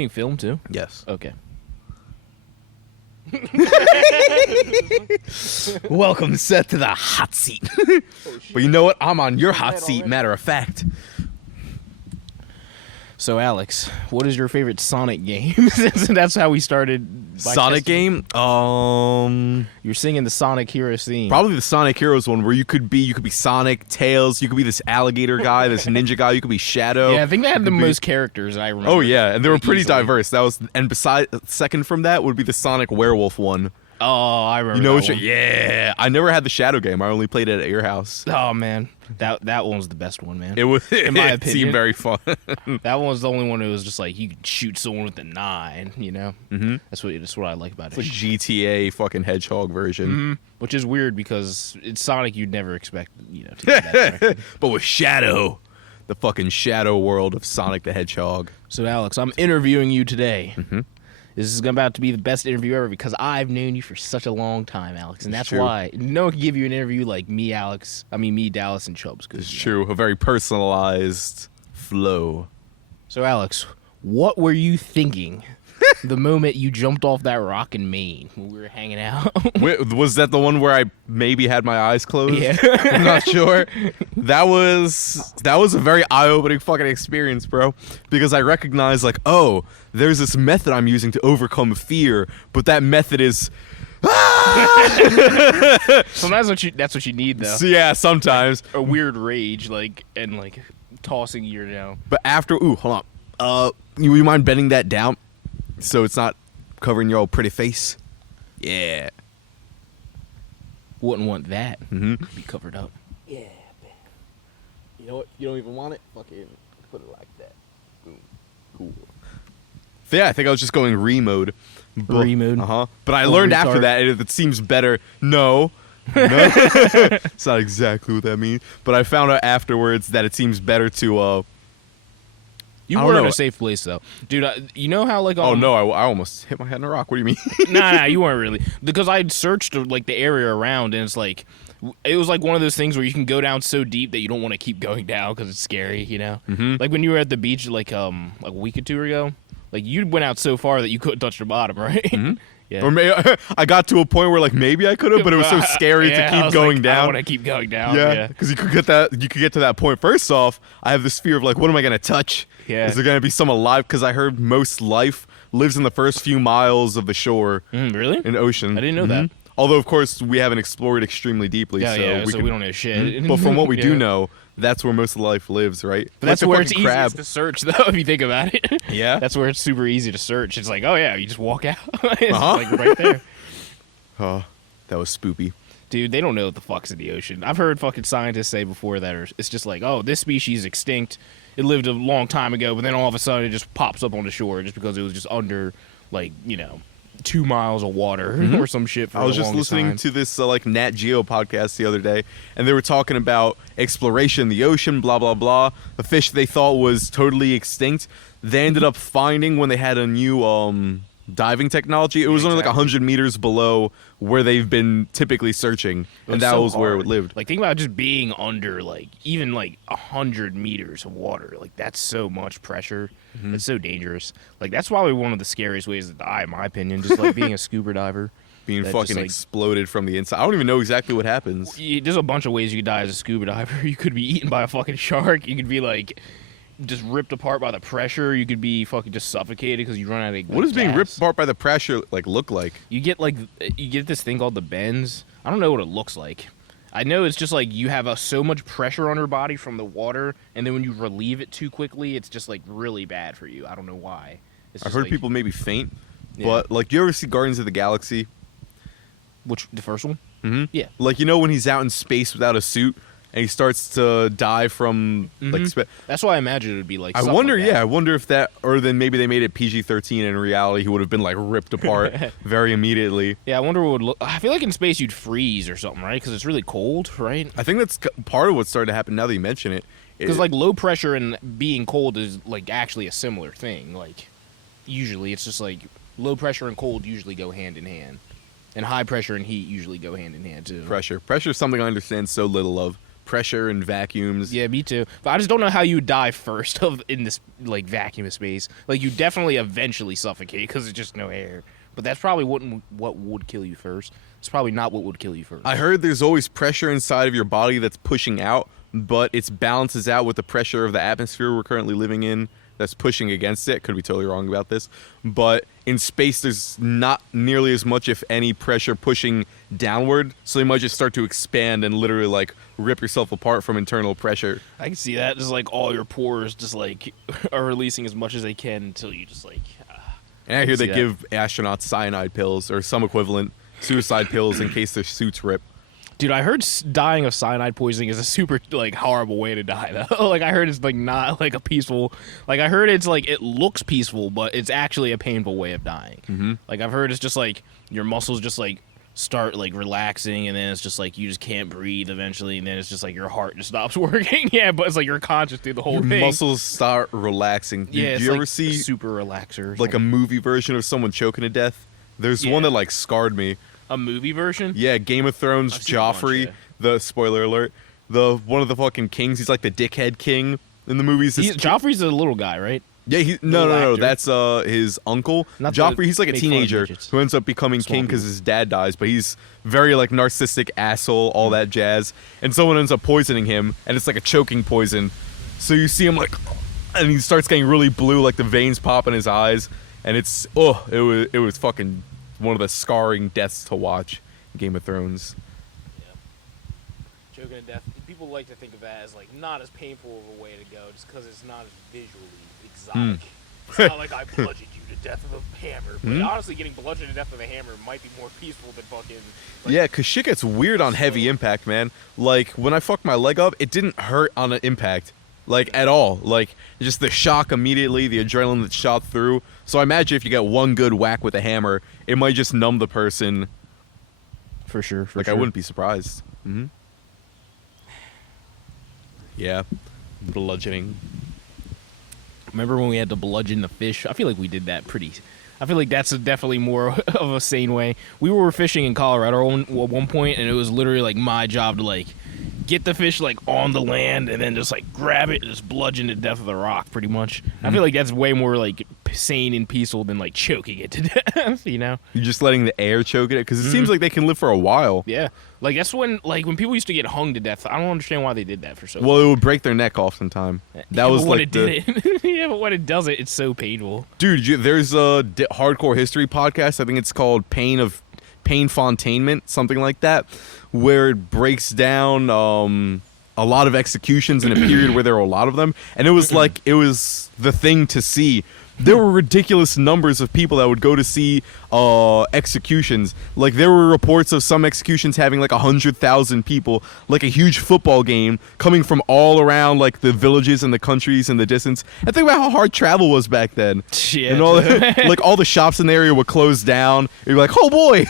being filmed too? Yes. Okay. Welcome, Seth, to the hot seat. But you know what? I'm on your hot seat, matter of fact. So, Alex, what is your favorite Sonic game? That's how we started. Sonic game? You're singing the Sonic Heroes theme. Probably the Sonic Heroes one, where you could be Sonic, Tails, you could be this alligator guy, this ninja guy, you could be Shadow. Yeah, I think they had the most characters I remember. Oh yeah, and they were pretty easily. diverse. And second from that would be the Sonic Werewolf one. Oh, I remember. You know that what? one. Yeah, I never had the Shadow game. I only played it at your house. Oh man, that one was the best one, man. It was, in my it opinion, seemed very fun. That one was the only one that was just like you could shoot someone with a 9. You know, Mm-hmm. that's what I like about It's it. like GTA fucking Hedgehog version. Mm-hmm. Which is weird because it's Sonic. You'd never expect, to get that direction. But with Shadow, the fucking Shadow world of Sonic the Hedgehog. So Alex, I'm interviewing you today. Mm-hmm. This is about to be the best interview ever because I've known you for such a long time, Alex, and that's true. why no one can give you an interview like me, Alex. I mean, me, Dallas, and Chubbs. It's true. A very personalized flow. So, Alex, what were you thinking the moment you jumped off that rock in Maine when we were hanging out? Wait, was that the one where I maybe had my eyes closed? Yeah. I'm not sure. That was a very eye-opening fucking experience, bro. Because I recognized, like, oh, there's this method I'm using to overcome fear, but that method is... Sometimes that's what you need, though. So, yeah, sometimes. A weird rage, and tossing you down. But after... Ooh, hold on. You mind bending that down so it's not covering your old pretty face? Yeah. Wouldn't want that. Mm-hmm. to be covered up. Yeah, man. You know what? You don't even want it? Fucking put it like that. Boom. Cool. Yeah, I think I was just going re-mode. Re-mode? Uh-huh. But I Oh, learned retard. after that it seems better. No. It's not exactly what that means. But I found out afterwards that it seems better to... You I don't were in know. a safe place, though. Dude, you know how, Oh, no, I almost hit my head in a rock. What do you mean? Nah, you weren't really. Because I'd searched, the area around, and it's like... It was like one of those things where you can go down so deep that you don't want to keep going down because it's scary, you know? Mm-hmm. Like when you were at the beach, a week or two ago, you went out so far that you couldn't touch the bottom, right? Mm-hmm. Yeah. Or I got to a point where maybe I could have, but it was so scary to keep going down. I want to keep going down. Yeah, because you could get to that point. First off, I have this fear of what am I gonna touch? Yeah. Is there gonna be some alive? Because I heard most life lives in the first few miles of the shore Really? in the ocean. I didn't know that. Although of course we haven't explored extremely deeply, Yeah, so we don't know shit. But from what we do Yeah. know, that's where most of life lives, right? But that's Like the where it's fucking crab. easiest to search, though, if you think about it. Yeah. That's where it's super easy to search. It's like, oh, yeah, you just walk out. It's Uh-huh. right there. Oh, that was spoopy. Dude, they don't know what the fuck's in the ocean. I've heard fucking scientists say before that it's just like, oh, this species is extinct. It lived a long time ago, but then all of a sudden it just pops up on the shore just because it was just under, 2 miles of water or some shit for I was the just longest listening time. to this Nat Geo podcast the other day, and they were talking about exploration in the ocean, blah, blah, blah. A fish they thought was totally extinct, they ended up finding when they had a new diving technology. It was only 100 meters below where they've been typically searching, and that so was where it hard. lived. Think about just being under, even 100 meters of water. That's so much pressure. Mm-hmm. It's so dangerous. That's probably one of the scariest ways to die, in my opinion, just being a scuba diver. Being that fucking just, exploded from the inside. I don't even know exactly what happens. There's a bunch of ways you could die as a scuba diver. You could be eaten by a fucking shark. You could be, just ripped apart by the pressure. You could be fucking just suffocated because you run out of What does being gas. ripped apart by the pressure look like? You get this thing called the bends. I don't know what it looks like. I know it's just you have so much pressure on your body from the water, and then when you relieve it too quickly, it's just really bad for you. I don't know why. It's I've just, heard people maybe faint, Yeah. but you ever see Guardians of the Galaxy? Which the first one? Mm-hmm. Yeah. When he's out in space without a suit and he starts to die from That's why I imagine it would be like. I something wonder, like that. I wonder if that, or then maybe they made it PG-13 and in reality he would have been ripped apart very immediately. Yeah, I wonder what would look. I feel like in space you'd freeze or something, right? Because it's really cold, right? I think that's part of what's starting to happen now that you mention it. Because low pressure and being cold is actually a similar thing. Usually it's just low pressure and cold usually go hand in hand, and high pressure and heat usually go hand in hand too. Pressure is something I understand so little of, pressure and vacuums. Yeah, me too. But I just don't know how you would die first in this like vacuum of space. Like you definitely eventually suffocate because there's just no air. But that's probably what would kill you first. It's probably not what would kill you first. I heard there's always pressure inside of your body that's pushing out, but it balances out with the pressure of the atmosphere we're currently living in that's pushing against it. Could be totally wrong about this. But in space, there's not nearly as much, if any, pressure pushing downward. So you might just start to expand and literally like rip yourself apart from internal pressure. I can see that. Just like all your pores just like are releasing as much as they can until you just like... And I hear they give astronauts cyanide pills or some equivalent suicide pills in case their suits rip. Dude, I heard dying of cyanide poisoning is a super like horrible way to die though. Like I heard it's like not like a peaceful. Like I heard it's like it looks peaceful, but it's actually a painful way of dying. Mm-hmm. Like I've heard it's just like your muscles just like start like relaxing, and then it's just like you just can't breathe eventually, and then it's just like your heart just stops working. Yeah, but it's like you're conscious through the whole thing. Muscles start relaxing. Yeah, Did you ever see super relaxer? like a movie version of someone choking to death? There's one that like scarred me. A movie version? Yeah, Game of Thrones. Joffrey, the spoiler alert, the one of the fucking kings. He's like the dickhead king in the movies. Joffrey's a little guy, right? Yeah, no. That's his uncle. Not Joffrey. He's like a make fun of teenager midgets. who ends up becoming king because his dad dies. But he's very like narcissistic asshole, all that jazz. And someone ends up poisoning him, and it's like a choking poison. So you see him like, and he starts getting really blue, like the veins pop in his eyes, and it was fucking one of the scarring deaths to watch in Game of Thrones. Choking to death. People like to think of that as like not as painful of a way to go, just because it's not as visually exotic. It's not like I bludgeoned you to death with a hammer. But honestly, getting bludgeoned to death with a hammer might be more peaceful than fucking. Like, yeah, cause shit gets weird on heavy impact, man. Like when I fucked my leg up, it didn't hurt on an impact, like at all. Like just the shock immediately, the adrenaline that shot through. So I imagine if you get one good whack with a hammer, it might just numb the person. For sure. I wouldn't be surprised. Mm-hmm. Yeah, bludgeoning. Remember when we had to bludgeon the fish? I feel like we did that I feel like that's definitely more of a sane way. We were fishing in Colorado at one point, and it was literally like my job to like get the fish like on the land and then just like grab it and just bludgeon to death with a rock, pretty much. I feel like that's way more like sane and peaceful than like choking it to death, you know? You're just letting the air choke it, because it seems like they can live for a while. Yeah, like that's when people used to get hung to death. I don't understand why they did that for so long. Well, it would break their neck off in time. That was when like it did it. Yeah, but when it does it, it's so painful. Dude, there's a hardcore history podcast. I think it's called Pain Fontainment, something like that, where it breaks down a lot of executions in a period where there were a lot of them, and it was like it was the thing to see. There were ridiculous numbers of people that would go to see executions. Like there were reports of some executions having like 100,000 people, like a huge football game, coming from all around like the villages and the countries in the distance. And think about how hard travel was back then. Yeah. And all like all the shops in the area were closed down. You're like, oh boy.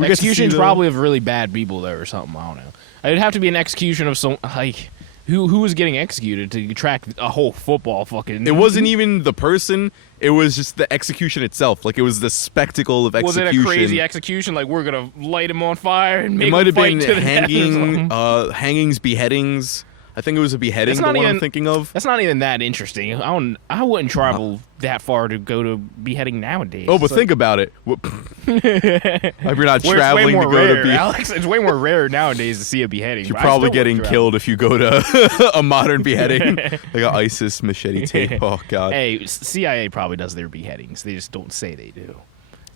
Executions probably of really bad people though, or something. I don't know. It'd have to be an execution of some like. Who was getting executed to track a whole football fucking... It wasn't even the person. It was just the execution itself. Like, it was the spectacle of execution. Was it a crazy execution? Like, we're going to light him on fire and make him fight to the death? It might have been hangings, beheadings. I think it was a beheading, the one I'm thinking of. That's not even that interesting. I wouldn't travel that far to go to beheading nowadays. Oh, but think about it. If you're not traveling to go to Alex, it's way more rare nowadays to see a beheading. You're probably getting killed if you go to a modern beheading. Like an ISIS machete tape. Oh, God. Hey, CIA probably does their beheadings. They just don't say they do.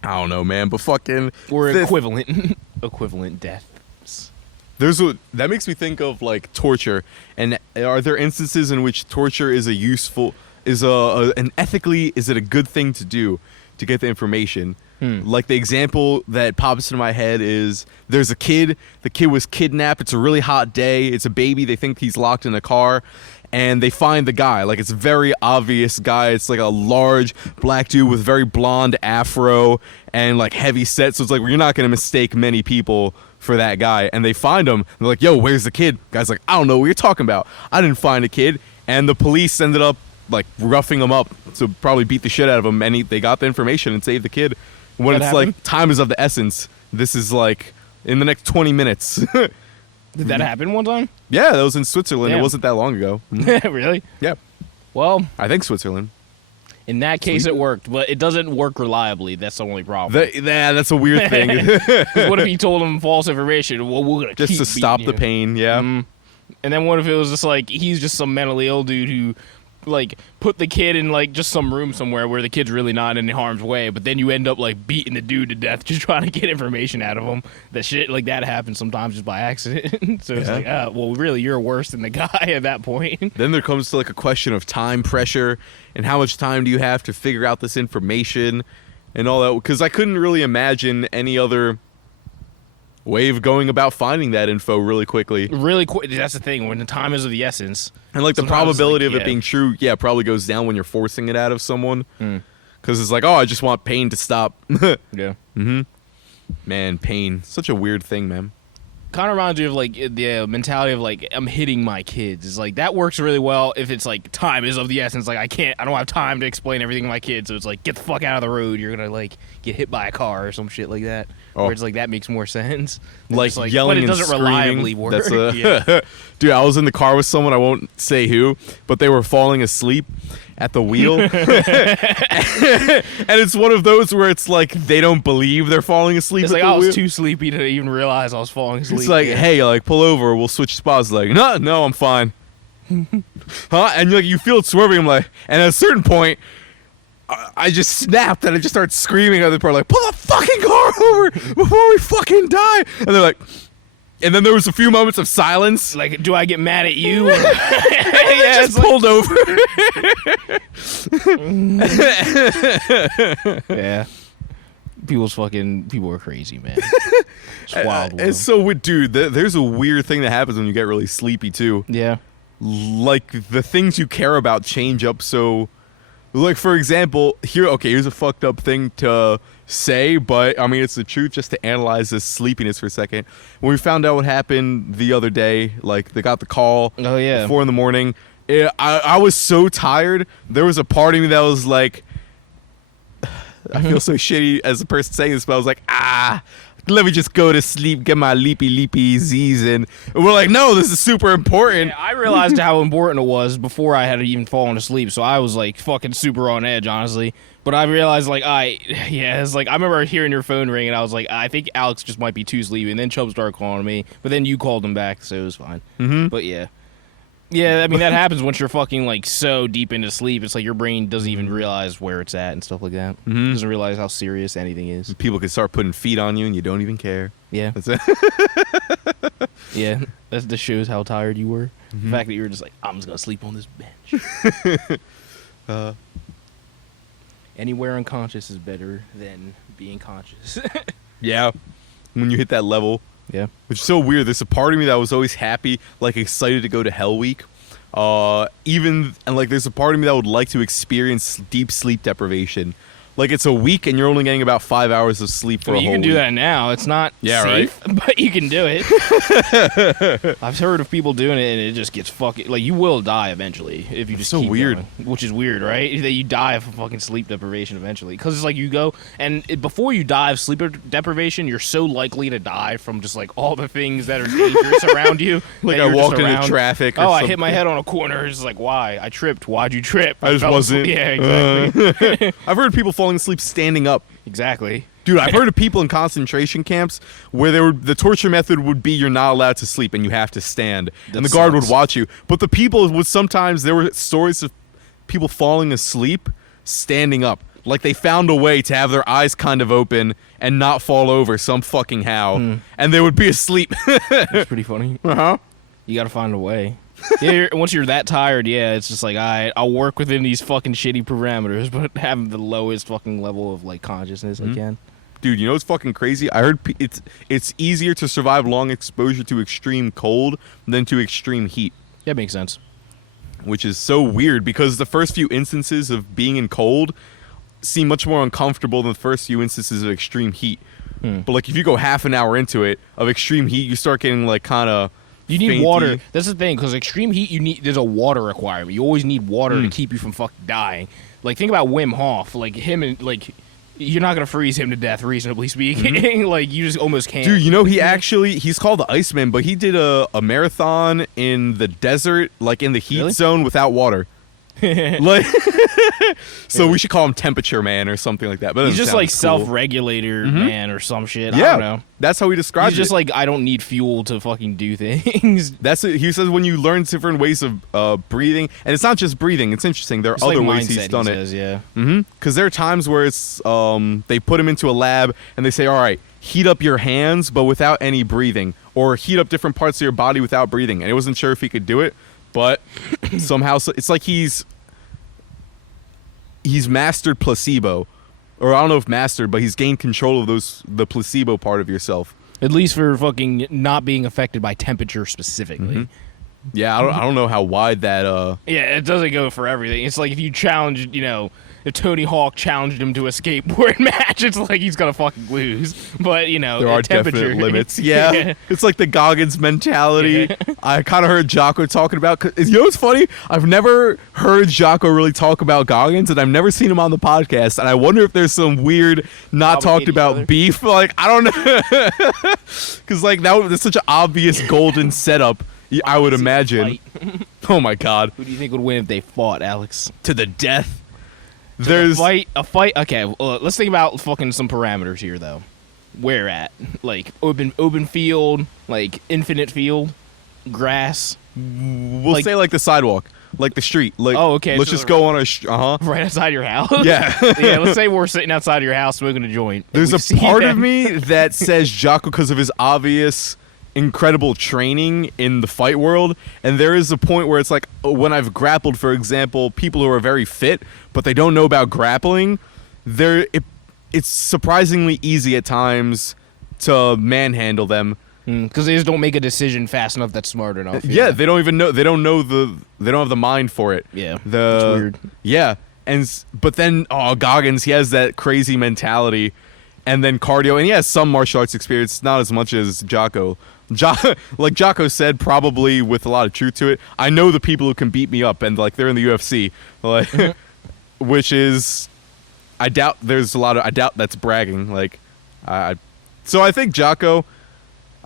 I don't know, man, but fucking... Or equivalent death. That makes me think of like torture, and are there instances in which torture is ethically is it a good thing to do to get the information? Like the example that pops into my head is there's a kid. The kid was kidnapped. It's a really hot day. It's a baby. They think he's locked in a car, and they find the guy. Like it's a very obvious guy. It's like a large black dude with very blonde afro and like heavy set. So it's like you're not gonna mistake many people for that guy. And they find him. They're like, "Yo, where's the kid?" Guy's like, "I don't know what you're talking about. I didn't find a kid." And the police ended up like roughing him up to probably beat the shit out of him. And they got the information and saved the kid. When it's like time is of the essence. This is like in the next 20 minutes. Did that happen one time? Yeah, that was in Switzerland. Damn. It wasn't that long ago. Really? Yeah. Well, I think Switzerland. in that case, it worked, but it doesn't work reliably. That's the only problem. That's a weird thing. 'Cause what if he told him false information? Well, we're gonna Just keep to stop beating the you. pain, yeah. And then what if it was just like he's just some mentally ill dude who like put the kid in like just some room somewhere where the kid's really not in harm's way, but then you end up like beating the dude to death just trying to get information out of him. That shit like that happens sometimes just by accident. So it's like, well, really, you're worse than the guy at that point. Then there comes to like a question of time pressure and how much time do you have to figure out this information and all that. Because I couldn't really imagine any other way of going about finding that info really quickly. Really quick. That's the thing. When the time is of the essence, And like the sometimes, probability like, of it being true, probably goes down when you're forcing it out of someone. Because it's like, oh, I just want pain to stop. yeah. Man, pain. Such a weird thing, man. Kind of reminds you of like the mentality of like I'm hitting my kids. It's like that works really well if it's like time is of the essence. Like I don't have time to explain everything to my kids. So it's like get the fuck out of the road. You're gonna like get hit by a car or some shit like that. Where it's like that makes more sense. Like yelling but it and doesn't screaming. reliably work. That's Dude, I was in the car with someone. I won't say who, but they were falling asleep at the wheel. And it's one of those where it's like they don't believe they're falling asleep. It's at like the I was wheel. too sleepy to even realize I was falling asleep. It's like, hey, like pull over. We'll switch spots. Like, no, I'm fine. Huh? And like you feel it swerving. I'm like, and at a certain point, I just snapped and I just started screaming at the part like, pull the fucking car over before we fucking die. And they're like, and then there was a few moments of silence. Like, do I get mad at you? Yeah, just pulled over. Yeah. People are crazy, man. It's wild. It's so weird, dude. There's a weird thing that happens when you get really sleepy too. Yeah. Like the things you care about change up. So, like for example, here's a fucked up thing to say, but I mean it's the truth. Just to analyze this sleepiness for a second. When we found out what happened the other day, like they got the call. Oh yeah. 4 a.m. I was so tired. There was a part of me that was like, I feel so shitty as a person saying this, but I was like, let me just go to sleep, get my leapy Z's in. And we're like, no, this is super important. Yeah, I realized how important it was before I had even fallen asleep, so I was like fucking super on edge, honestly. But I realized like it's like I remember hearing your phone ring and I was like, I think Alex just might be too sleepy, and then Chubb started calling me, but then you called him back, so it was fine. But yeah, I mean that happens once you're fucking like so deep into sleep. It's like your brain doesn't even realize where it's at and stuff like that. Doesn't realize how serious anything is. People can start putting feet on you and you don't even care. Yeah, That's it. yeah. That shows how tired you were. The fact that you were just like, I'm just gonna sleep on this bench. Anywhere unconscious is better than being conscious. Yeah. When you hit that level. Yeah. Which is so weird. There's a part of me that was always happy, like excited to go to Hell Week. There's a part of me that would like to experience deep sleep deprivation. Like it's a week and you're only getting about 5 hours of sleep for a whole week. You can do that now. It's not safe, but you can do it. I've heard of people doing it, and it just gets fucking like you will die eventually if you just so keep weird. going, which is weird, right? That you die of fucking sleep deprivation eventually, because it's like you go before you die of sleep deprivation, you're so likely to die from just like all the things that are dangerous around you. Like I walked into traffic. I hit my head on a corner. It's like why I tripped. Why'd you trip? I just fell wasn't. asleep. Yeah, exactly. I've heard people falling asleep standing up. Exactly. Dude, I've heard of people in concentration camps where the torture method would be you're not allowed to sleep and you have to stand. And the guard would watch you. But the people would sometimes, there were stories of people falling asleep standing up. Like they found a way to have their eyes kind of open and not fall over some fucking how. And they would be asleep. It's pretty funny. Uh-huh. You gotta find a way. Yeah, once you're that tired, it's just like I'll work within these fucking shitty parameters, but having the lowest fucking level of like consciousness I can. Dude, you know what's fucking crazy? I heard it's easier to survive long exposure to extreme cold than to extreme heat. That makes sense. Which is so weird because the first few instances of being in cold seem much more uncomfortable than the first few instances of extreme heat. But like if you go half an hour into it of extreme heat, you start getting like kind of You need fainty. water. That's the thing, because extreme heat, there's a water requirement. You always need water to keep you from fucking dying. Like think about Wim Hof, like him and like you're not gonna freeze him to death, reasonably speaking. Like, you just almost can't. Dude, you know, he's called the Iceman, but he did a marathon in the desert, like in the heat zone without water. Like, so we should call him Temperature Man or something like that. But he's just like cool. self-regulator man or some shit. Yeah, I don't know. That's how he describes it. He's just like, I don't need fuel to fucking do things. That's it. He says when you learn different ways of breathing, and it's not just breathing. It's interesting. There are other ways he's done it. Yeah. Because there are times where it's they put him into a lab and they say, all right, heat up your hands, but without any breathing, or heat up different parts of your body without breathing. And he wasn't sure if he could do it. But somehow, it's like he's mastered placebo, or I don't know if mastered, but he's gained control of the placebo part of yourself. At least for fucking not being affected by temperature specifically. Yeah, I don't know how wide that. Yeah, it doesn't go for everything. It's like if you challenge, if Tony Hawk challenged him to a skateboard match, it's like he's gonna fucking lose. But there are definite limits. Yeah, it's like the Goggins mentality. I kind of heard Jocko talking about. You know what's funny? I've never heard Jocko really talk about Goggins, and I've never seen him on the podcast. And I wonder if there's some weird not talked about beef. Like, I don't know, because like that's such an obvious golden setup. I would imagine. Oh my god! Who do you think would win if they fought, Alex? To the death. There's a fight. Okay, let's think about fucking some parameters here, though. Where at? Like open field, like infinite field, grass. We'll say like the sidewalk, like the street. Like, oh, okay. Let's just go on a right outside your house. Yeah, yeah. Let's say we're sitting outside your house smoking a joint. There's a part of me that says Jocko because of his obvious incredible training in the fight world, and there is a point where it's like when I've grappled, for example, people who are very fit but they don't know about grappling, it's surprisingly easy at times to manhandle them because they just don't make a decision fast enough that's smart enough. Yeah, they don't even know. They don't have the mind for it. Yeah, that's weird. Yeah, but then Goggins, he has that crazy mentality, and then cardio, and he has some martial arts experience, not as much as Jocko. Like Jocko said, probably with a lot of truth to it. I know the people who can beat me up, and like they're in the UFC, like, which is, I doubt that's bragging. Like, so I think Jocko.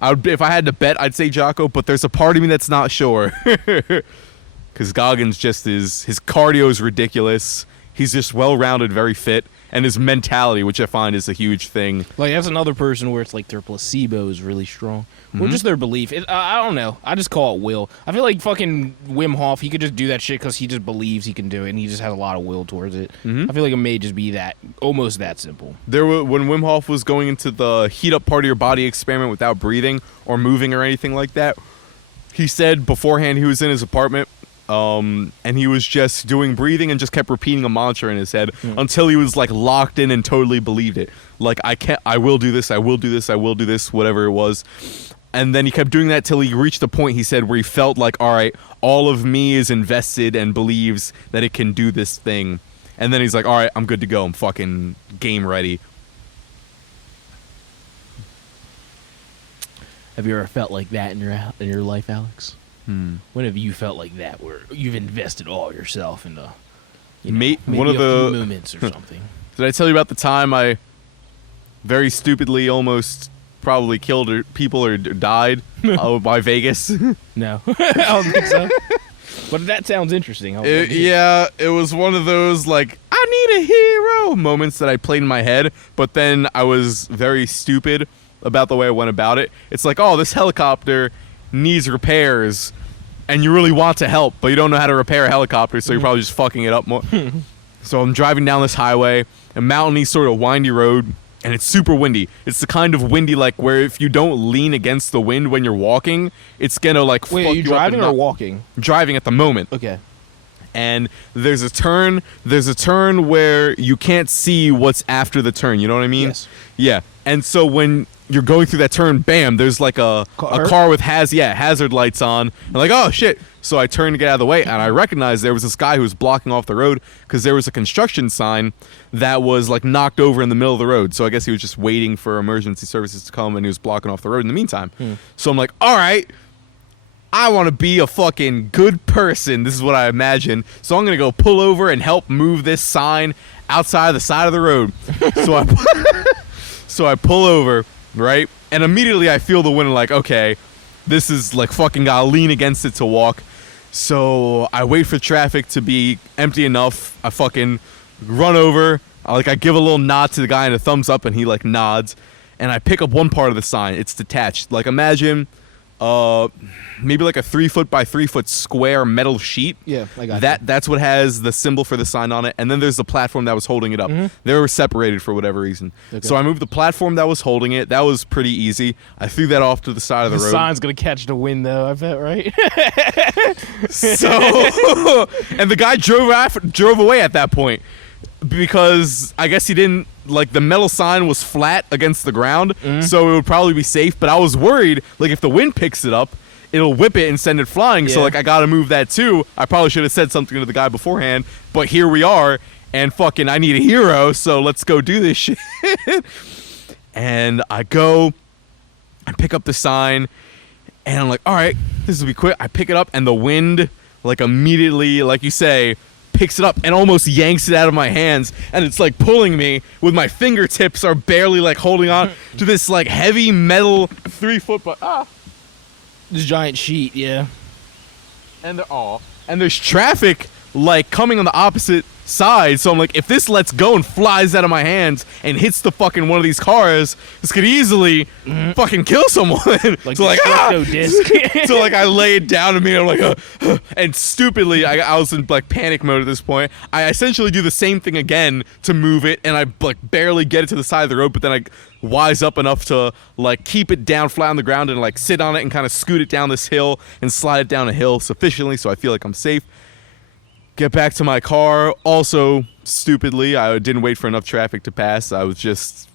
If I had to bet, I'd say Jocko, but there's a part of me that's not sure, because Goggins just his cardio is ridiculous. He's just well-rounded, very fit, and his mentality, which I find is a huge thing. Like, that's another person where it's like their placebo is really strong. Or just their belief. I don't know. I just call it will. I feel like fucking Wim Hof, he could just do that shit because he just believes he can do it, and he just has a lot of will towards it. I feel like it may just be almost that simple. When Wim Hof was going into the heat up part of your body experiment without breathing or moving or anything like that, he said beforehand he was in his apartment, and he was just doing breathing and just kept repeating a mantra in his head until he was like locked in and totally believed it. Like, I will do this, I will do this, I will do this, whatever it was. And then he kept doing that till he reached a point, he said, where he felt like, all right, all of me is invested and believes that it can do this thing. And then he's like, all right, I'm good to go. I'm fucking game ready. Have you ever felt like that in your life, Alex? When have you felt like that, where you've invested all yourself into maybe one of a few moments or something? Did I tell you about the time I very stupidly almost probably killed people or died by Vegas? No, I don't think so. But that sounds interesting. It was one of those like, I need a hero moments that I played in my head, but then I was very stupid about the way I went about it. It's like, oh, this helicopter needs repairs, and you really want to help, but you don't know how to repair a helicopter, so you're probably just fucking it up more. So I'm driving down this highway, a mountainy sort of windy road, and it's super windy. It's the kind of windy like where if you don't lean against the wind when you're walking, it's gonna like Wait, fuck are you driving or walking? Driving at the moment. Okay. And there's a turn where you can't see what's after the turn, you know what I mean? Yes. Yeah. And so when you're going through that turn, bam, there's like a car with hazard lights on. I'm like, oh shit. So I turned to get out of the way, and I recognized there was this guy who was blocking off the road because there was a construction sign that was like knocked over in the middle of the road. So I guess he was just waiting for emergency services to come, and he was blocking off the road in the meantime. So I'm like, all right, I want to be a fucking good person. This is what I imagine. So I'm going to go pull over and help move this sign outside the side of the road. So I pull over, right? And immediately I feel the wind like, okay, this is like fucking gotta lean against it to walk. So I wait for traffic to be empty enough. I fucking run over. I give a little nod to the guy and a thumbs up, and he like nods. And I pick up one part of the sign. It's detached. Like imagine maybe like a 3 foot by 3 foot square metal sheet. Yeah, I got that. That's what has the symbol for the sign on it. And then there's the platform that was holding it up. Mm-hmm. They were separated for whatever reason. Okay. So I moved the platform that was holding it. That was pretty easy. I threw that off to the side of the road. The sign's gonna catch the wind, though. I bet, right? So, and the guy drove away at that point because I guess he didn't like the metal sign was flat against the ground, so it would probably be safe. But I was worried, like if the wind picks it up, it'll whip it and send it flying. Yeah. So like I gotta move that too. I probably should have said something to the guy beforehand, but here we are, and fucking I need a hero, so let's go do this shit. And I go, I pick up the sign, and I'm like, all right, this will be quick. I pick it up, and the wind, like immediately, like you say, picks it up and almost yanks it out of my hands, and it's like pulling me with my fingertips are barely like holding on to this like heavy metal 3 foot this giant sheet, yeah. And there's traffic like coming on the opposite side, so I'm like, if this lets go and flies out of my hands and hits the fucking one of these cars, this could easily fucking kill someone. Like so disc. So like I laid down to me, and I'm like, and stupidly, I was in like panic mode at this point. I essentially do the same thing again to move it, and I like barely get it to the side of the road, but then I wise up enough to like keep it down flat on the ground and like sit on it and kind of scoot it down this hill and slide it down a hill sufficiently so I feel like I'm safe. Get back to my car. Also, stupidly, I didn't wait for enough traffic to pass. I was just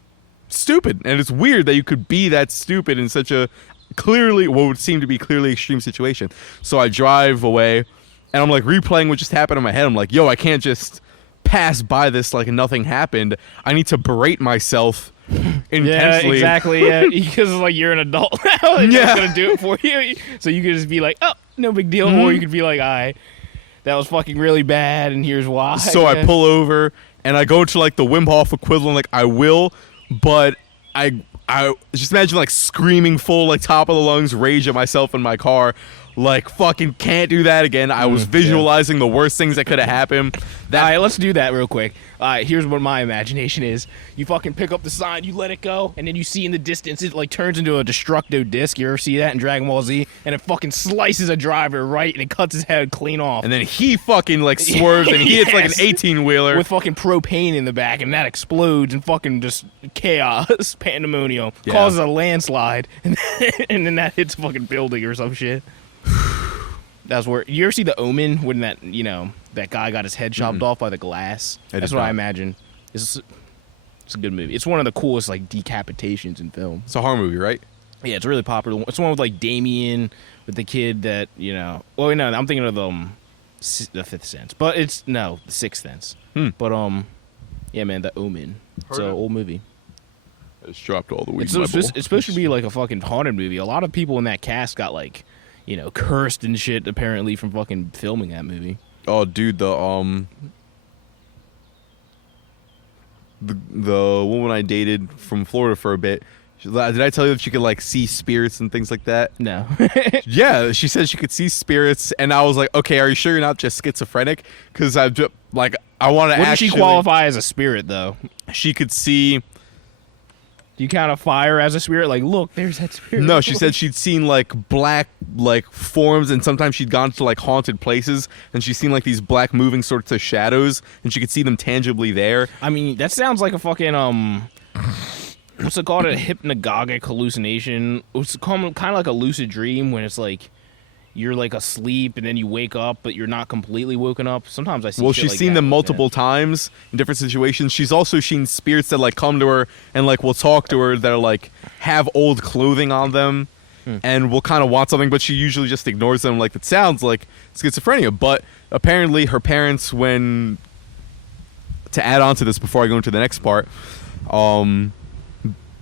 stupid. And it's weird that you could be that stupid in such a clearly, what would seem to be clearly extreme situation. So I drive away, and I'm like replaying what just happened in my head. I'm like, yo, I can't just pass by this like nothing happened. I need to berate myself intensely. Yeah, exactly. Yeah, because like you're an adult now. They're not gonna do it for you. So you could just be like, oh, no big deal. Or you could be like, that was fucking really bad, and here's why. So I pull over, and I go to like the Wim Hof equivalent, like I will, but I just imagine like screaming full like top of the lungs rage at myself in my car, like fucking can't do that again. I was visualizing the worst things that could have happened. All right, let's do that real quick. All right, here's what my imagination is. You fucking pick up the sign, you let it go, and then you see in the distance it like turns into a Destructo disc. You ever see that in Dragon Ball Z? And it fucking slices a driver right, and it cuts his head clean off. And then he fucking like swerves, and he hits like an 18-wheeler with fucking propane in the back, and that explodes and fucking just chaos, pandemonium, causes a landslide, and then that hits a fucking building or some shit. That's where you ever see The Omen when that that guy got his head chopped off by the glass. That's what I imagine. It's a good movie. It's one of the coolest like decapitations in film. It's a horror movie, right? Yeah, it's a really popular. It's one with like Damien with the kid that Well, no, I'm thinking of the Fifth Sense, but it's the Sixth Sense. But yeah, man, The Omen. It's an old movie. I just dropped all the weed. It's supposed to be like a fucking haunted movie. A lot of people in that cast got like, cursed and shit apparently from fucking filming that movie. Oh, dude, the woman I dated from Florida for a bit. Did I tell you that she could like see spirits and things like that? No. Yeah, she said she could see spirits, and I was like, okay, are you sure you're not just schizophrenic? Because I want to. What does she qualify as a spirit though? She could see. Do you count a fire as a spirit? Like, look, there's that spirit. No, she said she'd seen like black like forms, and sometimes she'd gone to like haunted places, and she's seen like these black moving sorts of shadows, and she could see them tangibly there. I mean, that sounds like a fucking what's it called? A hypnagogic hallucination. It's kind of like a lucid dream when it's like you're like asleep and then you wake up, but you're not completely woken up. Sometimes I see. Well, shit she's like seen that them multiple times in different situations. She's also seen spirits that like come to her and like will talk to her that are like have old clothing on them and will kind of want something, but she usually just ignores them. Like it sounds like schizophrenia, but apparently her parents, to add on to this before I go into the next part,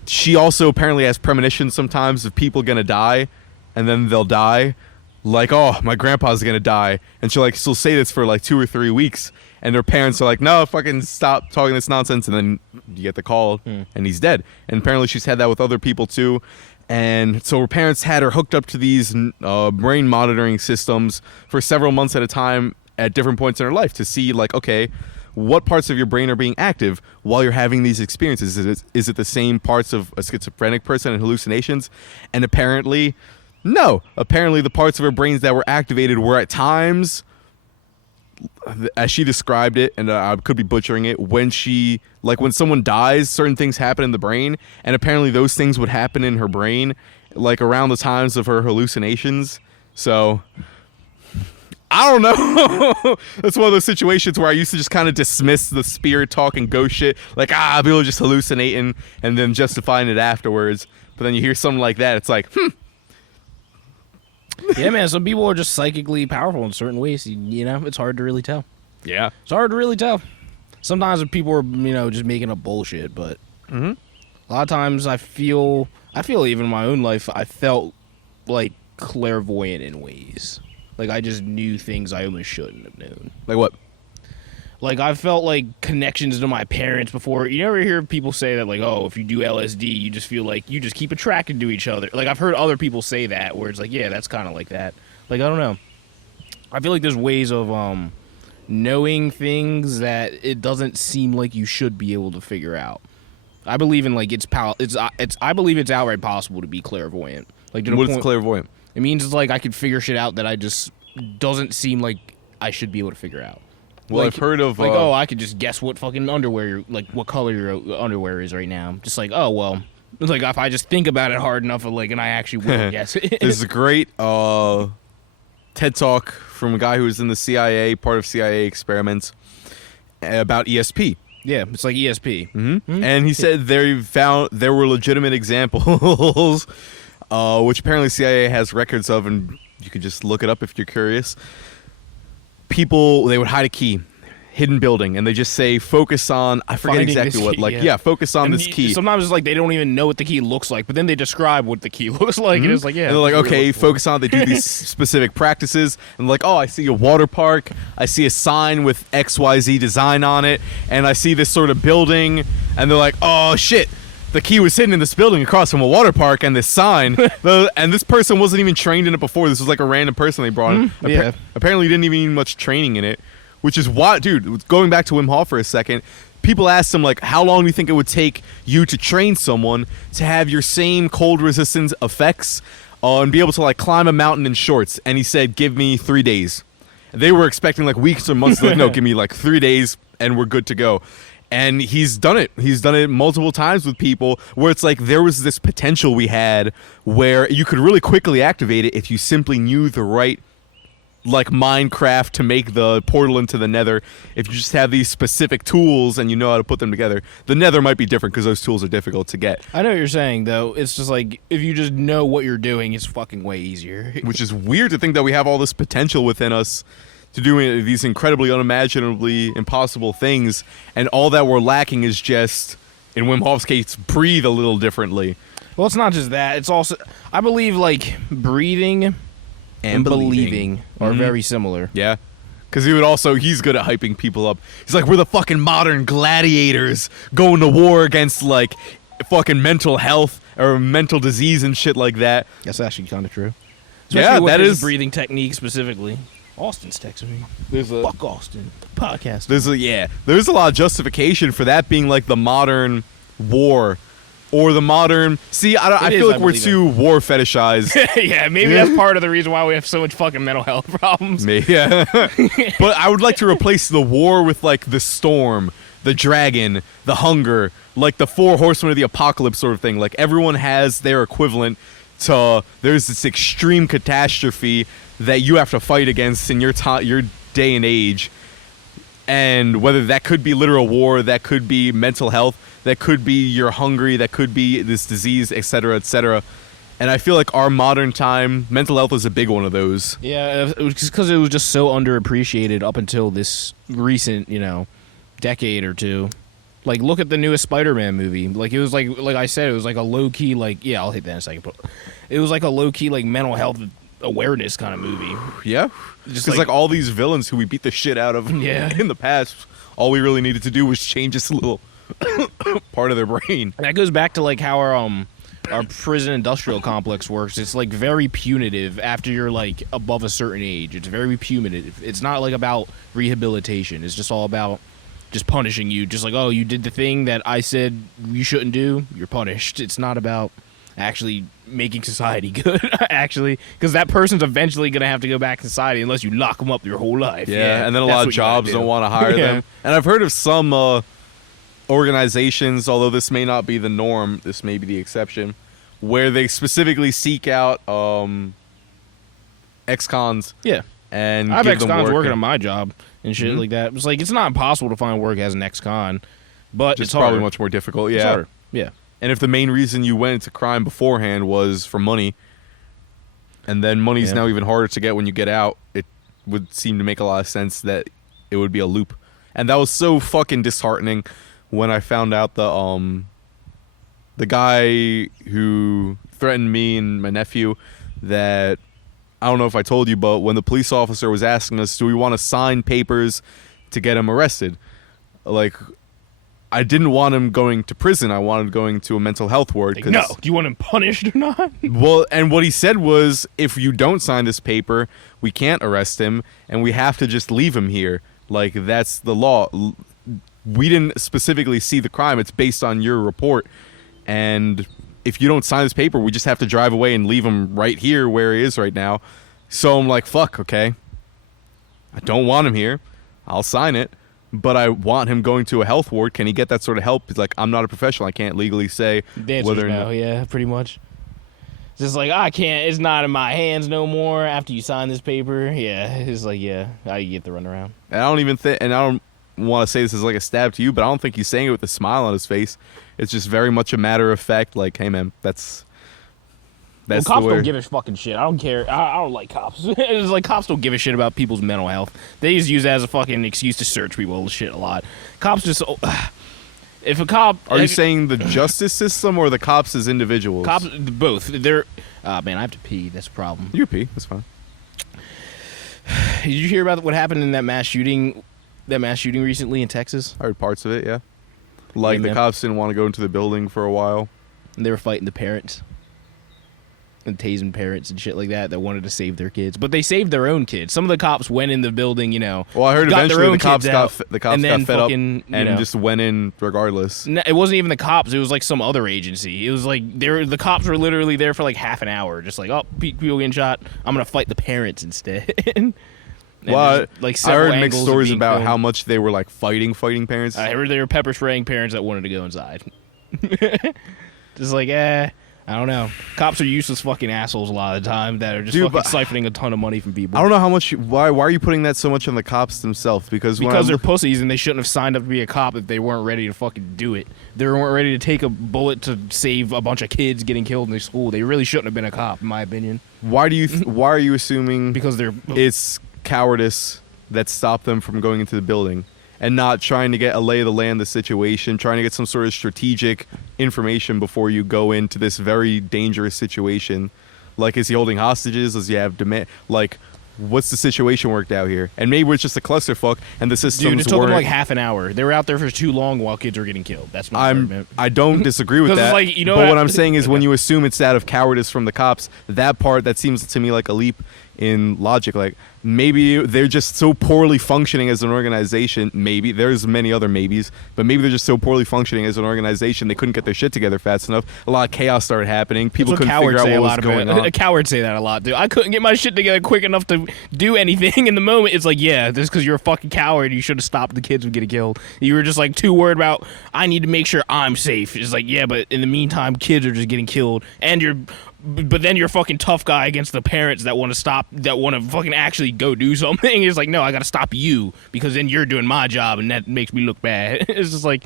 she also apparently has premonitions sometimes of people gonna die, and then they'll die. like, oh, my grandpa's gonna die, and she'll say this for like 2 or 3 weeks, and their parents are like, no, fucking stop talking this nonsense, and then you get the call, and he's dead. And apparently she's had that with other people too, and so her parents had her hooked up to these brain monitoring systems for several months at a time at different points in her life to see, like, okay, what parts of your brain are being active while you're having these experiences? Is it the same parts of a schizophrenic person and hallucinations? And apparently, no. Apparently, the parts of her brains that were activated were at times, as she described it, and I could be butchering it, when someone dies, certain things happen in the brain, and apparently those things would happen in her brain, like around the times of her hallucinations. So I don't know. That's one of those situations where I used to just kind of dismiss the spirit talk and ghost shit. Like, people are just hallucinating and then justifying it afterwards. But then you hear something like that, it's like, Yeah, man, some people are just psychically powerful in certain ways. You know, it's hard to really tell. Yeah. It's hard to really tell. Sometimes people are, just making up bullshit, but a lot of times I feel even in my own life, I felt like clairvoyant in ways. Like, I just knew things I almost shouldn't have known. Like what? Like, I felt like connections to my parents before. You never hear people say that, like, oh, if you do LSD, you just feel like you just keep attracted to each other. Like, I've heard other people say that, where it's like, yeah, that's kind of like that. Like, I don't know. I feel like there's ways of knowing things that it doesn't seem like you should be able to figure out. I believe in, like, I believe it's outright possible to be clairvoyant. Like, What is clairvoyant? It means it's like I could figure shit out that I just doesn't seem like I should be able to figure out. Well, like, I've heard of... Like, I could just guess what fucking underwear, like, what color your underwear is right now. Just like, oh, well. It's like, if I just think about it hard enough, like, and I actually will guess it. There's a great TED Talk from a guy who was in the CIA, part of CIA experiments, about ESP. Yeah, it's like ESP. Mm-hmm. And he said there were legitimate examples, which apparently CIA has records of, and you could just look it up if you're curious. People, they would hide a key, hidden building, and they just say, focus on, I forget Finding exactly this what, key, like, yeah. focus on And this key. Sometimes it's like they don't even know what the key looks like, but then they describe what the key looks like, and it's like, yeah. And they're like, that's okay, really focus on it. They do these specific practices, and like, oh, I see a water park, I see a sign with XYZ design on it, and I see this sort of building, and they're like, oh, shit. The key was hidden in this building across from a water park and this sign. And this person wasn't even trained in it before. This was like a random person they brought in. Yeah. Apparently didn't even need much training in it. Which is why, dude, going back to Wim Hof for a second, people asked him, like, how long do you think it would take you to train someone to have your same cold resistance effects and be able to, like, climb a mountain in shorts? And he said, give me 3 days. They were expecting, like, weeks or months. Like, no, give me, like, 3 days and we're good to go. And he's done it. He's done it multiple times with people where it's like there was this potential we had where you could really quickly activate it if you simply knew the right, like, Minecraft to make the portal into the Nether. If you just have these specific tools and you know how to put them together. The Nether might be different because those tools are difficult to get. I know what you're saying, though. It's just like, if you just know what you're doing, it's fucking way easier. Which is weird to think that we have all this potential within us to do these incredibly unimaginably impossible things, and all that we're lacking is just, in Wim Hof's case, breathe a little differently. Well, it's not just that. It's also, I believe, like, breathing and believing are very similar. Yeah. Because he's good at hyping people up. He's like, we're the fucking modern gladiators going to war against, like, fucking mental health or mental disease and shit like that. That's actually kind of true. Yeah, with that his is breathing technique specifically. Austin's texting me. Fuck Austin. Podcast. There's a lot of justification for that being like the modern war, or the modern. See, I feel like we're too war fetishized. Yeah, maybe that's part of the reason why we have so much fucking mental health problems. Yeah, but I would like to replace the war with like the storm, the dragon, the hunger, like the 4 horsemen of the apocalypse sort of thing. Like everyone has their equivalent to. There's this extreme catastrophe that you have to fight against in your day and age, and whether that could be literal war, that could be mental health, that could be you're hungry, that could be this disease, etc., etc. And I feel like our modern time, mental health is a big one of those. Yeah, it was just because it was just so underappreciated up until this recent, decade or two. Like, look at the newest Spider-Man movie. Like, it was like I said, it was like a low-key, like, yeah, I'll hit that in a second, but it was like a low-key, like, mental health awareness kind of movie. Yeah, Just because like all these villains who we beat the shit out of Yeah. in the past, all we really needed to do was change this little part of their brain. And that goes back to like how our prison industrial complex works. It's like very punitive after you're like above a certain age. It's very punitive. It's not like about rehabilitation. It's just all about just punishing you. Just like, oh, you did the thing that I said you shouldn't do, you're punished. It's not about actually making society good, actually, because that person's eventually going to have to go back to society unless you lock them up your whole life. Yeah, and then a lot of jobs don't want to hire Yeah. them. And I've heard of some organizations, although this may not be the norm, this may be the exception, where they specifically seek out ex-cons Yeah. and I have give them ex-cons work working and- on my job and shit like that. It's like, it's not impossible to find work as an ex-con, but Just it's probably hard. much more difficult. It's Yeah. harder. Yeah. And if the main reason you went into crime beforehand was for money, and then money's Yeah. now even harder to get when you get out, it would seem to make a lot of sense that it would be a loop. And that was so fucking disheartening when I found out the guy who threatened me and my nephew, that I don't know if I told you, but when the police officer was asking us, do we want to sign papers to get him arrested? Like, I didn't want him going to prison. I wanted going to a mental health ward. Like, no. Do you want him punished or not? Well, and what he said was, if you don't sign this paper, we can't arrest him, and we have to just leave him here. Like, that's the law. We didn't specifically see the crime. It's based on your report. And if you don't sign this paper, we just have to drive away and leave him right here where he is right now. So I'm like, fuck, okay. I don't want him here. I'll sign it. But I want him going to a health ward. Can he get that sort of help? He's like, I'm not a professional. I can't legally say The answer's whether or no, not. yeah, pretty much. It's just like, I can't, it's not in my hands no more after you sign this paper. Yeah, it's like, yeah, now you get the runaround. And I don't even think, and I don't want to say this is like a stab to you, but I don't think he's saying it with a smile on his face. It's just very much a matter of fact. Like, hey man, that's Well, cops the way. don't give a fucking shit. I don't care. I don't like cops. It's like cops don't give a shit about people's mental health. They just use it as a fucking excuse to search people shit a lot. Cops just... if a cop... Are you saying the justice system or the cops as individuals? Cops, both. They're... man, I have to pee. That's a problem. You pee. That's fine. Did you hear about what happened in that mass shooting? That mass shooting recently in Texas? I heard parts of it, yeah. Like, Yeah, the man. cops didn't want to go into the building for a while. And they were fighting the parents. And tasing parents and shit like that wanted to save their kids. But they saved their own kids. Some of the cops went in the building, you know. Well, I heard got their eventually own the cops kids got out, and then fed up fucking, and you know. just went in regardless. No, it wasn't even the cops. It was like some other agency. It was like the cops were literally there for like half an hour, just like, oh, people getting shot. I'm gonna fight the parents instead. And Well, there's, like, I several heard mixed angles of stories being about filmed. how much they were like fighting parents. I heard they were pepper spraying parents that wanted to go inside. Just like, I don't know. Cops are useless fucking assholes a lot of the time that are just Dude, fucking but- siphoning a ton of money from people. I don't know how much. Why are you putting that so much on the cops themselves? Because when I Because they're look- pussies and they shouldn't have signed up to be a cop if they weren't ready to fucking do it. They weren't ready to take a bullet to save a bunch of kids getting killed in their school. They really shouldn't have been a cop, in my opinion. why do you? Why are you assuming Because they're... it's cowardice that stopped them from going into the building and not trying to get a lay of the land, the situation, trying to get some sort of strategic information before you go into this very dangerous situation? Like, is he holding hostages? Does he have demand? Like, what's the situation worked out here? And maybe it's just a clusterfuck, and the systems Dude, it took them weren't. like half an hour. They were out there for too long while kids were getting killed. That's my argument. I don't disagree with 'Cause it's that. like, you know but what? what I'm saying is, when you assume it's out of cowardice from the cops, that part that seems to me like a leap in logic. Like, maybe they're just so poorly functioning as an organization. Maybe there's many other maybes, but maybe they're just so poorly functioning as an organization they couldn't get their shit together fast enough. A lot of chaos started happening. People That's what couldn't figure cowards out say what a was lot going about on. Cowards say that a lot, dude. I couldn't get my shit together quick enough to do anything in the moment. It's like, yeah, this is because you're a fucking coward. You should have stopped the kids from getting killed. You were just like too worried about, I need to make sure I'm safe. It's like, yeah, but in the meantime, kids are just getting killed, and but then you're a fucking tough guy against the parents that want to stop, that want to fucking actually go do something. It's like, no, I got to stop you because then you're doing my job, and that makes me look bad. It's just like,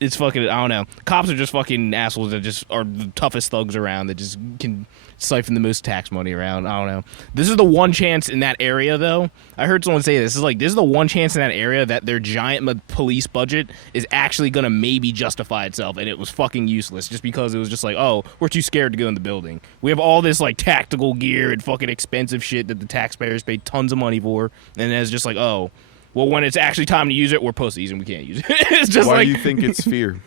it's fucking, I don't know. Cops are just fucking assholes that just are the toughest thugs around that just can siphon the most tax money around. I don't know. This is the one chance in that area, though. I heard someone say this is the one chance in that area that their giant police budget is actually gonna maybe justify itself, and it was fucking useless just because it was just like, oh, we're too scared to go in the building. We have all this like tactical gear and fucking expensive shit that the taxpayers pay tons of money for, and it's just like, oh, well, when it's actually time to use it, we're pussies and we can't use it. It's just Why like, do you think it's fear?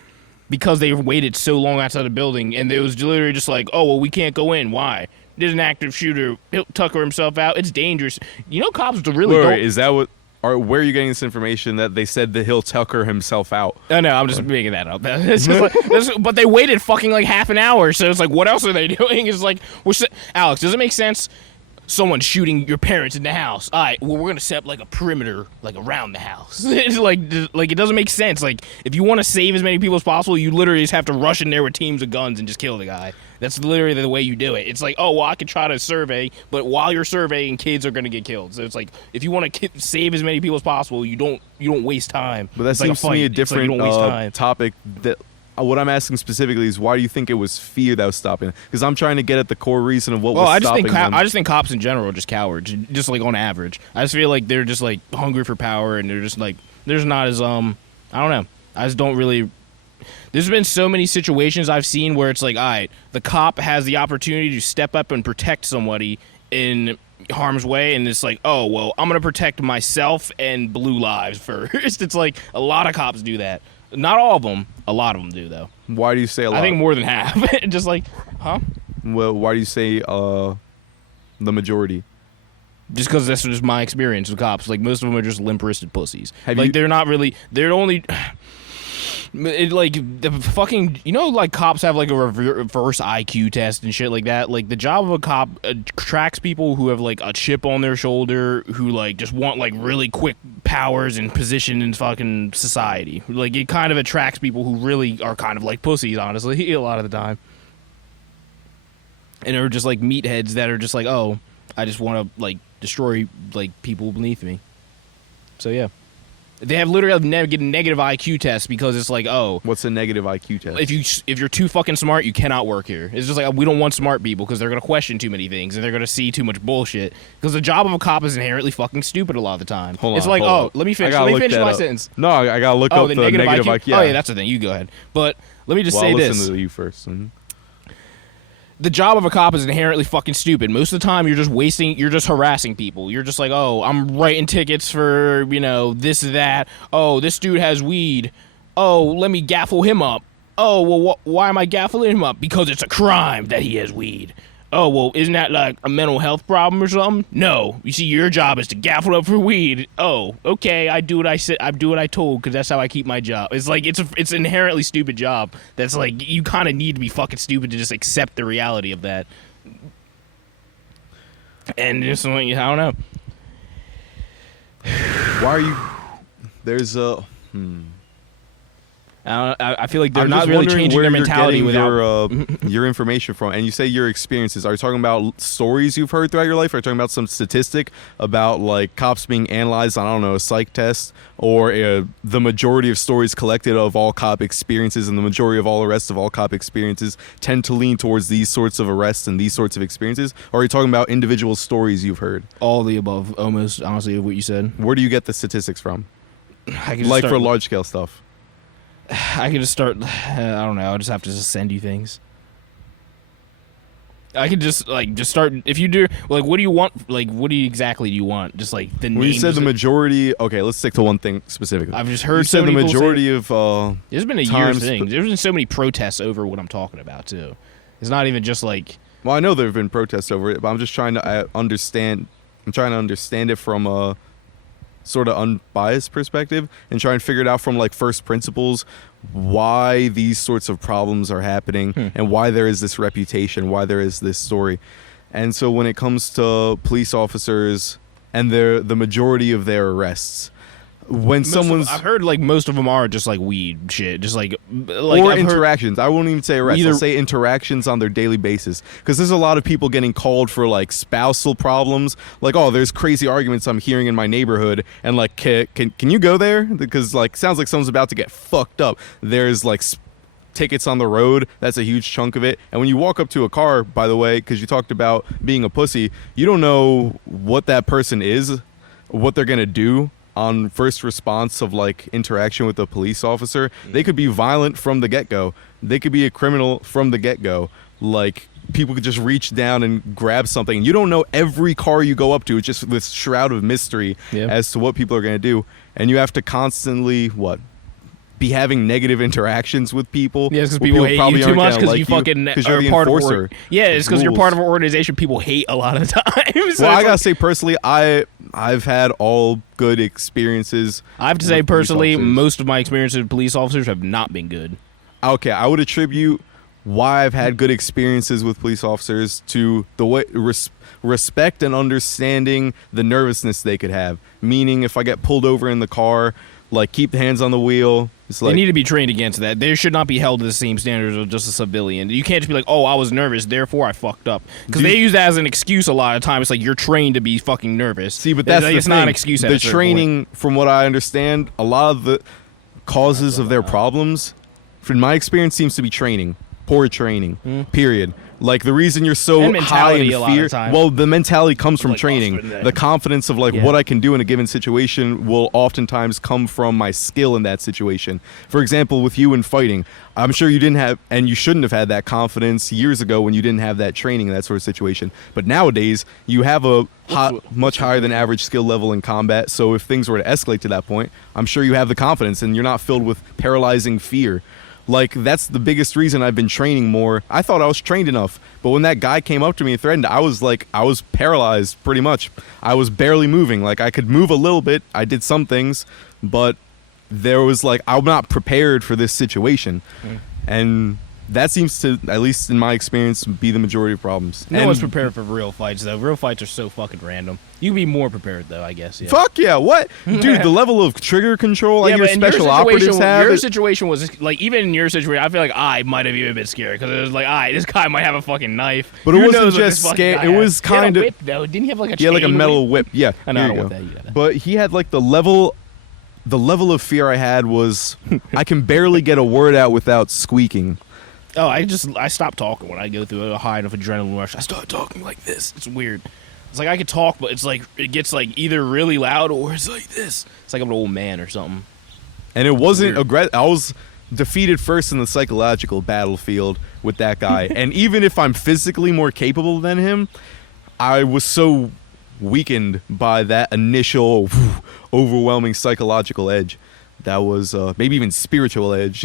because they waited so long outside the building, and it was literally just like, oh, well, we can't go in. Why? There's an active shooter. He'll tucker himself out. It's dangerous. You know, cops really don't. Wait, is that what? Or where are you getting this information that they said that he'll tucker himself out? Oh, no, I'm just making that up. It's just like, but they waited fucking like half an hour, so it's like, what else are they doing? It's like, Alex, does it make sense? Someone's shooting your parents in the house. All right, well, we're gonna set up like a perimeter, like around the house. It's like it doesn't make sense. Like, if you want to save as many people as possible, you literally just have to rush in there with teams of guns and just kill the guy. That's literally the way you do it. It's like, oh, well, I could try to survey, but while you're surveying, kids are gonna get killed. So it's like, if you want to save as many people as possible, you don't waste time. But that it's seems like to me a It's like different you don't waste time. topic. That what I'm asking specifically is, why do you think it was fear that was stopping it? Because I'm trying to get at the core reason of what was stopping them. I just think cops in general are just cowards, just like on average. I just feel like they're just like hungry for power, and they're just like, there's not as I don't know. I just don't really. There's been so many situations I've seen where it's like, all right, the cop has the opportunity to step up and protect somebody in harm's way, and it's like, oh, well, I'm gonna protect myself and blue lives first. It's like a lot of cops do that. Not all of them. A lot of them do, though. Why do you say a lot? I think more than half. Just like, huh? Well, why do you say the majority? Just because that's just my experience with cops. Like, most of them are just limp-wristed pussies. Have like, you- they're not really. They're only. Like, the fucking. You know, like, cops have, like, a reverse IQ test and shit like that. Like, the job of a cop attracts people who have, like, a chip on their shoulder, who, like, just want, like, really quick powers and position in fucking society. Like, it kind of attracts people who really are kind of like pussies, honestly, a lot of the time. And are just, like, meatheads that are just like, oh, I just want to, like, destroy, like, people beneath me. So, yeah. They have literally get a negative IQ test because it's like, oh, What's a negative IQ test? if you're too fucking smart, you cannot work here. It's just like, we don't want smart people because they're gonna question too many things and they're gonna see too much bullshit. Because the job of a cop is inherently fucking stupid a lot of the time. It's like, oh, let me finish my sentence. No, I gotta look up the negative IQ. Yeah. Oh yeah, that's the thing. You go ahead. But let me just say I'll this. listen to you first. Mhm. The job of a cop is inherently fucking stupid. Most of the time, you're just harassing people. You're just like, oh, I'm writing tickets for, you know, this, that. Oh, this dude has weed. Oh, let me gaffle him up. Oh, well, why am I gaffling him up? Because it's a crime that he has weed. Oh, well, isn't that like a mental health problem or something? No. You see, your job is to gaffle up for weed. Oh, okay, I do what I said. I do what I told because that's how I keep my job. It's like, it's an inherently stupid job. That's like, you kind of need to be fucking stupid to just accept the reality of that. And just like, I don't know. Why are you? There's a. I feel like they're I'm not just really wondering changing where their you're mentality getting without your information from, and you say your experiences. Are you talking about stories you've heard throughout your life? Are you talking about some statistic about like cops being analyzed on, I don't know, a psych test, or the majority of stories collected of all cop experiences and the majority of all arrests of all cop experiences tend to lean towards these sorts of arrests and these sorts of experiences? Or are you talking about individual stories you've heard? all the above, almost honestly, of what you said. Where do you get the statistics from? I can Like for large scale stuff. I can just start. I don't know. I'll just have to just send you things. I could just start. If you do, like, what do you want? Like, what do you exactly do you want? Just like the When you names said the of- majority, okay, let's stick to one thing specifically. I've just heard You so said the many people say- majority of. There's been a year times- thing. There's been so many protests over what I'm talking about too. It's not even just like. Well, I know there have been protests over it, but I'm just trying to understand. I'm trying to understand it from a sort of unbiased perspective and try and figure it out from like first principles, why these sorts of problems are happening and why there is this reputation, why there is this story. And so when it comes to police officers and the majority of their arrests, when someone's I've heard like most of them are just like weed shit, just like or I've interactions. I won't even say arrests. Either- I'll say interactions on their daily basis, because there's a lot of people getting called for like spousal problems. Like, oh, there's crazy arguments I'm hearing in my neighborhood, and like, can you go there? Because like, sounds like someone's about to get fucked up. There's like tickets on the road. That's a huge chunk of it. And when you walk up to a car, by the way, because you talked about being a pussy, you don't know what that person is, what they're gonna do on first response of like interaction with a police officer. They could be violent from the get-go. They could be a criminal from the get-go. Like, people could just reach down and grab something. You don't know every car you go up to. It's just this shroud of mystery as to what people are going to do. And you have to constantly be having negative interactions with people. Yeah, because people hate you too much because you fucking you're the part enforcer. Yeah, it's because you're part of an organization people hate a lot of the time. So well, I gotta say personally, I've had all good experiences. I have to say personally, most of my experiences with police officers have not been good. Okay, I would attribute why I've had good experiences with police officers to the way respect and understanding the nervousness they could have. Meaning, if I get pulled over in the car, like, keep the hands on the wheel. It's like, they need to be trained against that. They should not be held to the same standards of just a civilian. You can't just be like, oh, I was nervous, therefore I fucked up. Because they use that as an excuse a lot of times. It's like, you're trained to be fucking nervous. See, but that's it's not an excuse. At the a certain training, point. from what I understand, a lot of the causes of their problems, from my experience, seems to be training. Poor training. Period. Like, the reason you're so high in fear, well, the mentality comes from training. The confidence of like what I can do in a given situation will oftentimes come from my skill in that situation. For example, with you in fighting, I'm sure you didn't have, and you shouldn't have had that confidence years ago when you didn't have that training in that sort of situation. But nowadays, you have a much higher than average skill level in combat. So if things were to escalate to that point, I'm sure you have the confidence and you're not filled with paralyzing fear. Like, that's the biggest reason I've been training more. I thought I was trained enough, but when that guy came up to me and threatened, I was paralyzed pretty much. I was barely moving. Like, I could move a little bit. I did some things, but there was like, I'm not prepared for this situation. And that seems to, at least in my experience, be the majority of problems. No one's prepared for real fights, though. Real fights are so fucking random. You can be more prepared, though, I guess. Yeah. Fuck yeah, what? Dude, the level of trigger control like your special operatives have. Your situation was, like, even in your situation, I feel like I might have even been scared, because it was like, this guy might have a fucking knife. But it wasn't just scared. It was kind of... whip, though. Didn't he have, like, a chain? Yeah, like a metal whip. Yeah, I know, I don't want that. You got that. But he had, like, the level of fear I had was, I can barely get a word out without squeaking. Oh, I stopped talking when I go through a high enough adrenaline rush. I start talking like this. It's weird. It's like I could talk, but it's like it gets like either really loud or it's like this. It's like I'm an old man or something. And it wasn't aggressive. I was defeated first in the psychological battlefield with that guy. And even if I'm physically more capable than him, I was so weakened by that initial overwhelming psychological edge. That was maybe even spiritual edge.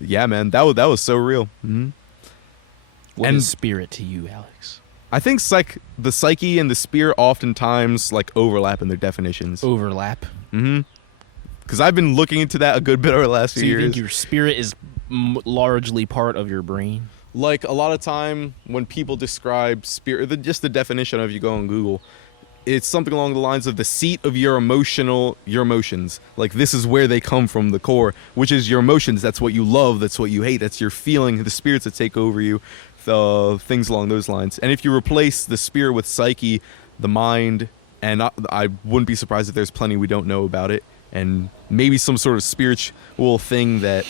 Yeah, man, that was so real. Mm-hmm. What is spirit to you, Alex? I think the psyche and the spirit oftentimes like overlap in their definitions. Overlap? Mm-hmm. Because I've been looking into that a good bit over the last few years. So you think your spirit is largely part of your brain? Like, a lot of time when people describe spirit, just the definition of, you go on Google, it's something along the lines of the seat of your emotions. Like, this is where they come from, the core, which is your emotions. That's what you love. That's what you hate. That's your feeling, the spirits that take over you, things along those lines. And if you replace the spirit with psyche, the mind, and I wouldn't be surprised if there's plenty we don't know about it, and maybe some sort of spiritual thing that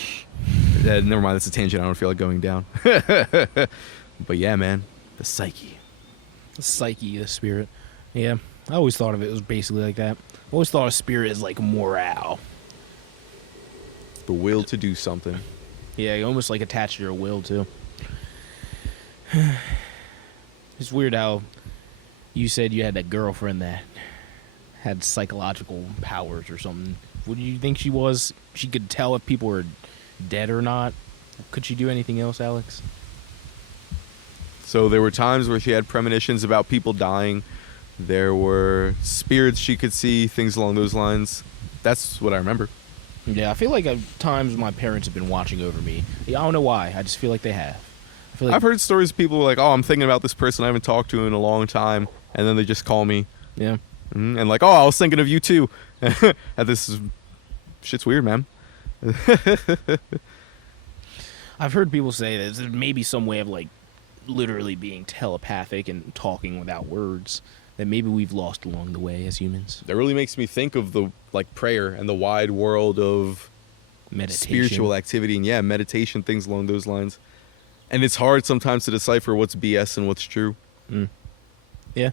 never mind, that's a tangent I don't feel like going down. But yeah, man, the psyche. The psyche, the spirit. Yeah, I always thought of it as basically like that. I always thought of spirit as like morale. The will to do something. Yeah, you almost like attached to your will too. It's weird how you said you had that girlfriend that had psychological powers or something. What do you think she was? She could tell if people were dead or not? Could she do anything else, Alex? So there were times where she had premonitions about people dying. There were spirits she could see, things along those lines. That's what I remember. Yeah, I feel like at times my parents have been watching over me. I don't know why. I just feel like they have. I feel like I've heard stories of people like, oh, I'm thinking about this person I haven't talked to in a long time, and then they just call me. Yeah. And like, oh, I was thinking of you too. And shit's weird, man. I've heard people say that there may be some way of like literally being telepathic and talking without words that maybe we've lost along the way as humans. That really makes me think of the like prayer and the wide world of Meditation. spiritual activity and meditation, things along those lines. And it's hard sometimes to decipher what's BS and what's true. Yeah.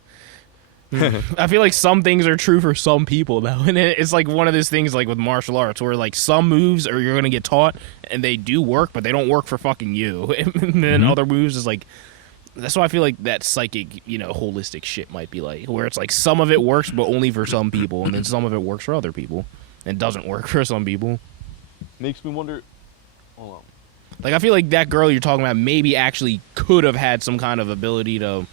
I feel like some things are true for some people though, and it's like one of those things like with martial arts where like some moves are you're gonna get taught and they do work, but they don't work for fucking you. And then other moves is like, that's why I feel like that psychic, holistic shit might be like, where it's like some of it works but only for some people, and then some of it works for other people and doesn't work for some people. Makes me wonder. Hold on. Like I feel like that girl you're talking about maybe actually could have had some kind of ability to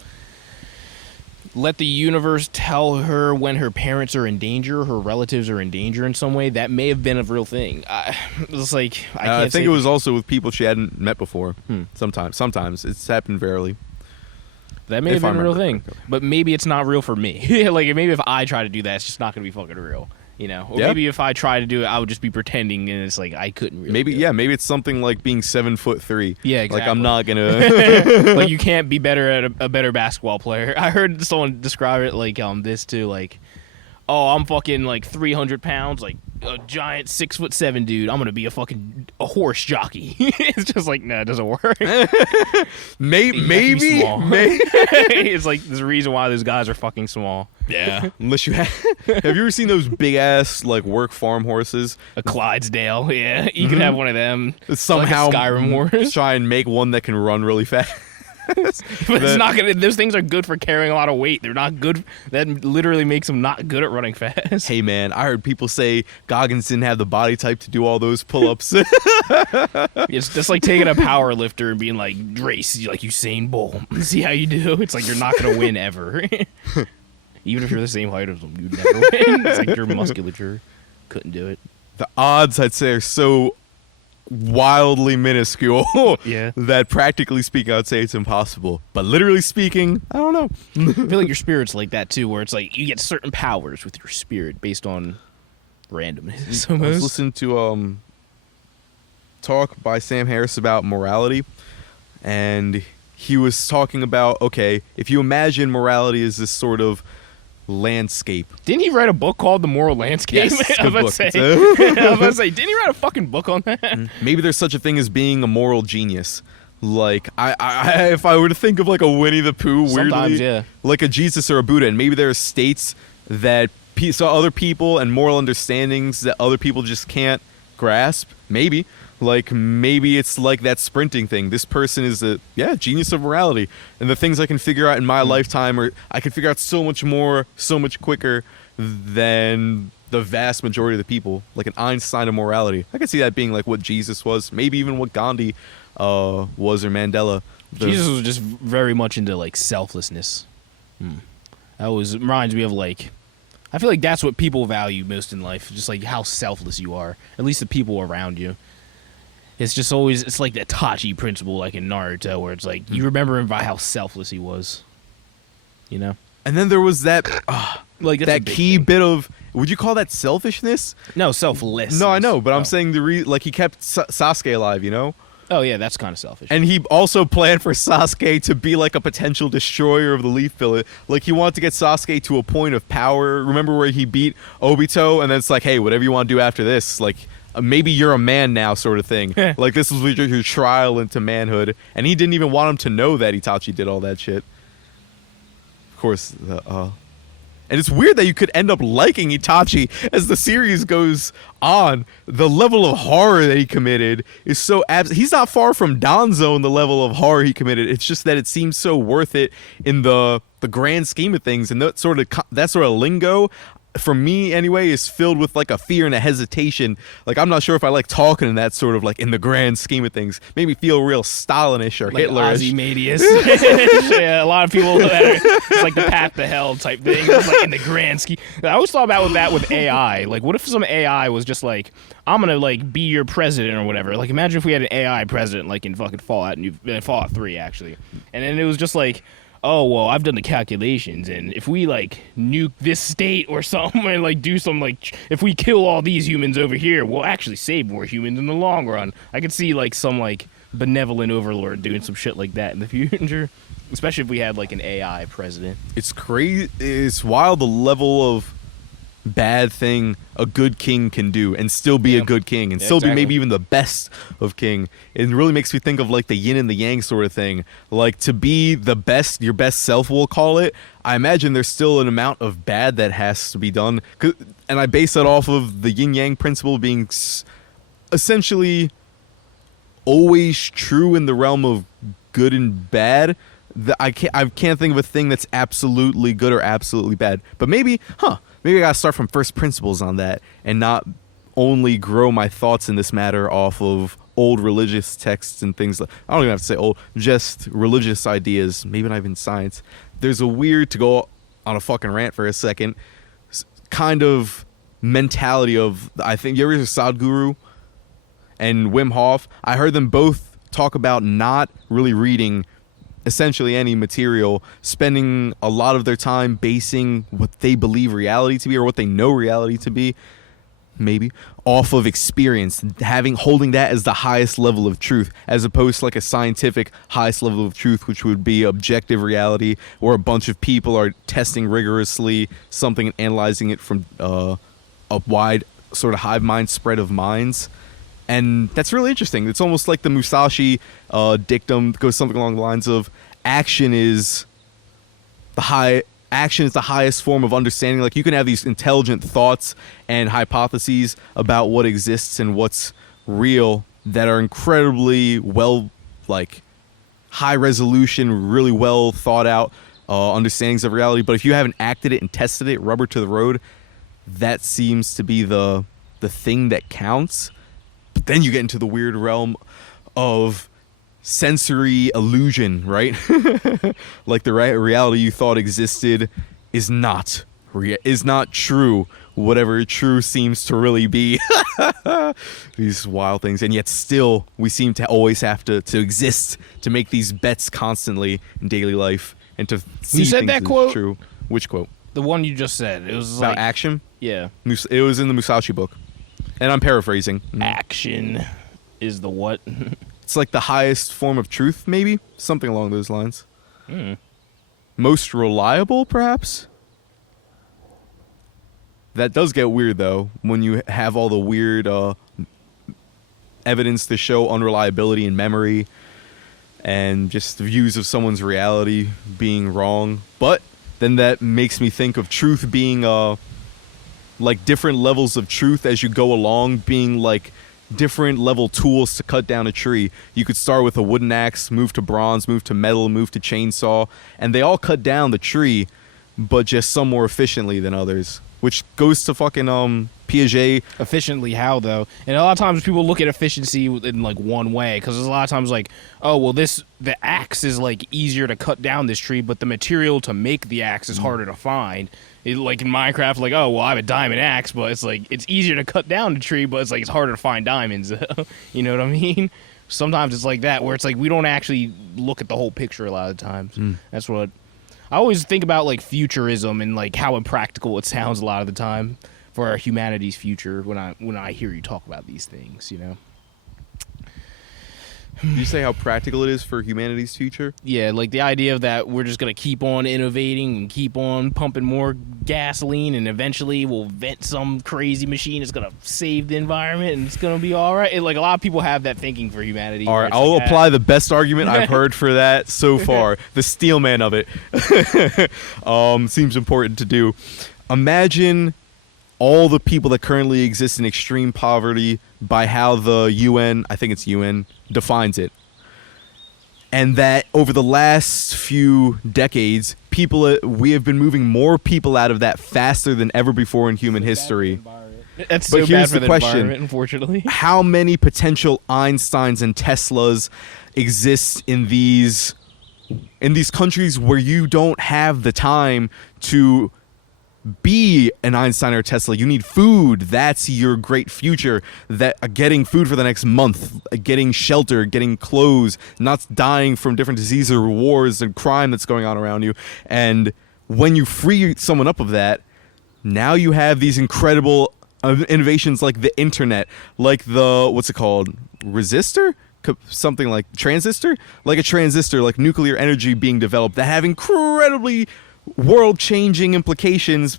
let the universe tell her when her parents are in danger, her relatives are in danger in some way. That may have been a real thing. It's like I think it was also with people she hadn't met before. Sometimes it's happened rarely. That may have been a real thing, but maybe it's not real for me. Like maybe if I try to do that, it's just not going to be fucking real. Or maybe if I try to do it, I would just be pretending, and it's like I couldn't really. Maybe it's something like being 7'3". Yeah, exactly. Like I'm not gonna. Like you can't be better at a better basketball player. I heard someone describe it like this too, like, oh, I'm fucking like 300 pounds, like a giant 6'7" dude. I'm gonna be a horse jockey. It's just like, no, it doesn't work. maybe. It's like there's a reason why those guys are fucking small. Yeah, unless you have you ever seen those big ass like work farm horses? A Clydesdale, yeah. You can have one of them. Somehow like a Skyrim horse. Try and make one that can run really fast. But it's not gonna. Those things are good for carrying a lot of weight. They're not good. That literally makes them not good at running fast. Hey man, I heard people say Goggins didn't have the body type to do all those pull-ups. It's just like taking a power lifter and being like, race like Usain Bolt. See how you do. It's like you're not gonna win ever. Even if you're the same height as them, you'd never win. It's like your musculature couldn't do it. The odds, I'd say, are so wildly minuscule that practically speaking, I'd say it's impossible. But literally speaking, I don't know. I feel like your spirit's like that too, where it's like you get certain powers with your spirit based on randomness. I was listening to talk by Sam Harris about morality, and he was talking about, okay, if you imagine morality as this sort of landscape. Didn't he write a book called The Moral Landscape? Yes, I was about to say, didn't he write a fucking book on that? Maybe there's such a thing as being a moral genius. Like, I if I were to think of like a Winnie the Pooh, weirdly, like a Jesus or a Buddha, and maybe there are states that other people and moral understandings that other people just can't grasp. Maybe. Like, maybe it's like that sprinting thing. This person is a genius of morality. And the things I can figure out in my lifetime, or I can figure out so much more, so much quicker than the vast majority of the people. Like an Einstein of morality. I could see that being like what Jesus was. Maybe even what Gandhi was, or Mandela. Jesus was just very much into, like, selflessness. That reminds me of, like, I feel like that's what people value most in life. Just, like, how selfless you are. At least the people around you. It's just always, it's like the Itachi principle, like in Naruto, where it's like, you remember him by how selfless he was. And then there was that, like that key bit of, would you call that selfishness? No, selfless. No, I know, but I'm saying like he kept Sasuke alive, Oh yeah, that's kind of selfish. And he also planned for Sasuke to be like a potential destroyer of the Leaf Village. Like he wanted to get Sasuke to a point of power. Remember where he beat Obito, and then it's like, hey, whatever you want to do after this, like, maybe you're a man now, sort of thing. Like this was your trial into manhood, and he didn't even want him to know that Itachi did all that shit. Of course, and it's weird that you could end up liking Itachi as the series goes on. The level of horror that he committed is so he's not far from Danzo in the level of horror he committed. It's just that it seems so worth it in the grand scheme of things, and that sort of lingo, for me anyway, is filled with like a fear and a hesitation. Like, I'm not sure if I like talking in that sort of, like, in the grand scheme of things. Made me feel real Stalinish or like Hitlerish. Ozymandias. Yeah, a lot of people it's like the path to hell type thing. It's like in the grand scheme. I always thought about that with AI. Like, what if some AI was just like, I'm gonna like be your president or whatever. Like, imagine if we had an AI president like in fucking Fallout 3 actually, and then it was just like, oh well, I've done the calculations, and if we like nuke this state or something, and like do some like, if we kill all these humans over here, we'll actually save more humans in the long run. I could see like some like benevolent overlord doing some shit like that in the future, especially if we had like an AI president. It's crazy. It's wild the level of bad thing a good king can do and still be a good king and still be maybe even the best of king. It really makes me think of like the yin and the yang sort of thing. Like to be the best, your best self, we'll call it. I imagine there's still an amount of bad that has to be done. And I base that off of the yin yang principle being essentially always true in the realm of good and bad. I can't think of a thing that's absolutely good or absolutely bad. But maybe I gotta start from first principles on that and not only grow my thoughts in this matter off of old religious texts and things like, I don't even have to say old, just religious ideas, maybe not even science. There's a weird, to go on a fucking rant for a second, kind of mentality of, I think, you ever hear of Sadhguru and Wim Hof? I heard them both talk about not really reading essentially any material, spending a lot of their time basing what they believe reality to be or what they know reality to be, maybe, off of experience, holding that as the highest level of truth, as opposed to like a scientific highest level of truth, which would be objective reality, where a bunch of people are testing rigorously something and analyzing it from a wide sort of hive mind spread of minds. And that's really interesting. It's almost like the Musashi dictum goes something along the lines of action is the highest form of understanding. Like you can have these intelligent thoughts and hypotheses about what exists and what's real that are incredibly well, like high resolution, really well thought out understandings of reality. But if you haven't acted it and tested it, rubber to the road, that seems to be the thing that counts. But then you get into the weird realm of sensory illusion, right? Like the reality you thought existed is not true. Whatever true seems to really be. These wild things, and yet still we seem to always have to exist to make these bets constantly in daily life and to see you said things that as quote? true. Which quote? The one you just said. It was About like action. Yeah. It was in the Musashi book, and I'm paraphrasing. Action is the what? It's like the highest form of truth, maybe? Something along those lines. Most reliable, perhaps? That does get weird, though, when you have all the weird evidence to show unreliability in memory and just the views of someone's reality being wrong. But then that makes me think of truth being like different levels of truth as you go along, being like different level tools to cut down a tree. You could start with a wooden axe, move to bronze, move to metal, move to chainsaw, and they all cut down the tree, but just some more efficiently than others, which goes to fucking Piaget. Efficiently how, though? And a lot of times people look at efficiency in like one way, because there's a lot of times like, oh well, the axe is like easier to cut down this tree, but the material to make the axe is harder to find. Like in Minecraft, like, oh well, I have a diamond axe, but it's like it's easier to cut down the tree, but it's like it's harder to find diamonds. You know what I mean? Sometimes it's like that, where it's like we don't actually look at the whole picture a lot of times. That's what I always think about, like futurism and like how impractical it sounds a lot of the time for our humanity's future when I hear you talk about these things, you know. Did you say how practical it is for humanity's future? Yeah, like the idea of that we're just going to keep on innovating and keep on pumping more gasoline, and eventually we'll invent some crazy machine that's going to save the environment and it's going to be all right. And like a lot of people have that thinking for humanity. All right, I'll apply the best argument I've heard for that so far. The steel man of it. Seems important to do. Imagine all the people that currently exist in extreme poverty by how the UN, I think it's UN, defines it. And that over the last few decades, we have been moving more people out of that faster than ever before in human history. That's so bad for the environment, unfortunately. How many potential Einsteins and Teslas exist in these countries where you don't have the time to be an Einstein or Tesla. You need food. That's your great future. That getting food for the next month, getting shelter, getting clothes, not dying from different diseases or wars and crime that's going on around you. And when you free someone up of that, now you have these incredible innovations like the internet, like the, what's it called? Resistor? Something like transistor? Like a transistor, like nuclear energy being developed that have incredibly world-changing implications,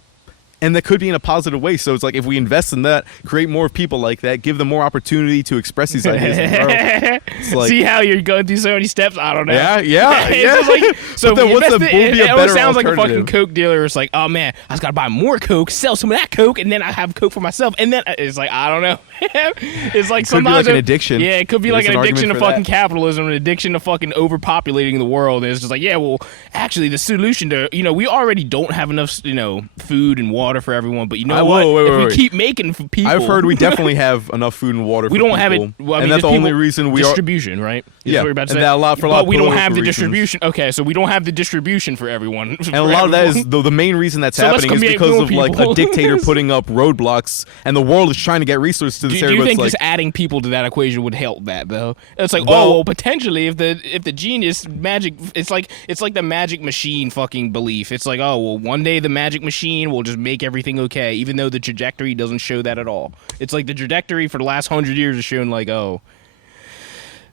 and that could be in a positive way. So it's like if we invest in that, create more people like that, give them more opportunity to express these ideas in the world. It's like, see how you're going through so many steps? I don't know. Yeah. It's just like, so then what's the, it always sounds like a fucking alternative? Coke dealer. It's like, oh man, I just gotta buy more Coke, sell some of that Coke, and then I have Coke for myself. And then it's like, I don't know. It's like It could be like an addiction. Yeah, it could be There's like an addiction to argument for fucking that. capitalism, an addiction to fucking overpopulating the world. And it's just like, yeah, well, actually, the solution to, we already don't have enough, food and water for everyone. But you know what? If we keep making people, I've heard we definitely have enough food and water. we for don't have it. people. Well, I and mean, that's the only reason we are. distribution, right? Is Yeah, what you're about to and say? that a lot of but we don't political have the reasons. distribution. Okay, so we don't have the distribution for everyone. And a lot of that is the main reason that's So let's happening is create because more of like people. a dictator putting up roadblocks, and the world is trying to get resources to this Do area. you but think it's just like, adding people to that equation would help that though? It's like, Well- potentially if the genius magic, it's like the magic machine fucking belief. It's like, one day the magic machine will just make everything okay, even though the trajectory doesn't show that at all. It's like the trajectory for the last 100 years has shown like,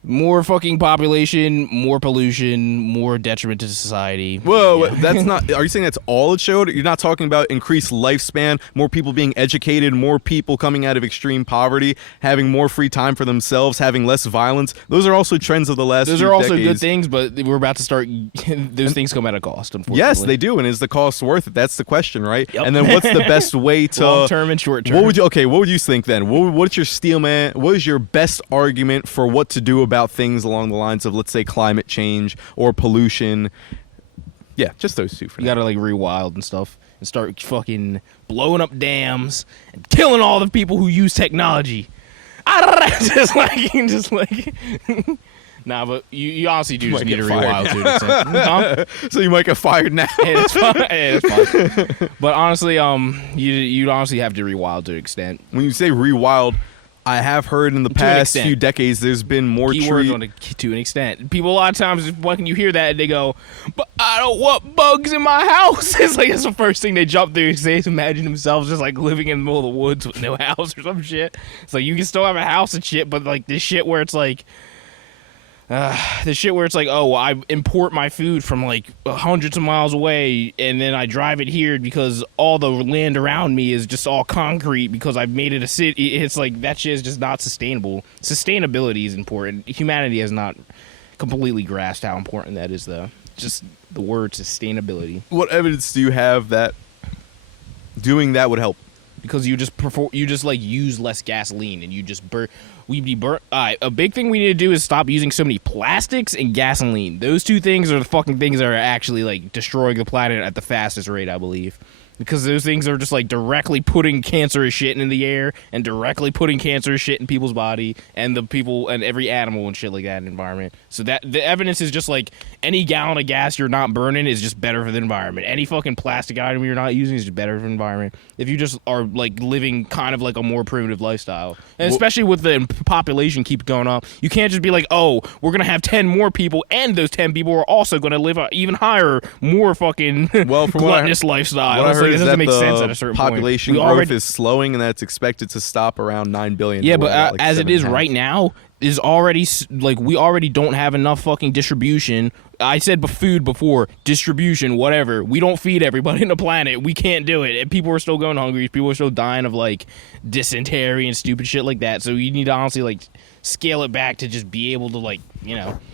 more fucking population, more pollution, more detriment to society. whoa, Yeah. that's not. Are you saying that's all it showed? You're not talking about increased lifespan, more people being educated, more people coming out of extreme poverty, having more free time for themselves, having less violence. Those are also trends of the last. Those few are also decades. good things, but we're about to start. Those things come at a cost, unfortunately. Yes, they do, and is the cost worth it? That's the question, right? Yep. And then what's the best way to long term and short term. What would you think then? What's your steel man? What is your best argument for what to do about things along the lines of, let's say, climate change or pollution? Yeah, just those two for You now. gotta like rewild and stuff and start fucking blowing up dams and killing all the people who use technology. Just like. Nah, but you honestly do You just might need to get fired rewild too. Huh? So you might get fired now. Hey, it's fine. Hey, it's fine. But honestly, you'd honestly have to rewild to an extent. When you say rewild, I have heard in the an past extent. few decades there's been more Keywords to an extent. People a lot of times when you hear that they go, "But I don't want bugs in my house." It's like that's the first thing they jump through. They imagine themselves just like living in the middle of the woods with no house or some shit. It's like you can still have a house and shit, but like this shit where it's like. The shit where it's like, I import my food from like hundreds of miles away and then I drive it here because all the land around me is just all concrete because I've made it a city. It's like that shit is just not sustainable. Sustainability is important. Humanity has not completely grasped how important that is, though. Just the word sustainability. What evidence do you have that doing that would help? Because you just like use less gasoline and you just burn. We'd be burnt. A big thing we need to do is stop using so many plastics and gasoline. Those two things are the fucking things that are actually like destroying the planet at the fastest rate, I believe. Because those things are just like directly putting cancerous shit in the air and directly putting cancerous shit in people's body and the people and every animal and shit like that in the environment. So that the evidence is just like any gallon of gas you're not burning is just better for the environment. Any fucking plastic item you're not using is just better for the environment. If you just are like living kind of like a more primitive lifestyle, and especially with the population keep going up, you can't just be like, we're gonna have 10 more people, and those 10 people are also gonna live a even higher, more fucking Well, from gluttonous lifestyle. What I It's heard like, it is doesn't that make sense at the a certain population point. growth is slowing, and that's expected to stop around 9 billion. Yeah, but We're at, like, as it is 7.5. right now, is already like we already don't have enough fucking distribution. I said food before, distribution, whatever. We don't feed everybody on the planet. We can't do it. And people are still going hungry. People are still dying of like dysentery and stupid shit like that. So you need to honestly like scale it back to just be able to like,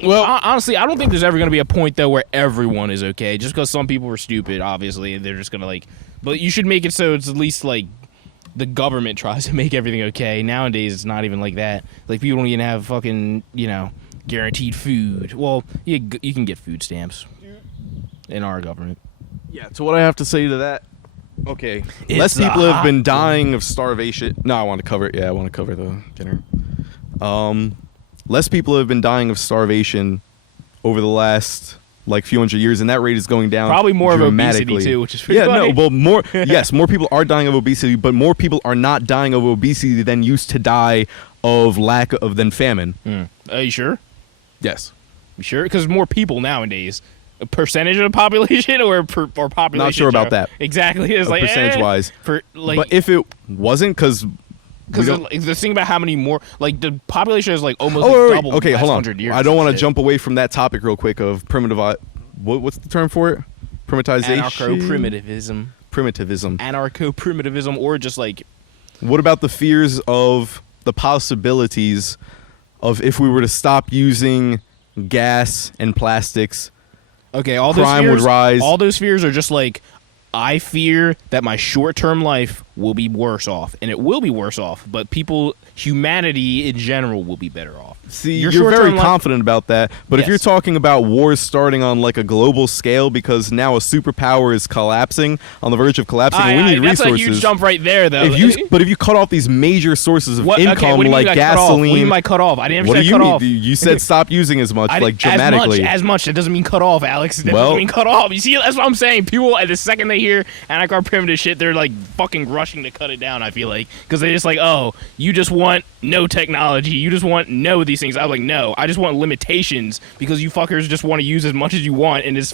Well, honestly, I don't think there's ever going to be a point though where everyone is okay. Just because some people are stupid, obviously, and they're just going to like. But you should make it so it's at least like. The government tries to make everything okay. Nowadays, it's not even like that. Like, people don't even have fucking, guaranteed food. Well, you can get food stamps in our government. Yeah, so what I have to say to that, okay, It's less people a have been hot dying of starvation. No, I want to cover it. Yeah, I want to cover the dinner. Less people have been dying of starvation over the last like few hundred years, and that rate is going down Probably more of dramatically. obesity too, which is pretty funny. More people are dying of obesity, but more people are not dying of obesity than used to die of than famine. Are you sure? Yes. You sure? Because more people nowadays. A percentage of the population or population? Not sure about that. Exactly. It's like percentage-wise. But if it wasn't, because the thing about how many more, like the population is like almost doubled okay, in the last hold on. 100 years. I don't want to jump away from that topic real quick of primitive. What's the term for it? Primatization. Anarcho-primitivism. Anarcho-primitivism, or just like. What about the fears of the possibilities of if we were to stop using gas and plastics? Okay, all those crime fears, would rise. All those fears are just like, I fear that my short-term life will be worse off, and it will be worse off, but humanity in general will be better off. See, you're very confident about that, but if you're talking about wars starting on like a global scale because now a superpower is collapsing, on the verge of collapsing, and we need resources. That's a huge jump right there, though. But if you cut off these major sources of income like gasoline, cut off? What do you mean by cut off? I didn't say cut off. You said stop using as much, like dramatically. As much. That doesn't mean cut off, Alex. That doesn't mean cut off. You see, that's what I'm saying. People, the second they hear anarcho-primitive shit, they're like fucking rushing to cut it down, I feel like. Because they're just like, oh, you just want no technology. You just want no of these things. I'm like, no, I just want limitations because you fuckers just want to use as much as you want, and it's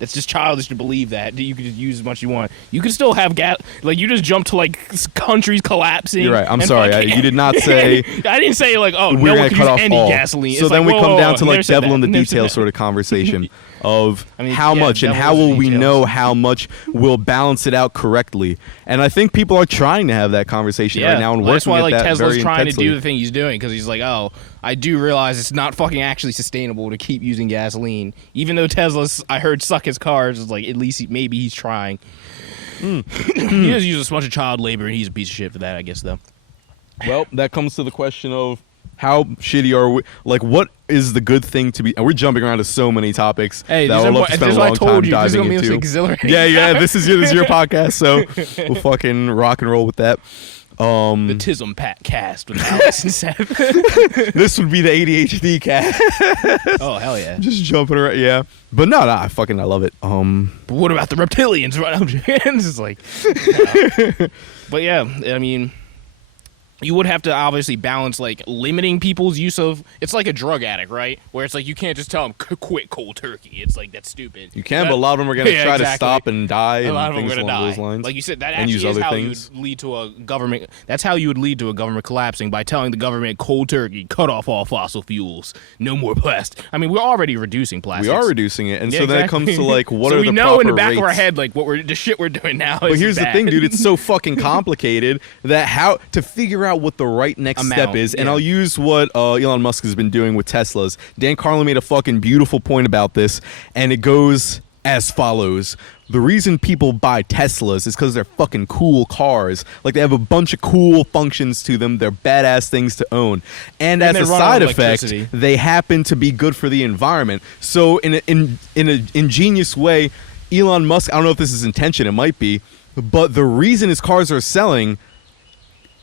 just childish to believe that you could just use as much as you want. You could still have like, you just jump to like countries collapsing. You're right. I'm sorry. You did not say. I didn't say like, oh, no one can use any gasoline. So it's then like, we come down to like devil in the details details sort of conversation of how much and how will we know how much will balance it out correctly. And I think people are trying to have that conversation right now and working that's why, at like, that Tesla's very trying intensely. to do the thing he's doing, because he's like, oh, I do realize it's not fucking actually sustainable to keep using gasoline. Even though Tesla's, I heard, suck his cars, it's like, at least maybe he's trying. He does use a bunch of child labor, and he's a piece of shit for that, I guess, though. Well, that comes to the question of how shitty are we? Like, what is the good thing to be? And we're jumping around to so many topics that I would love to spend a long time diving into. Yeah, this is your podcast, so we'll fucking rock and roll with that. The Tism Pat cast with Alex and Seth. This would be the ADHD cast. Oh, hell yeah. Just jumping around, yeah. But no, I love it. But what about the reptilians? It's like, no. But yeah, I mean, you would have to obviously balance, like, limiting people's use of... It's like a drug addict, right? Where it's like, you can't just tell them, quit cold turkey. It's like, that's stupid. You can, but a lot of them are going to try to stop and die. A lot of them are going to die. Those lines. Like you said, that actually is how you would lead to a government... That's how you would lead to a government collapsing, by telling the government, cold turkey, cut off all fossil fuels, no more plastic. I mean, we're already reducing plastics. We are reducing it, and so then it comes to, like, what are the proper rates? So we know in the back of our head, like, the shit we're doing now is But here's bad. the thing, dude. It's so fucking complicated that how to figure out what the right next step is, and I'll use what Elon Musk has been doing with Teslas. Dan Carlin made a fucking beautiful point about this, and it goes as follows. The reason people buy Teslas is because they're fucking cool cars. Like, they have a bunch of cool functions to them. They're badass things to own. And as a side effect, they happen to be good for the environment. So in an ingenious way, Elon Musk, I don't know if this is intention, it might be, but the reason his cars are selling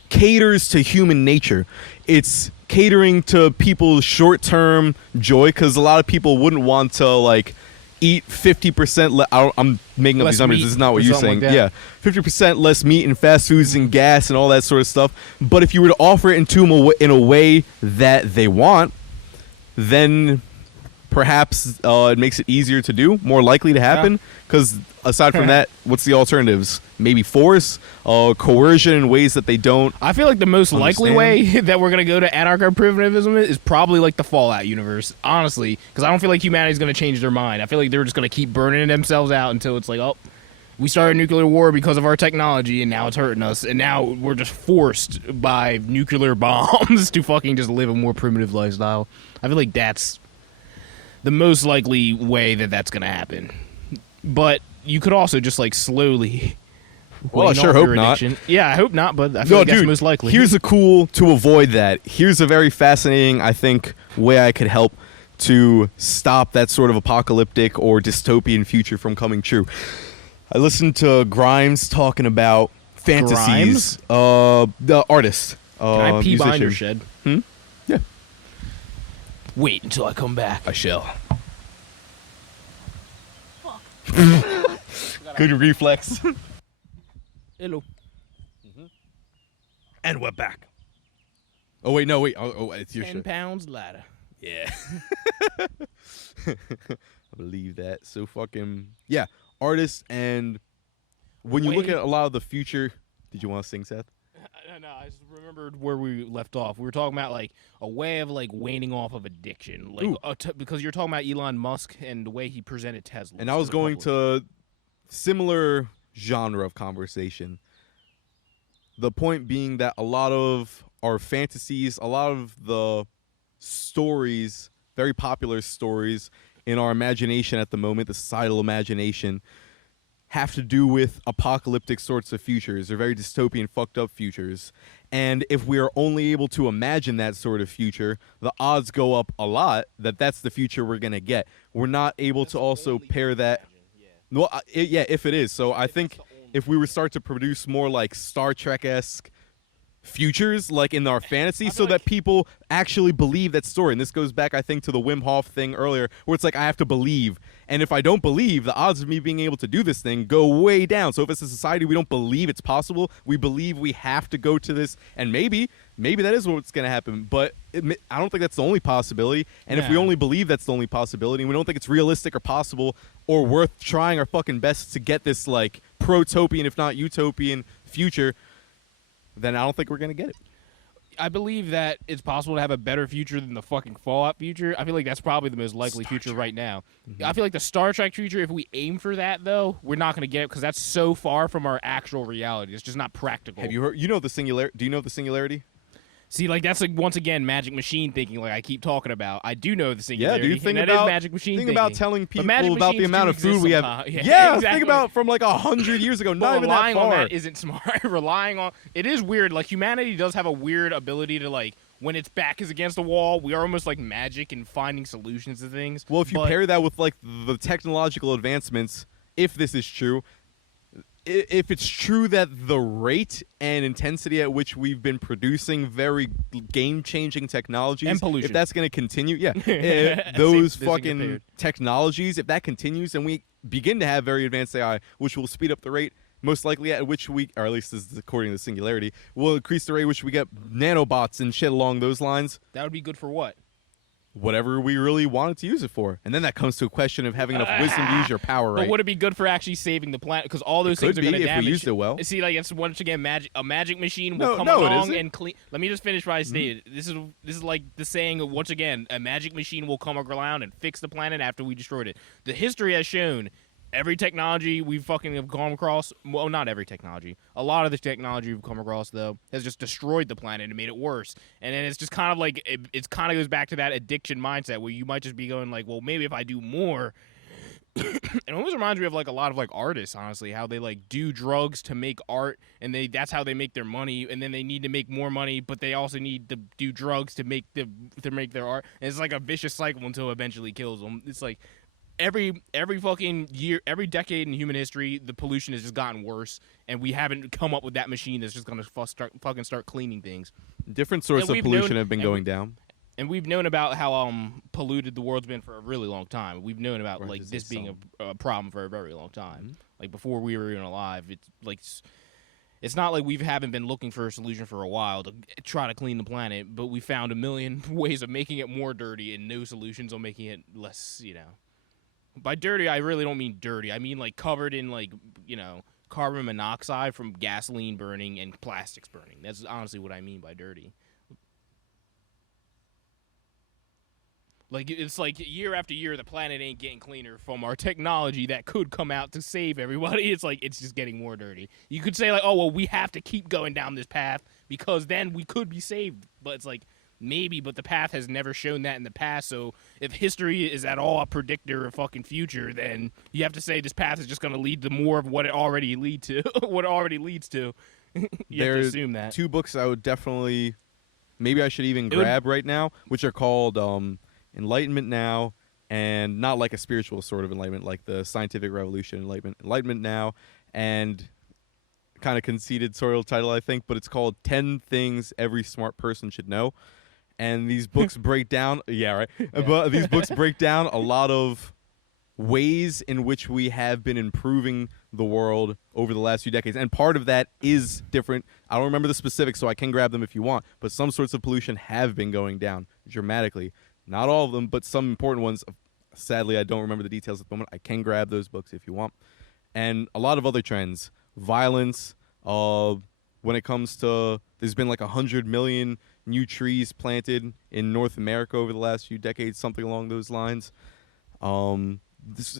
caters to human nature. It's catering to people's short-term joy, because a lot of people wouldn't want to, like, eat 50% I'm making up these numbers. This is not what you're saying. Like, yeah, 50% less meat and fast foods and gas and all that sort of stuff. But if you were to offer it to them in a way that they want, then perhaps it makes it easier to do, more likely to happen. Because aside from that, what's the alternatives? Maybe force, coercion in ways that they don't. I feel like the most likely way that we're going to go to anarcho-primitivism is probably like the Fallout universe, honestly. Because I don't feel like humanity's going to change their mind. I feel like they're just going to keep burning themselves out until it's like, oh, we started nuclear war because of our technology, and now it's hurting us. And now we're just forced by nuclear bombs to fucking just live a more primitive lifestyle. I feel like that's the most likely way that that's going to happen. But you could also just, like, slowly... Well, I sure hope not. Yeah, I hope not, but I feel like that's most likely. Here's a cool, to avoid that, here's a very fascinating, I think, way I could help to stop that sort of apocalyptic or dystopian future from coming true. I listened to Grimes talking about fantasies. The artist. Can I pee musician. behind your shed? Yeah. Wait until I come back. I shall. Good reflex. Hello. And we're back. Oh wait, no, wait. Oh, it's your 10 shit. pounds lighter. Yeah. I believe that. So fucking yeah, artists, and when you look at a lot of the future, did you want to sing, Seth? No, I just remembered where we left off. We were talking about like a way of like waning off of addiction, like because you're talking about Elon Musk and the way he presented Tesla. And I was going to similar genre of conversation. The point being that a lot of our fantasies, a lot of the stories, very popular stories in our imagination at the moment, the societal imagination, have to do with apocalyptic sorts of futures. They're very dystopian, fucked up futures. And if we are only able to imagine that sort of future, the odds go up a lot that that's the future we're going to get. We're not able to also pair that. Well, yeah, if it is. So I think if we would start to produce more like Star Trek-esque futures, like in our fantasy, so that people actually believe that story. And this goes back, I think, to the Wim Hof thing earlier, where it's like I have to believe. And if I don't believe, the odds of me being able to do this thing go way down. So if it's a society we don't believe it's possible, we believe we have to go to this, and maybe that is what's going to happen. But I don't think that's the only possibility. And if we only believe that's the only possibility, and we don't think it's realistic or possible or worth trying our fucking best to get this like protopian, if not utopian future, then I don't think we're going to get it. I believe that it's possible to have a better future than the fucking Fallout future. I feel like that's probably the most likely future right now. I feel like the Star Trek future, if we aim for that, though, we're not going to get it because that's so far from our actual reality. It's just not practical. Have you heard? You know the singularity? Do you know the singularity? See, like that's like once again magic machine thinking, like I keep talking about. I do know the singularity. Yeah, dude. Think and about that is magic machine. Think thinking. about telling people about the machines amount of do food we have. exist Yeah, exactly. Think about from like 100 years ago. Not even that relying far. on that isn't smart. Relying on it is weird. Like humanity does have a weird ability to like when its back is against the wall, we are almost like magic in finding solutions to things. Well, if you pair that with like the technological advancements, if this is true. If it's true that the rate and intensity at which we've been producing very game-changing technologies, and pollution, if that's going to continue, those fucking technologies, if that continues and we begin to have very advanced AI, which will speed up the rate, most likely at which we, or at least this is according to the singularity, will increase the rate at which we get nanobots and shit along those lines. That would be good for what? Whatever we really wanted to use it for. And then that comes to a question of having enough wisdom to use your power right. But would it be good for actually saving the planet? Because all those things are going to damage. If we used it well. See, like it's once again a magic machine will come along and clean. Let me just finish what I stated. This is like the saying once again, a magic machine will come around and fix the planet after we destroyed it. The history has shown every technology we fucking have come across, well, not every technology, a lot of the technology we've come across, though, has just destroyed the planet and made it worse. And then it's just kind of like, it kind of goes back to that addiction mindset where you might just be going like, well, maybe if I do more. It almost reminds me of like a lot of like artists, honestly, how they like do drugs to make art, and that's how they make their money, and then they need to make more money, but they also need to do drugs to make their art. And it's like a vicious cycle until it eventually kills them. It's like every fucking year, every decade in human history, the pollution has just gotten worse, and we haven't come up with that machine that's just gonna start cleaning things. Different sources of pollution have been going down. And we've known about how polluted the world's been for a really long time. We've known about like this being a problem for a very long time. Mm-hmm. Like before we were even alive. It's like it's not like we haven't been looking for a solution for a while to try to clean the planet, but we found a million ways of making it more dirty and no solutions on making it less, By dirty, I really don't mean dirty. I mean like covered in like, carbon monoxide from gasoline burning and plastics burning. That's honestly what I mean by dirty. Like, it's like year after year, the planet ain't getting cleaner from our technology that could come out to save everybody. It's like, it's just getting more dirty. You could say, like, oh, well, we have to keep going down this path because then we could be saved. But it's like, maybe, but the path has never shown that in the past. So if history is at all a predictor of fucking future, then you have to say this path is just going to lead to more of what it already leads to. What it already leads to. You have to assume that. Two books I would definitely, maybe I should even grab right now, which are called Enlightenment Now, and not like a spiritual sort of enlightenment, like the scientific revolution Enlightenment Now, and kind of conceited sort of title, I think, but it's called 10 Things Every Smart Person Should Know. And these books break down, but these books break down a lot of ways in which we have been improving the world over the last few decades. And part of that is different. I don't remember the specifics, so I can grab them if you want. But some sorts of pollution have been going down dramatically. Not all of them, but some important ones. Sadly, I don't remember the details at the moment. I can grab those books if you want. And a lot of other trends. Violence. When it comes to, there's been like 100 million new trees planted in North America over the last few decades, something along those lines.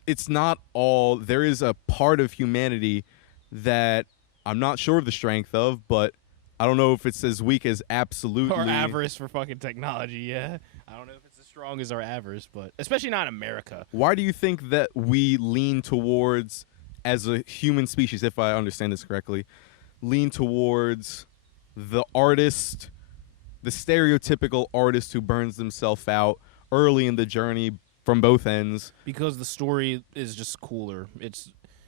It's not all. There is a part of humanity that I'm not sure of the strength of, but I don't know if it's as weak as absolutely. Or avarice for fucking technology, yeah. I don't know if it's as strong as our avarice, but especially not in America. Why do you think that we lean towards, as a human species, if I understand this correctly, lean towards the artist, the stereotypical artist who burns themselves out early in the journey from both ends? Because the story is just cooler.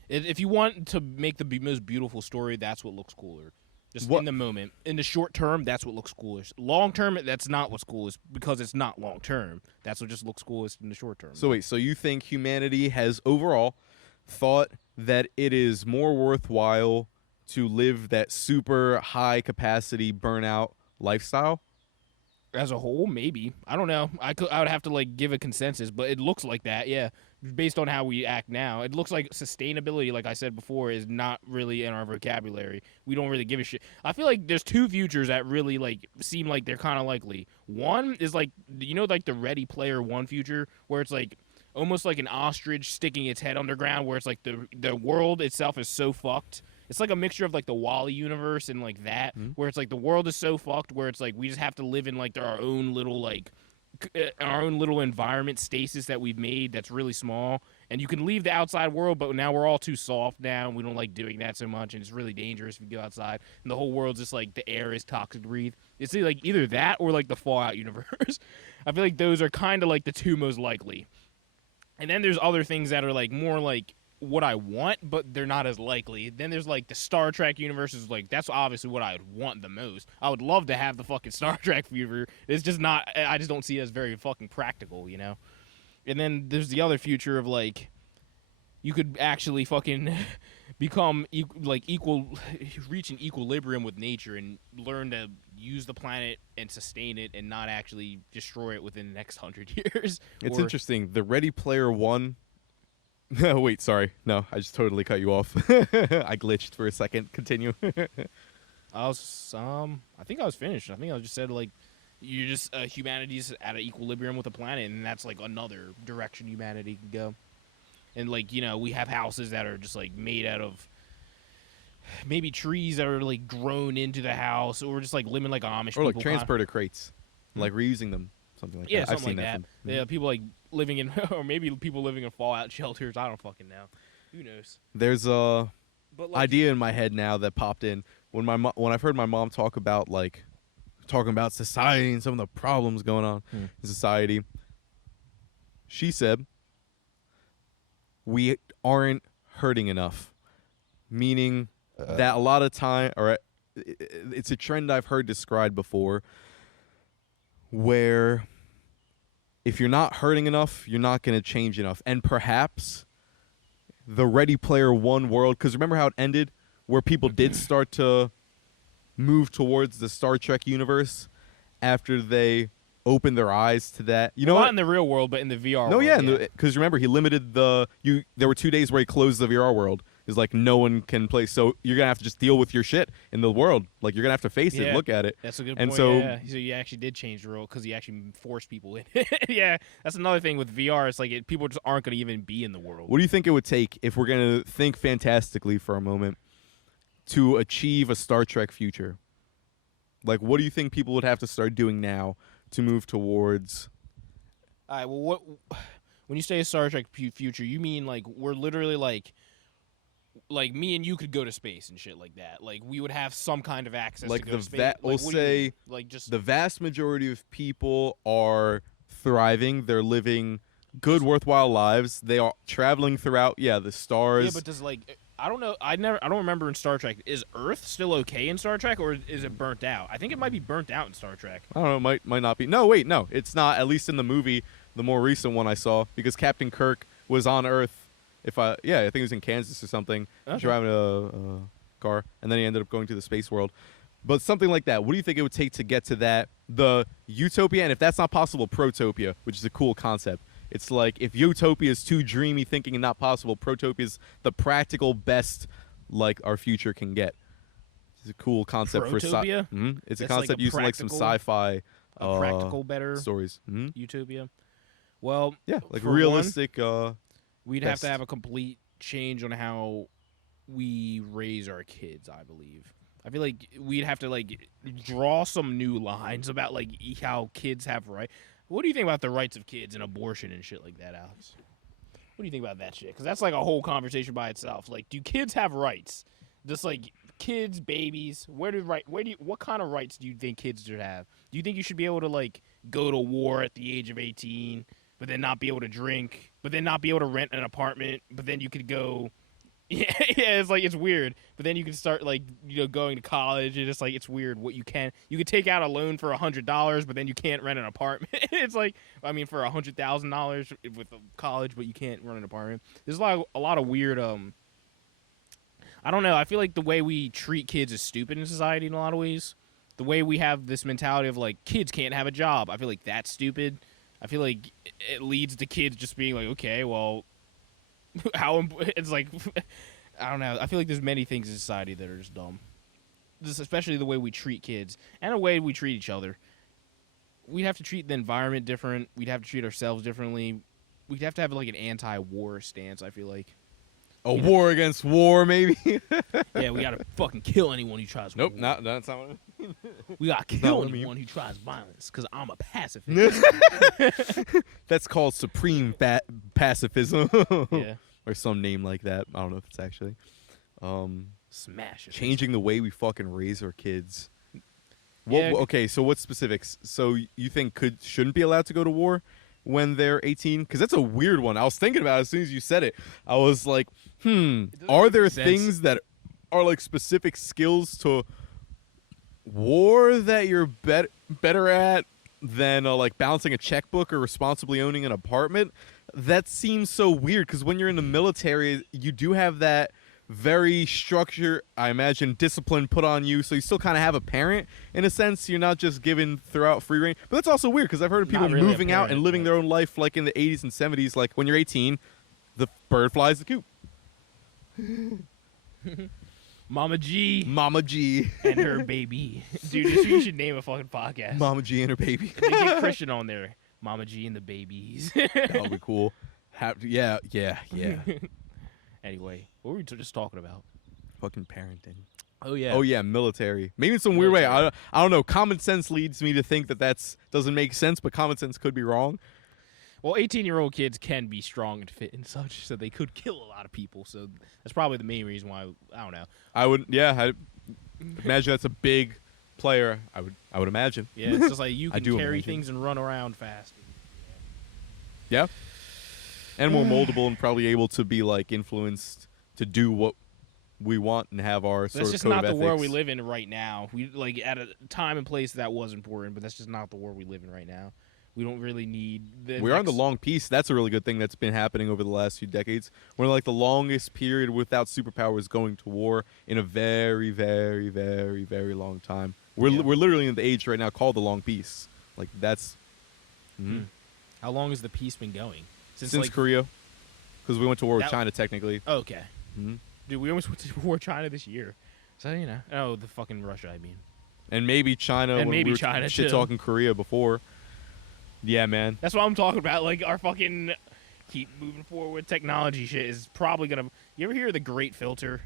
If you want to make the most beautiful story, that's what looks cooler. Just in the moment. In the short term, that's what looks coolest. Long term, that's not what's coolest because it's not long term. That's what just looks coolest in the short term. So wait, so you think humanity has overall thought that it is more worthwhile to live that super high capacity burnout lifestyle? As a whole, maybe. I don't know. I would have to like give a consensus, but it looks like that, yeah. Based on how we act now, it looks like sustainability, like I said before, is not really in our vocabulary. We don't really give a shit. I feel like there's two futures that really like seem like they're kind of likely. One is like, you know, like the Ready Player One future, where it's like almost like an ostrich sticking its head underground, where it's like the world itself is so fucked. It's like a mixture of like the Wall-E universe and like that, where it's like the world is so fucked, where it's like we just have to live in like our own little like our own little environment stasis that we've made that's really small, and you can leave the outside world, but now we're all too soft now, and we don't like doing that so much, and it's really dangerous if you go outside, and the whole world's just like the air is toxic to breathe. It's like either that or like the Fallout universe. I feel like those are kind of like the two most likely. And then there's other things that are like more like what I want, but they're not as likely. Then there's like the Star Trek universe is like, that's obviously what I would want the most. I would love to have the fucking Star Trek fever. It's just not, I just don't see it as very fucking practical, you know? And then there's the other future of like, you could actually fucking become reach an equilibrium with nature and learn to use the planet and sustain it and not actually destroy it within the next 100 years. It's interesting. The Ready Player One. No, wait, sorry. No, I just totally cut you off. I glitched for a second. Continue. I think I was finished. I think I just said like, you're just humanity's at an equilibrium with the planet, and that's like another direction humanity can go. And like, you know, we have houses that are just like made out of maybe trees that are like grown into the house, or just like living like Amish or people. like transporter crates, like reusing them, something like yeah, that. something I've seen like that. Yeah, people like living in, or maybe people living in fallout shelters. I don't fucking know. Who knows? There's a idea in my head now that popped in when I've heard my mom talking about society and some of the problems going on in society. She said, we aren't hurting enough, meaning that a lot of time, or it's a trend I've heard described before, where if you're not hurting enough, you're not going to change enough. And perhaps the Ready Player One world, because remember how it ended, where people did start to move towards the Star Trek universe after they opened their eyes to that. You know, not in the real world, but in the VR. No, world, yeah, because remember he limited there were 2 days where he closed the VR world. It's like no one can play, so you're gonna have to just deal with your shit in the world. Like you're gonna have to face it, look at it. That's a good and point. So, yeah. So you actually did change the rule because you actually forced people in. Yeah, that's another thing with VR. It's like people just aren't gonna even be in the world. What do you think it would take if we're gonna think fantastically for a moment to achieve a Star Trek future? Like, what do you think people would have to start doing now to move towards? All right. Well, when you say a Star Trek future, you mean like we're literally like me and you could go to space and shit like that. Like we would have some kind of access like to go to space. We'll say like just the vast majority of people are thriving. They're living good, worthwhile lives. They are traveling throughout, the stars. Yeah, but does I don't know. I don't remember in Star Trek. Is Earth still okay in Star Trek, or is it burnt out? I think it might be burnt out in Star Trek. I don't know. Might not be. No, wait, no. It's not. At least in the movie, the more recent one I saw, because Captain Kirk was on Earth. I think it was in Kansas or something, Okay. driving a car, and then he ended up going to the space world. But something like that. What do you think it would take to get to that? The utopia, and if that's not possible, protopia, which is a cool concept. It's like if utopia is too dreamy thinking and not possible, protopia is the practical best like our future can get. It's a cool concept Protopia? for It's a That's like concept a used in like some practical- sci-fi A practical, better stories. utopia. Well, Yeah, like for realistic. one, we'd have best. to have a complete change on how we raise our kids. I believe. I feel like we'd have to like draw some new lines about like how kids have right. What do you think about the rights of kids and abortion and shit like that, Alex? What do you think about that shit? Because that's like a whole conversation by itself. Like, do kids have rights? Just like kids, babies. What kind of rights do you think kids should have? Do you think you should be able to like go to war at the age of 18, but then not be able to drink, but then not be able to rent an apartment, but then you could go? Yeah, it's like it's weird. But then you can start like going to college, and it's like it's weird what you could take out a loan for $100, but then you can't rent an apartment. It's like for $100,000 with college, but you can't rent an apartment. There's a lot of weird I don't know. I feel like the way we treat kids is stupid in society in a lot of ways. The way we have this mentality of like kids can't have a job. I feel like that's stupid. I feel like it leads to kids just being like, okay, well. It's like I don't know. I feel like there's many things in society that are just dumb. Especially the way we treat kids and the way we treat each other. We'd have to treat the environment different. We'd have to treat ourselves differently. We'd have to have like an anti-war stance. I feel like A war against war, maybe. yeah, we gotta fucking kill anyone who tries. Nope, war. that's not what I mean. We gotta not kill what I mean. anyone who tries violence because I'm a pacifist. That's called supreme pacifism. Yeah, Or some name like that. I don't know if it's actually. smash it. Changing the way we fucking raise our kids. Yeah. Okay, so what specifics? So you think shouldn't be allowed to go to war when they're 18? Because that's a weird one. I was thinking about it as soon as you said it. I was like, are there make sense. things that are like specific skills to war that you're better at than like balancing a checkbook or responsibly owning an apartment? That seems so weird because when you're in the military, you do have that very structured, I imagine, discipline put on you. So you still kind of have a parent in a sense. You're not just given throughout free reign. But that's also weird because I've heard of people Not really a moving out parent, and living but- their own life like in the 80s and 70s. Like when you're 18, the bird flies the coop. Mama G Mama G. and her baby. Dude, you should name a fucking podcast. Mama G and her baby. They get Christian on there. Mama G and the babies. That would be cool. Yeah. Anyway, what were we just talking about? Fucking parenting. Oh yeah. Oh yeah, military. Maybe in some weird way. Military. I don't know. Common sense leads me to think that doesn't make sense, but common sense could be wrong. Well, 18-year-old kids can be strong and fit and such, so they could kill a lot of people. So that's probably the main reason why. I don't know. I imagine that's a big player. I would imagine. Yeah, it's just like you I can do carry imagine. things and run around fast. Yeah. And more moldable and probably able to be like influenced to do what we want and have our But sort that's of just code not of the world we ethics. live in right now. We like at a time and place that was important, but that's just not the world we live in right now. We don't really need the We're on the next- long peace. That's a really good thing that's been happening over the last few decades. We're in like the longest period without superpowers going to war in a very, very, very, very long time. We're Yeah. literally in the age right now called the long peace. Like that's How long has the peace been going? since like, Korea, because we went to war with That- China technically. Okay. Mhm. Dude, we almost went to war with China this year. So, Oh, the fucking Russia, I mean. And maybe China. And when maybe we were China, shit too. talking Korea before. Yeah, man. That's what I'm talking about. Like, our fucking keep moving forward with technology shit is probably going to... You ever hear of the Great Filter?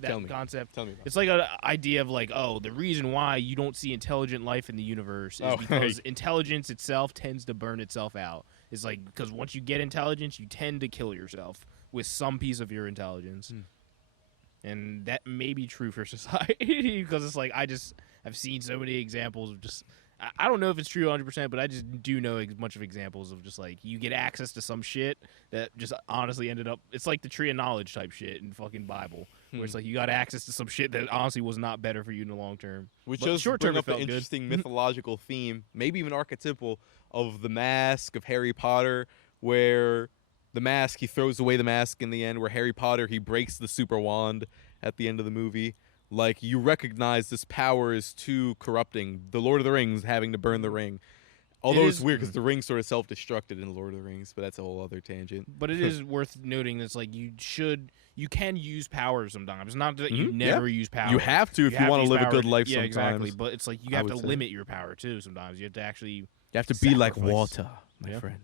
That Tell me. concept? Tell me about It's like an idea of like, oh, the reason why you don't see intelligent life in the universe is Oh, because intelligence itself tends to burn itself out. It's like, because once you get intelligence, you tend to kill yourself with some piece of your intelligence. And that may be true for society because it's like I've seen so many examples of just I don't know if it's true 100%, but I just do know a bunch of examples of just like you get access to some shit that just honestly ended up it's like the tree of knowledge type shit in fucking Bible where it's like you got access to some shit that honestly was not better for you in the long term. Which But does short bring term, it up an felt good. interesting mythological theme, maybe even archetypal, of the mask of Harry Potter, where the mask, he throws away the mask in the end, where Harry Potter, he breaks the super wand at the end of the movie. Like, you recognize this power is too corrupting. The Lord of the Rings having to burn the ring. Although it's weird because the ring sort of self-destructed in Lord of the Rings, but that's a whole other tangent. But it is worth noting that's like you can use power sometimes. It's not that you never use power. You have to if you want to live a good life sometimes. Exactly. But it's like you have to limit your power too sometimes. You have to actually You have to be like water, my friend.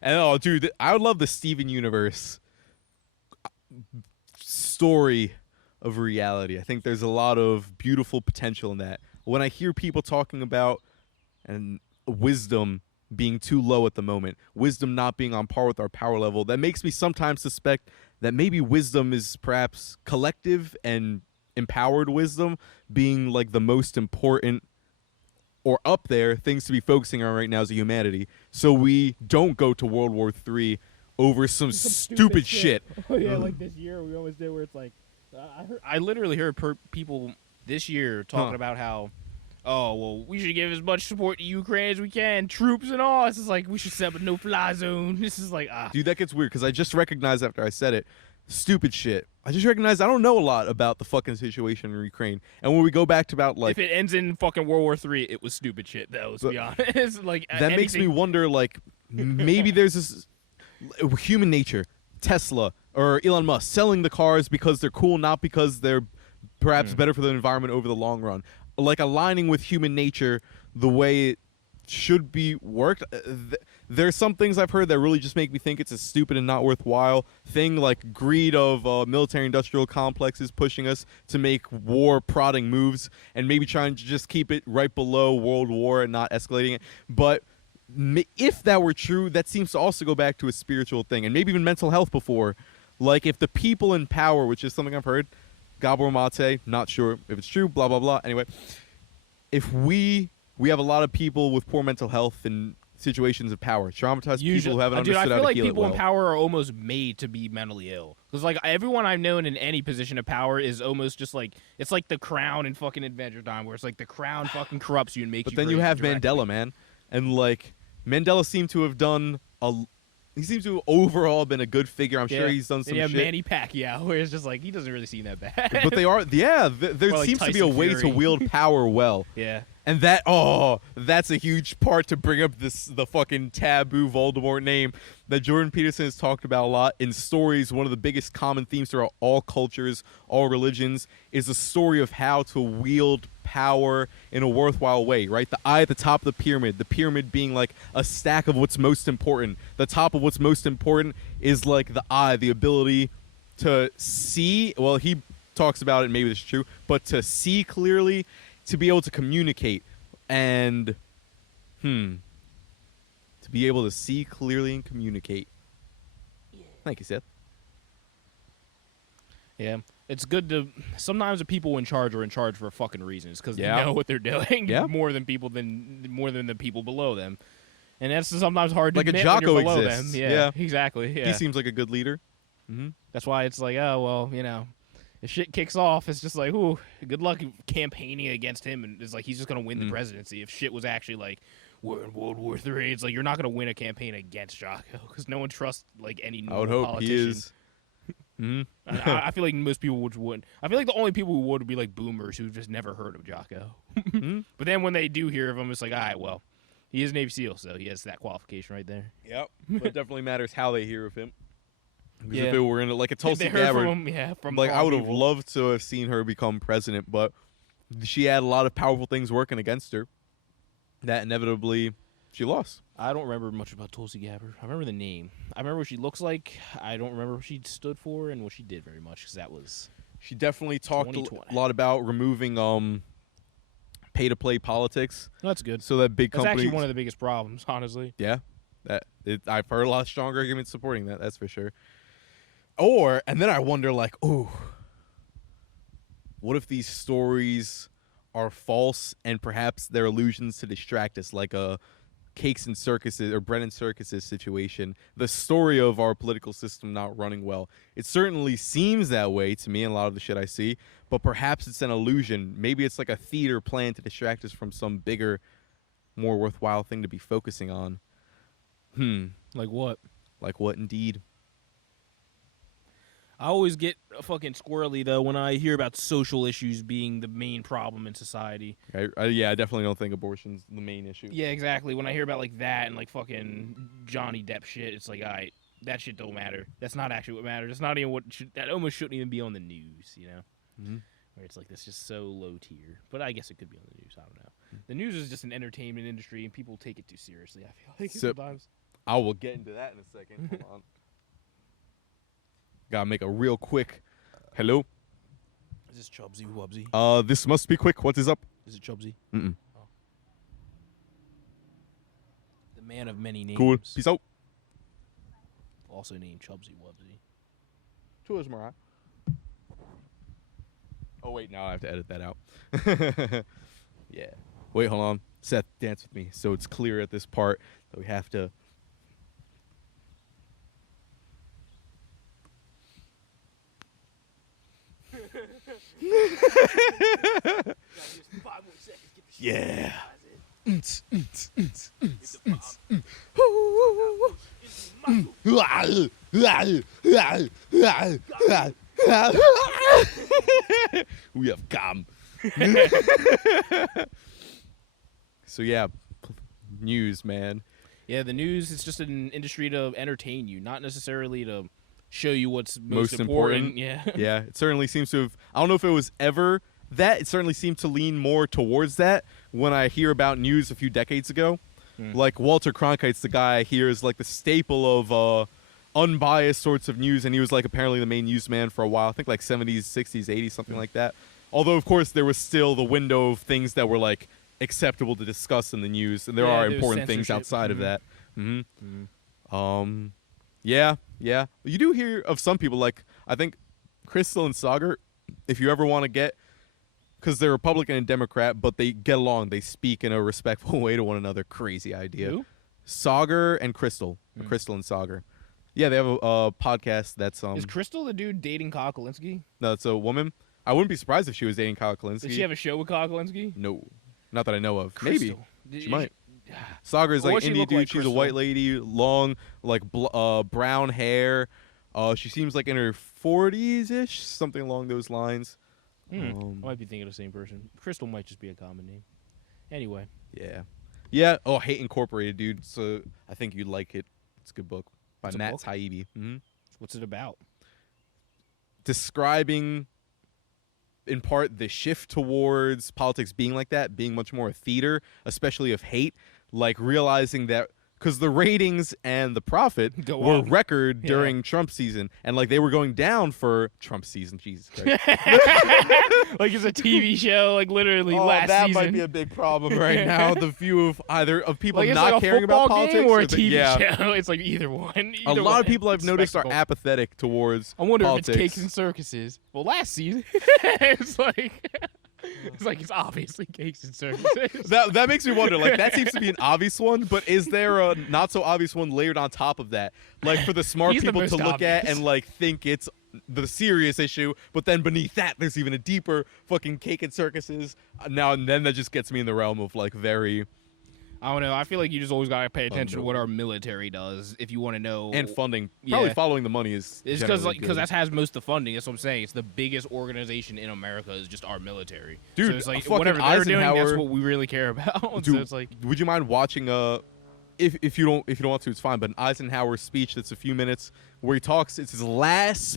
And oh, dude, I would love the Steven Universe story of reality. I think there's a lot of beautiful potential in that. When I hear people talking about and wisdom being too low at the moment, wisdom not being on par with our power level, that makes me sometimes suspect that maybe wisdom is perhaps collective and empowered wisdom being like the most important or up there things to be focusing on right now as a humanity, so we don't go to World War III over some stupid shit. Oh yeah, like this year we always did, where it's like, I literally heard people this year talking about how, oh well, we should give as much support to Ukraine as we can, troops and all. It's just like we should set up a no-fly zone. This is like, dude, that gets weird because I just recognized after I said it, stupid shit. I just recognized I don't know a lot about the fucking situation in Ukraine. And when we go back to about like, if it ends in fucking World War III, it was stupid shit though. Let's be honest. Like that makes me wonder, like maybe there's this human nature, Tesla or Elon Musk selling the cars because they're cool, not because they're perhaps better for the environment over the long run. Like aligning with human nature the way it should be worked. There's some things I've heard that really just make me think it's a stupid and not worthwhile thing, like greed of military-industrial complexes pushing us to make war-prodding moves and maybe trying to just keep it right below World War and not escalating it. But if that were true, that seems to also go back to a spiritual thing and maybe even mental health before. Like if the people in power, which is something I've heard, Gabor Mate, not sure if it's true, blah, blah, blah. Anyway, if we have a lot of people with poor mental health and situations of power, traumatized people who haven't understood how to heal it well. I feel like people in power are almost made to be mentally ill. Because like everyone I've known in any position of power is almost just like, it's like the Crown in fucking Adventure Time, where it's like the Crown fucking corrupts you and makes you crazy. But then you have directly. Mandela, man. And like Mandela seemed to have done he seems to have overall been a good figure. I'm sure he's done some shit. Yeah, Manny Pacquiao, where it's just like he doesn't really seem that bad. But they are, there like seems to be a way to wield power well. Yeah. And that's a huge part to bring up the fucking taboo Voldemort name that Jordan Peterson has talked about a lot in stories. One of the biggest common themes throughout all cultures, all religions, is the story of how to wield power in a worthwhile way, right? The eye at the top of the pyramid being like a stack of what's most important. The top of what's most important is like the eye, the ability to see. Well, he talks about it, maybe this is true, but to see clearly, to be able to communicate, and to be able to see clearly and communicate. Thank you, Seth. Yeah, it's good to sometimes the people in charge are in charge for fucking reasons because they know what they're doing more than the people below them, and that's sometimes hard to like admit a Jocko when you're below exists. them. Yeah, exactly. Yeah. He seems like a good leader. That's why it's like, oh well, you know, if shit kicks off, it's just like, ooh, good luck campaigning against him, and it's like he's just gonna win the presidency. If shit was actually like we're in World War III, it's like you're not gonna win a campaign against Jocko because no one trusts like any normal I would hope politician. he is. I feel like most people wouldn't. I feel like the only people who would be like boomers who've just never heard of Jocko. But then when they do hear of him, it's like, all right, well, he is Navy SEAL, so he has that qualification right there. Yep. But it definitely matters how they hear of him. Because if it were in like a Tulsi Gabbard, I would have loved to have seen her become president, but she had a lot of powerful things working against her that inevitably she lost. I don't remember much about Tulsi Gabbard. I remember the name. I remember what she looks like. I don't remember what she stood for and what she did very much because that was. She definitely talked a lot about removing pay-to-play politics. That's good. So that big companies. That's actually one of the biggest problems, honestly. Yeah, I've heard a lot stronger arguments supporting that. That's for sure. And then I wonder, like, what if these stories are false and perhaps they're illusions to distract us, like a Cakes and Circuses or Bread and Circuses situation, the story of our political system not running well. It certainly seems that way to me in a lot of the shit I see, but perhaps it's an illusion. Maybe it's like a theater plan to distract us from some bigger, more worthwhile thing to be focusing on. Like what? Like what indeed? I always get fucking squirrely though when I hear about social issues being the main problem in society. Yeah, I definitely don't think abortion's the main issue. Yeah, exactly. When I hear about like that and like fucking Johnny Depp shit, it's like, alright, that shit don't matter. That's not actually what matters. It's not even that almost shouldn't even be on the news, you know? Mm-hmm. Where it's like, that's just so low tier. But I guess it could be on the news. I don't know. The news is just an entertainment industry and people take it too seriously, I feel like sometimes. I will get into that in a second. Hold on. Gotta make a real quick. Hello? Is this Chubsy Wubsy? This must be quick. What is up? Is it Chubsy? Mm-mm. Oh. The man of many names. Cool. Peace out. Also named Chubsy Wubsy. Cheers, Mariah. Oh, wait, now I have to edit that out. Yeah. Wait, hold on. Seth, dance with me so it's clear at this part that we have to... Yeah. We have come. So yeah, news, man. Yeah, the news is just an industry to entertain you, not necessarily to show you what's most important. Yeah. Yeah, it certainly seems to have. I don't know if it was ever that. It certainly seemed to lean more towards that when I hear about news a few decades ago. Like Walter Cronkite's the guy I hear is like the staple of unbiased sorts of news, and he was like apparently the main newsman for a while. I think like 70s, 60s, 80s, something like that. Although of course there was still the window of things that were like acceptable to discuss in the news, and there are important things outside of that. Yeah. You do hear of some people like I think Crystal and Sagar. If you ever want to get, because they're Republican and Democrat, but they get along. They speak in a respectful way to one another. Crazy idea. Who? Sagar and Crystal. Crystal and Sagar. Yeah, they have a podcast that's Is Crystal the dude dating Kyle Kalinske? No, it's a woman. I wouldn't be surprised if she was dating Kyle Kalinske. Did she have a show with Kyle Kalinske? No, not that I know of. Crystal. Maybe she might. Sagar is like What's she Indian look dude. like, She's a Crystal? white lady, long, like brown hair. She seems like in her 40s-ish, something along those lines. I might be thinking of the same person. Crystal might just be a common name. Anyway. Yeah. Oh, Hate Incorporated, dude. So I think you'd like it. It's a good book by It's a Matt book? Taibbi. What's it about? Describing, in part, the shift towards politics being like that, being much more a theater, especially of hate, like realizing that because the ratings and the profit were up. record during Trump season, and like they were going down for Trump season. Jesus Christ. Like it's a TV show, like literally last that season. might be a big problem right now. The view of either of people like it's not like a caring about football politics game or a the- TV show. It's like either one. A lot of people I've noticed are apathetic towards I wonder politics. if it's cakes and circuses. Well, last season, it's like it's obviously cakes and circuses. That makes me wonder. Like that seems to be an obvious one, but is there a not so obvious one layered on top of that? Like for the smart He's the people to most look at obvious. and like think it's the serious issue, but then beneath that there's even a deeper fucking cake and circuses. Now and then that just gets me in the realm of like very I don't know. I feel like you just always gotta pay attention to what our military does if you want to know. and funding. Probably Yeah. following the money is It's generally because good. that has most of the funding. That's what I'm saying. It's the biggest organization in America is just our military. Dude, so it's like fucking whatever they're doing, that's Eisenhower- what we really care about. Dude, So it's like would you mind watching if you don't want to, it's fine. But an Eisenhower speech that's a few minutes where he talks. It's his last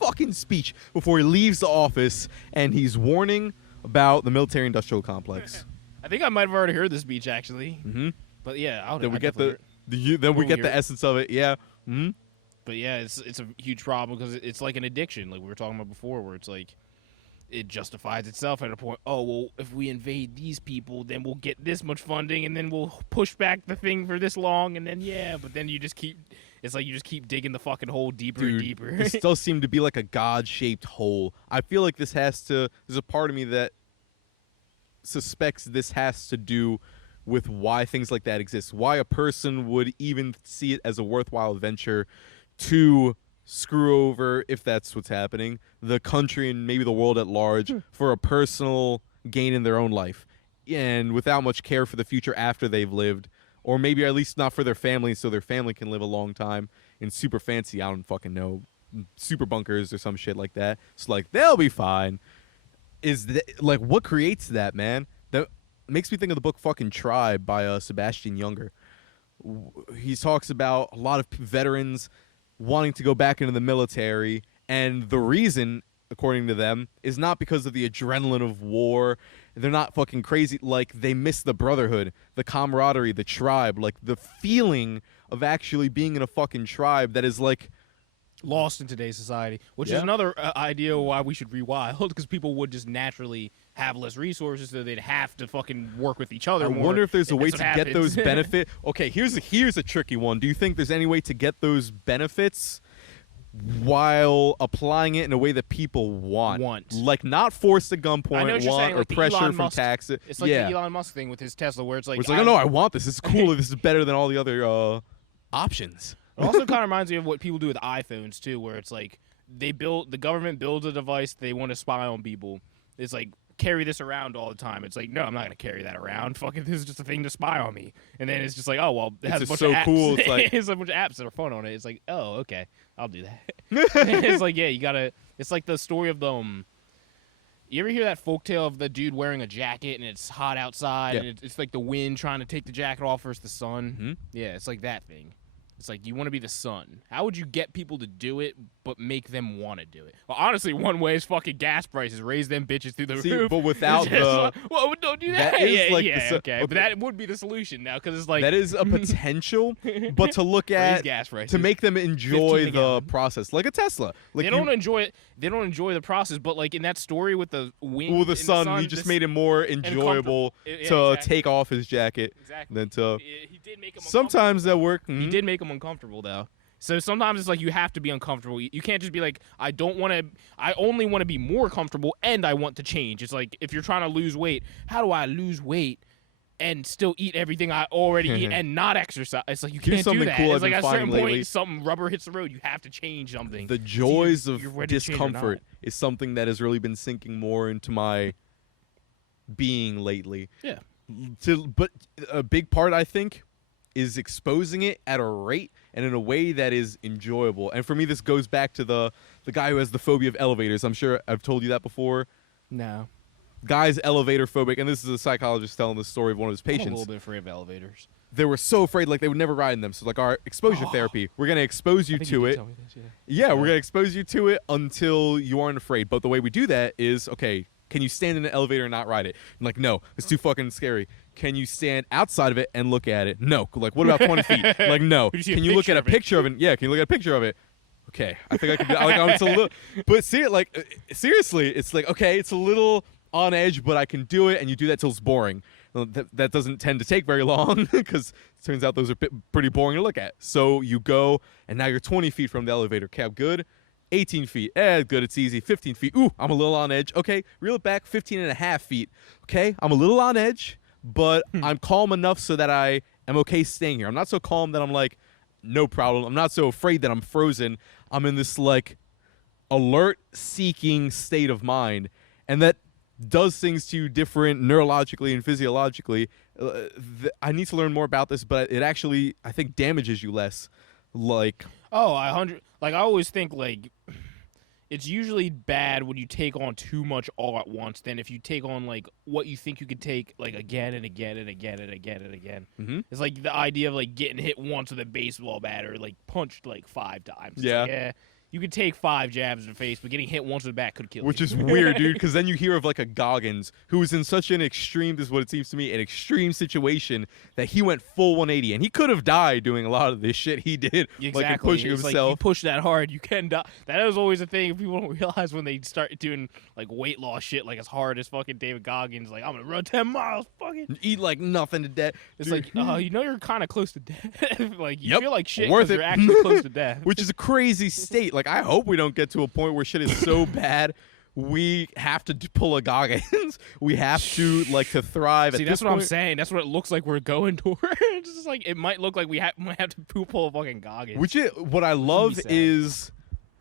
fucking speech before he leaves the office, and he's warning about the military-industrial complex. I think I might have already heard this speech actually. Mm-hmm. But yeah, Then we I get definitely heard- then we We'll get hear the it. essence of it. Yeah. Mm-hmm. But yeah, it's a huge problem because it's like an addiction, like we were talking about before, where it's like it justifies itself at a point. Oh well, if we invade these people, then we'll get this much funding, and then we'll push back the thing for this long, and then but then you just keep. It's like you just keep digging the fucking hole deeper and Dude, deeper. this does seem to be like a God-shaped hole. I feel like this has to. There's a part of me that suspects this has to do with why things like that exist. Why a person would even see it as a worthwhile venture to screw over, if that's what's happening, the country and maybe the world at large for a personal gain in their own life, and without much care for the future after they've lived, or maybe at least not for their family, so their family can live a long time in super fancy, I don't fucking know, super bunkers or some shit like that. So like they'll be fine. Is that like what creates that, man? That makes me think of the book fucking Tribe by Sebastian Junger. He talks about a lot of veterans wanting to go back into the military, and the reason, according to them, is not because of the adrenaline of war. They're not fucking crazy. Like, they miss the brotherhood, the camaraderie, the tribe, like the feeling of actually being in a fucking tribe that is like lost in today's society, which is another idea why we should rewild, because people would just naturally have less resources, so they'd have to fucking work with each other more. I wonder if there's a way to get those benefits. Okay, here's a tricky one. Do you think there's any way to get those benefits while applying it in a way that people want? Like, not forced at gunpoint, saying, or pressure from taxes. It's like the Elon Musk thing with his Tesla, where it's like, oh no, I want this. This is cool. This is better than all the other options. It also kind of reminds me of what people do with iPhones too, where it's like the government builds a device, they want to spy on people. It's like, carry this around all the time. It's like, no, I'm not gonna carry that around. Fucking, this is just a thing to spy on me. And then it's just like, oh well, it has a bunch of apps. Cool. It's like it's a bunch of apps that are fun on it. It's like, oh okay, I'll do that. It's like, yeah, you gotta. It's like the story of the. You ever hear that folktale of the dude wearing a jacket and it's hot outside and it's like the wind trying to take the jacket off versus the sun? Mm-hmm. Yeah, it's like that thing. It's like, you want to be the sun. How would you get people to do it, but make them want to do it? Well, honestly, one way is fucking gas prices. Raise them bitches through the roof. But without well, don't do that. Okay. But that would be the solution now, because it's like... That is a potential, but to look at... gas prices. To make them enjoy the process. Like a Tesla. Like they don't enjoy it. They don't enjoy the process, but like in that story with the wind... Well, the sun, you just made it more enjoyable to take off his jacket. Exactly. Than to... He did make him sometimes that worked. He did make him uncomfortable, though. So sometimes it's like you have to be uncomfortable. You can't just be like, I only want to be more comfortable and I want to change. It's like, if you're trying to lose weight, how do I lose weight and still eat everything I already eat and not exercise? It's like, you can't do that. Cool it's like at a certain lately. point, something rubber hits the road. You have to change something. The joys of discomfort is something that has really been sinking more into my being lately. Yeah. But a big part, I think, is exposing it at a rate and in a way that is enjoyable. And for me, this goes back to the guy who has the phobia of elevators. I'm sure I've told you that before. No. Guy's elevator phobic, and this is a psychologist telling the story of one of his patients. I'm a little bit afraid of elevators. They were so afraid, like they would never ride in them. So like, our exposure therapy, we're going to expose you to it. Yeah, we're going to expose you to it until you aren't afraid. But the way we do that is, okay, can you stand in an elevator and not ride it? I'm like, no, it's too fucking scary. Can you stand outside of it and look at it? No. Like, what about 20 feet? Like, no. Can you look at a picture of it? Yeah, can you look at a picture of it? Okay, I think I can. It's a little, but see it like seriously. It's like, okay, it's a little on edge, but I can do it, and you do that till it's boring. That doesn't tend to take very long because it turns out those are pretty boring to look at. So you go, and now you're 20 feet from the elevator. Okay, I'm good. 18 feet. Good, it's easy. 15 feet. Ooh, I'm a little on edge. Okay, reel it back. 15 and a half feet. Okay, I'm a little on edge, but I'm calm enough so that I am okay staying here. I'm not so calm that I'm like, no problem. I'm not so afraid that I'm frozen. I'm in this like alert seeking state of mind, and that does things to you different neurologically and physiologically. I need to learn more about this, but it actually, I think, damages you less. Like, I always think like it's usually bad when you take on too much all at once than if you take on like what you think you could take like again and again and again and again and again. Mm-hmm. It's like the idea of like getting hit once with a baseball bat or like punched like 5 times. It's yeah. Like, yeah. You could take 5 jabs in the face, but getting hit once with a bat could kill you. Which is weird, dude, because then you hear of like a Goggins who was in such an extreme, this is what it seems to me, an extreme situation that he went full 180. And he could have died doing a lot of this shit he did. Exactly. Like pushing it's himself. Like you push that hard, you can die. That is always a thing people don't realize when they start doing like weight loss shit like as hard as fucking David Goggins. Like, I'm going to run 10 miles, fucking. Eat like nothing to death. It's dude. Like, you know you're kind of close to death. Like, you feel like shit because you're actually close to death. Which is a crazy state. Like, I hope we don't get to a point where shit is so bad we have to pull a Goggins. We have to like to thrive. See, that's what I'm saying. That's what it looks like we're going toward. It's just like it might look like we might have to pull a fucking Goggins. What I love is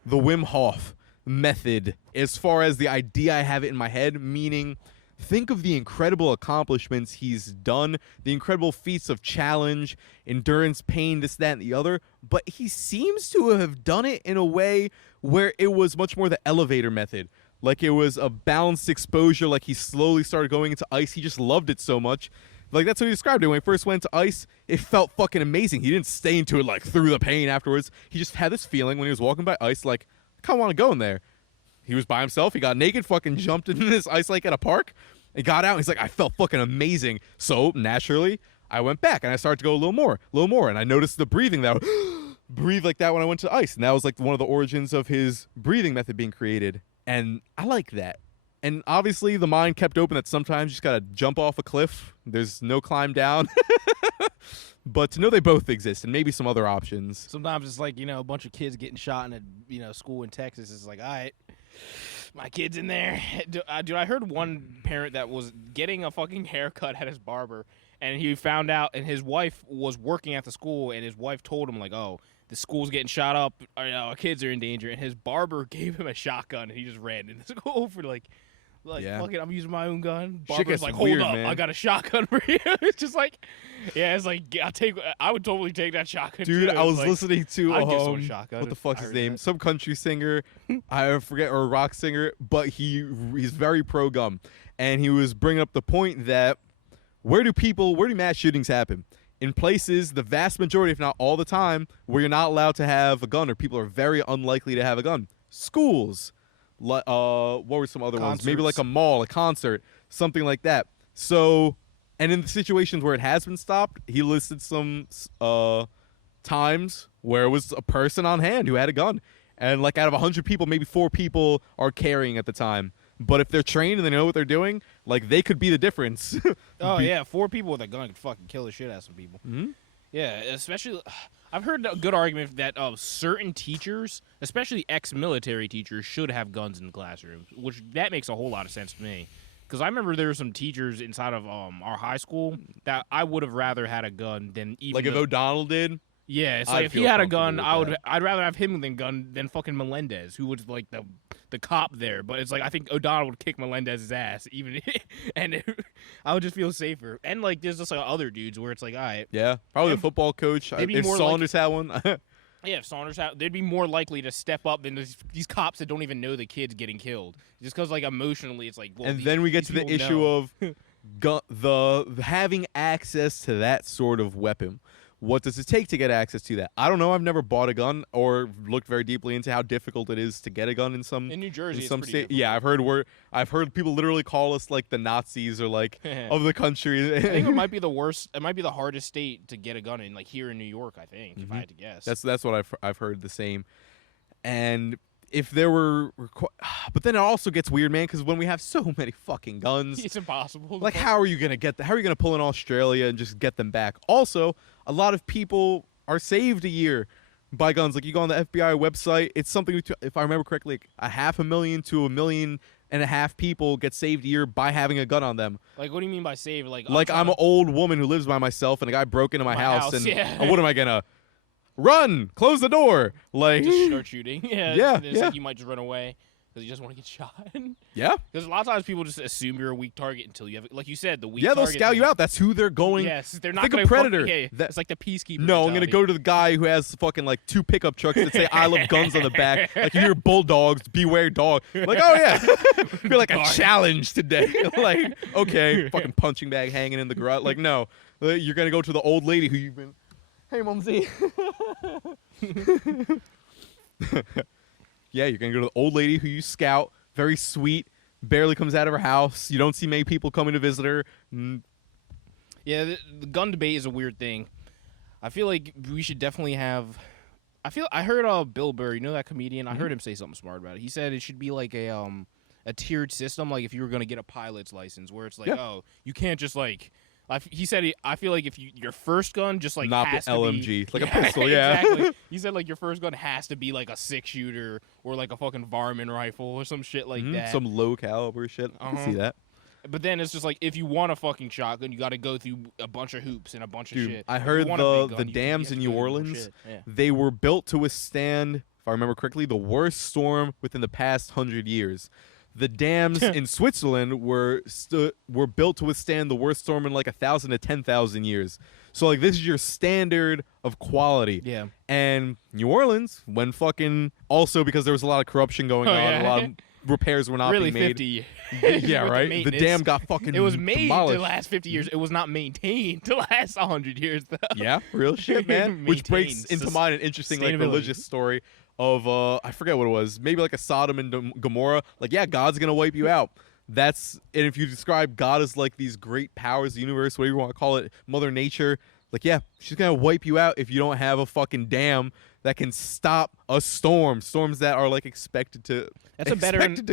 the Wim Hof method as far as the idea I have it in my head, meaning think of the incredible accomplishments he's done, the incredible feats of challenge, endurance, pain, this, that, and the other. But he seems to have done it in a way where it was much more the elevator method. Like it was a balanced exposure, like he slowly started going into ice. He just loved it so much. Like that's how he described it. When he first went to ice, it felt fucking amazing. He didn't stay into it like through the pain afterwards. He just had this feeling when he was walking by ice, like, I kind of want to go in there. He was by himself. He got naked, fucking jumped into this ice lake at a park. He got out. And he's like, I felt fucking amazing. So naturally, I went back and I started to go a little more. And I noticed the breathing that I breathe like that when I went to ice. And that was like one of the origins of his breathing method being created. And I like that. And obviously the mind kept open that sometimes you just got to jump off a cliff. There's no climb down. But to know they both exist and maybe some other options. Sometimes it's like, a bunch of kids getting shot in a school in Texas. It's like, all right, my kid's in there. Dude, I heard one parent that was getting a fucking haircut at his barber, and he found out, and his wife was working at the school, and his wife told him, like, oh, the school's getting shot up, our kids are in danger, and his barber gave him a shotgun, and he just ran into school for, fuck it, I'm using my own gun. Barber's like, hold up, man. I got a shotgun for you. It's just like, it's like, I would totally take that shotgun. Dude, too. I was listening to, what the fuck's his name? Some country singer, I forget, or a rock singer, but he's very pro-gun. And he was bringing up the point that where do mass shootings happen? In places, the vast majority, if not all the time, where you're not allowed to have a gun or people are very unlikely to have a gun. Schools. What were some other ones? Maybe like a mall, a concert, something like that. So, and in the situations where it has been stopped, he listed some times where it was a person on hand who had a gun. And like out of 100 people, maybe 4 people are carrying at the time. But if they're trained and they know what they're doing, like they could be the difference. Oh, yeah. 4 people with a gun could fucking kill the shit out of some people. Mm-hmm. Yeah, especially, I've heard a good argument that certain teachers, especially ex-military teachers, should have guns in the classrooms, which that makes a whole lot of sense to me. Because I remember there were some teachers inside of our high school that I would have rather had a gun than even. Like if O'Donnell did? Yeah, it's like if he had a gun, I'd rather have him than gun than fucking Melendez, who was like the cop there. But it's like I think O'Donnell would kick Melendez's ass, even, and I would just feel safer. And like there's just like other dudes where it's like, all right, yeah, probably the football coach. If Saunders had one, yeah, if Saunders had, they'd be more likely to step up than these cops that don't even know the kid's getting killed, just because like emotionally it's like. Well, and then we get to the issue of the having access to that sort of weapon. What does it take to get access to that? I don't know. I've never bought a gun or looked very deeply into how difficult it is to get a gun in New Jersey. In some it's state. Yeah, I've heard people literally call us like the Nazis or like of the country. I think it might be the worst. It might be the hardest state to get a gun in, like here in New York. I think, if I had to guess. That's what I've heard the same. And if there were, but then it also gets weird, man, because when we have so many fucking guns, it's impossible. Like, how are you gonna get that? How are you gonna pull in Australia and just get them back? Also, a lot of people are saved a year by guns. Like, you go on the FBI website, it's something, if I remember correctly, like 500,000 to 1.5 million people get saved a year by having a gun on them. Like, what do you mean by saved? Like I'm an old woman who lives by myself, and a guy broke into my house, and yeah. What am I gonna? Run! Close the door! Like, just start shooting. Yeah. It's like you might just run away because you just want to get shot. Yeah. Because a lot of times people just assume you're a weak target until you have, like you said, the weak. Yeah, target. they'll scout you out. That's who they're going. Yes, they're not think going of Predator. It's like the peacekeeper. No, I'm gonna go to the guy who has fucking like 2 pickup trucks that say "I love guns" on the back. Like, you hear bulldogs, beware dog. Like, oh yeah, feel like a challenge today. Like, okay, fucking punching bag hanging in the garage. Like, no, you're gonna go to the old lady who you've been. Hey, Mumsy. Yeah, you're gonna go to the old lady who you scout. Very sweet. Barely comes out of her house. You don't see many people coming to visit her. Yeah, the gun debate is a weird thing. I feel like we should definitely have. I heard Bill Burr, you know that comedian. I heard him say something smart about it. He said it should be like a tiered system, like if you were gonna get a pilot's license, where it's like, oh, you can't just like. He said, I feel like if your first gun just like not has the to LMG, be, like a pistol, yeah. Exactly. He said like your first gun has to be like a 6-shooter or like a fucking Varmin rifle or some shit like that. Some low caliber shit. I can see that. But then it's just like if you want a fucking shotgun, you got to go through a bunch of hoops and a bunch of shit. I heard the dams in New Orleans, they were built to withstand, if I remember correctly, the worst storm within the past 100 years. The dams in Switzerland were built to withstand the worst storm in like 1,000 to 10,000 years. So like this is your standard of quality. Yeah. And New Orleans, when fucking also because there was a lot of corruption going on, yeah. a lot of repairs were not really being made. 50 years. Yeah, right. The dam got fucking. It was made demolished. to last 50 years. It was not maintained to last 100 years though. Yeah, real shit, man. Which breaks Maintained. into mind an interesting like Sustainability. religious story of I forget what it was, maybe like a Sodom and Gomorrah. Like, yeah, God's gonna wipe you out. And if you describe God as like these great powers, the universe, whatever you want to call it, Mother Nature, like, yeah, she's gonna wipe you out if you don't have a fucking dam that can stop a storms that are like expected to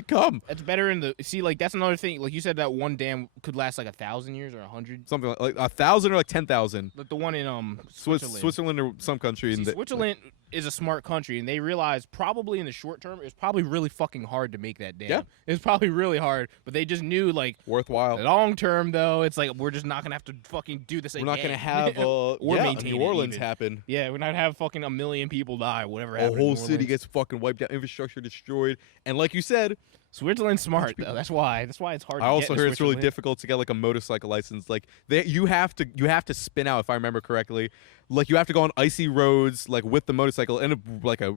come. That's better in the like that's another thing. Like you said, that one dam could last like 1,000 years or 100. Something like 1,000 or like 10,000. But the one in Switzerland or some country. Switzerland is a smart country, and they realized probably in the short term it's probably really fucking hard to make that dam. Yeah. It's probably really hard, but they just knew like worthwhile. Long term though, it's like we're just not gonna have to fucking do this again. We're not gonna have maintain New Orleans even. happen. Yeah, we're not have fucking 1 million people die. Whatever A happened. whole city gets fucking wiped out, infrastructure destroyed, and like you said, Switzerland's smart though. That's why it's hard. I also heard it's really Switzerland. difficult to get like a motorcycle license. Like you have to spin out, if I remember correctly. Like you have to go on icy roads like with the motorcycle in a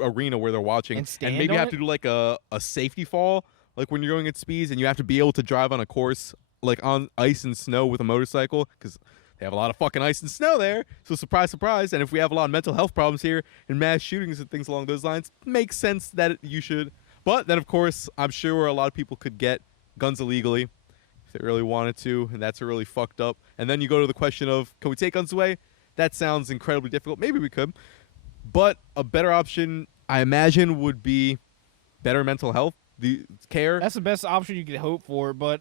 arena where they're watching, and maybe you have to do like a safety fall, like when you're going at speeds, and you have to be able to drive on a course like on ice and snow with a motorcycle because they have a lot of fucking ice and snow there. So surprise, surprise. And if we have a lot of mental health problems here and mass shootings and things along those lines, makes sense that you should. But then, of course, I'm sure a lot of people could get guns illegally if they really wanted to, and that's really fucked up. And then you go to the question of, can we take guns away? That sounds incredibly difficult. Maybe we could. But a better option, I imagine, would be better mental health care. That's the best option you could hope for, but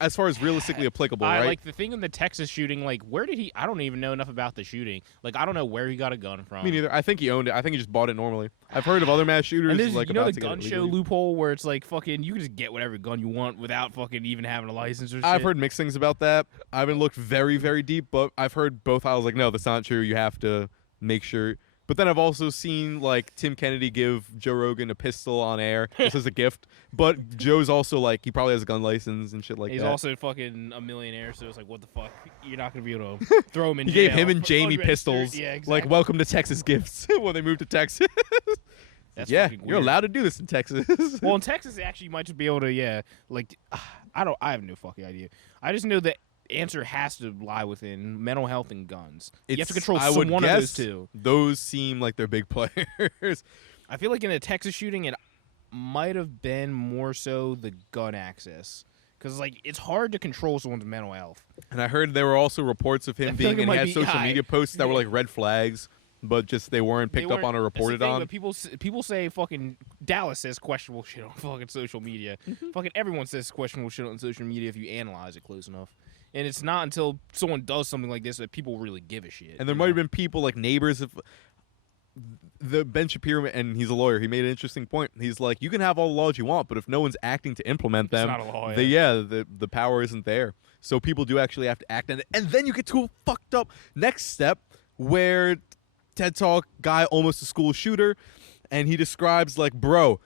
as far as realistically applicable, right? Like the thing in the Texas shooting, like where did he? I don't even know enough about the shooting. Like I don't know where he got a gun from. Me neither. I think he owned it. I think he just bought it normally. I've heard of other mass shooters and there's, like you know, about the to get gun it show legally. loophole where it's like fucking you can just get whatever gun you want without fucking even having a license or shit. I've heard mixed things about that. I haven't looked very, very deep, but I've heard both. I was like, no, that's not true. You have to make sure. But then I've also seen like Tim Kennedy give Joe Rogan a pistol on air just as a gift. But Joe's also like he probably has a gun license and shit like He's that. also fucking a millionaire, so it's like, what the fuck? You're not gonna be able to throw him in He jail. gave him and for Jamie unregistered- pistols. Yeah, exactly. Like welcome to Texas gifts when they moved to Texas. That's yeah, fucking you're weird. allowed to do this in Texas. Well, in Texas, actually, you might just be able to, like, I have no fucking idea. I just know the answer has to lie within mental health and guns. You have to control I would one of those guess two. Those seem like they're big players. I feel like in a Texas shooting, it might have been more so the gun access. Because, like, it's hard to control someone's mental health. And I heard there were also reports of I him feel like being, it and he might had be social high. media posts that were like red flags, but just they weren't picked up on or That's the reported thing, on. But people say fucking Dallas says questionable shit on fucking social media. Fucking everyone says questionable shit on social media if you analyze it close enough. And it's not until someone does something like this that people really give a shit. And there might have been people like neighbors of the Ben Shapiro, and he's a lawyer. He made an interesting point. He's like, you can have all the laws you want, but if no one's acting to implement them, not a law, the power isn't there. So people do actually have to act. And then you get to a fucked up next step where TED Talk guy, almost a school shooter, and he describes like, bro,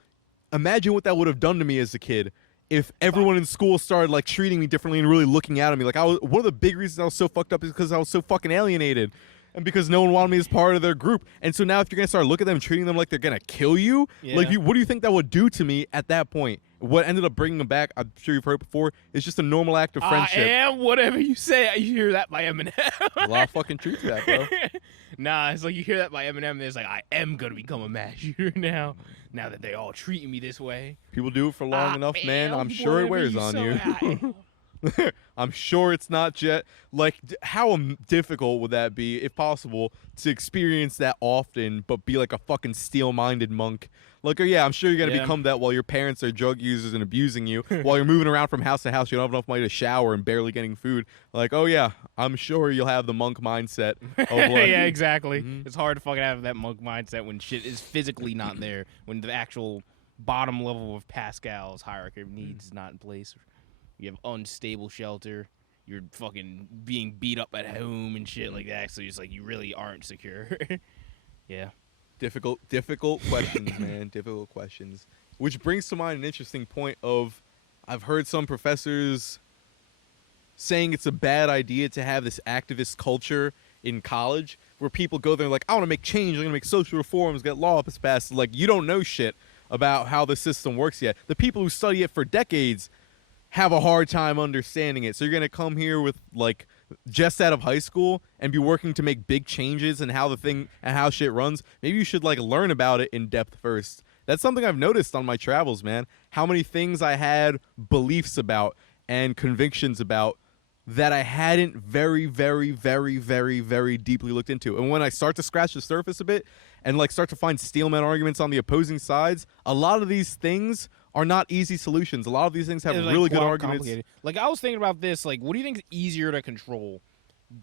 imagine what that would have done to me as a kid. If everyone in school started like treating me differently and really looking at me, like one of the big reasons I was so fucked up is because I was so fucking alienated, and because no one wanted me as part of their group. And so now, if you're gonna start looking at them and treating them like they're gonna kill you, like what do you think that would do to me at that point? What ended up bringing them back, I'm sure you've heard before, is just a normal act of friendship. I am whatever you say. You hear that by Eminem. A lot of fucking truth to that, bro. Nah, it's like you hear that by Eminem, and it's like, I am gonna become a mass shooter now that they all treating me this way. People do it for long enough, man. I'm sure it whatever wears you on say, you. I am. I'm sure it's not just like how difficult would that be, if possible, to experience that often, but be like a fucking steel-minded monk. Like, yeah, I'm sure you're gonna become that while your parents are drug users and abusing you, while you're moving around from house to house. You don't have enough money to shower and barely getting food. Like, oh yeah, I'm sure you'll have the monk mindset. Of like, Yeah, exactly. It's hard to fucking have that monk mindset when shit is physically not there, when the actual bottom level of Pascal's hierarchy of needs is not in place. You have unstable shelter. You're fucking being beat up at home and shit like that. So it's like you really aren't secure. Yeah. difficult questions, man. Difficult questions. which brings to mind an interesting point of I've heard some professors saying it's a bad idea to have this activist culture in college where people go there like, I want to make change, I'm going to make social reforms, get laws passed. Like, you don't know shit about how the system works yet. The people who study it for decades have a hard time understanding it. So you're going to come here with, like, just out of high school and be working to make big changes in how how shit runs. Maybe you should, like, learn about it in depth first. That's something I've noticed on my travels, man. How many things I had beliefs about and convictions about that I hadn't very, very, very, very, very deeply looked into. And when I start to scratch the surface a bit and like start to find steelman arguments on the opposing sides, a lot of these things are not easy solutions. A lot of these things have really good arguments. Like, I was thinking about this, like, what do you think is easier to control?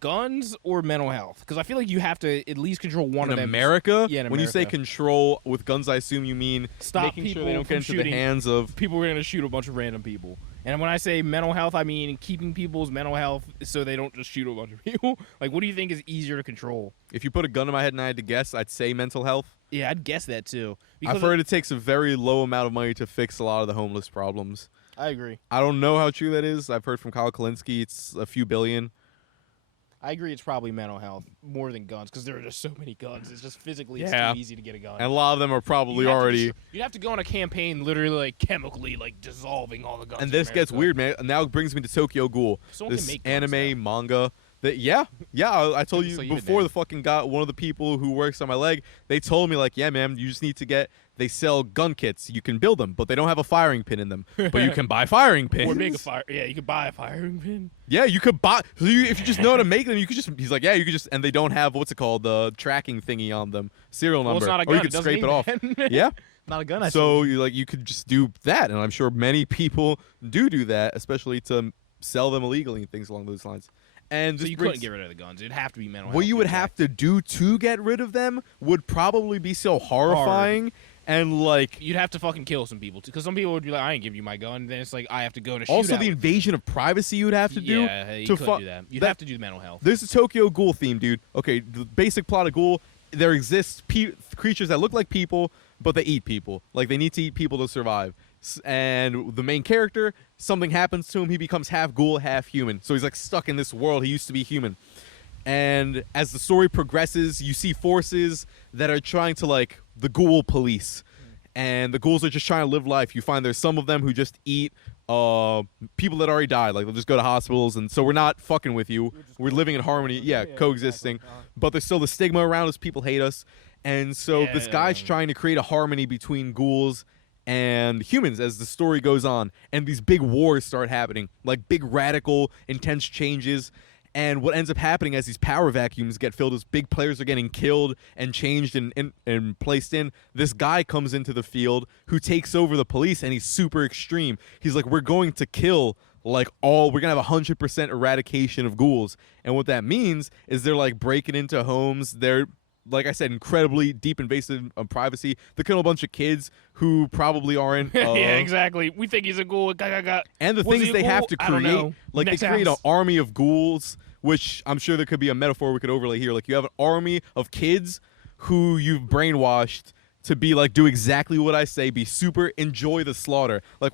Guns or mental health? Because I feel like you have to at least control one of them. In America? Yeah, in America. When you say control with guns, I assume you mean stop making people sure they don't get into shooting. the hands of... People are going to shoot a bunch of random people. And when I say mental health, I mean keeping people's mental health so they don't just shoot a bunch of people. Like, what do you think is easier to control? If you put a gun in my head and I had to guess, I'd say mental health. Yeah, I'd guess that too. I've heard it takes a very low amount of money to fix a lot of the homeless problems. I agree. I don't know how true that is. I've heard from Kyle Kalinske it's a few billion. I agree it's probably mental health more than guns because there are just so many guns. It's just physically it's too easy to get a gun. And a lot of them are probably already... You'd have to go on a campaign literally like chemically like dissolving all the guns. And this gets weird, man. Now it brings me to Tokyo Ghoul. Someone this can make guns anime, manga... I told you So before the fucking got one of the people who works on my leg, they told me like, yeah, man, you just need to get, they sell gun kits. You can build them, but they don't have a firing pin in them. But you can buy firing pins. Or make a fire. Yeah, you could buy a firing pin. Yeah, you could buy, if you just know how to make them, you could just, he's like, yeah, you could just, and they don't have, what's it called, the tracking thingy on them, serial number. Well, it's not a gun. Or you could scrape it off. Yeah. Not a gun. So you could just do that, and I'm sure many people do that, especially to sell them illegally and things along those lines. And so you couldn't get rid of the guns. It'd have to be mental health. What you would have to do to get rid of them would probably be so horrifying and like... You'd have to fucking kill some people, because some people would be like, I ain't give you my gun. And then it's like, I have to go to shoot Also, the invasion of privacy you would have to do. Yeah, you could do that. You'd have to do mental health. There's a Tokyo Ghoul theme, dude. Okay, the basic plot of Ghoul, there exists creatures that look like people, but they eat people. Like, they need to eat people to survive. And the main character, something happens to him, he becomes half ghoul, half human. So he's like stuck in this world. He used to be human. And as the story progresses, you see forces that are trying to, like, the ghoul police. And the ghouls are just trying to live life. You find there's some of them who just eat people that already died. Like, they'll just go to hospitals. And so we're not fucking with you. We're living in harmony. Yeah, coexisting. Exactly. But there's still the stigma around us. People hate us. And so this guy's trying to create a harmony between ghouls and humans as the story goes on, and these big wars start happening, like big radical intense changes. And what ends up happening as these power vacuums get filled is big players are getting killed and changed and placed in. This guy comes into the field who takes over the police, and he's super extreme. He's like, we're going to kill we're gonna have 100% eradication of ghouls. And what that means is they're like breaking into homes. They're, like I said, incredibly deep invasive of privacy. They're killing a bunch of kids who probably aren't. Yeah, exactly. We think he's a ghoul. And the things they have to create, like they create an army of ghouls, which I'm sure there could be a metaphor we could overlay here. Like, you have an army of kids who you've brainwashed to be like, do exactly what I say, be super, enjoy the slaughter. Like,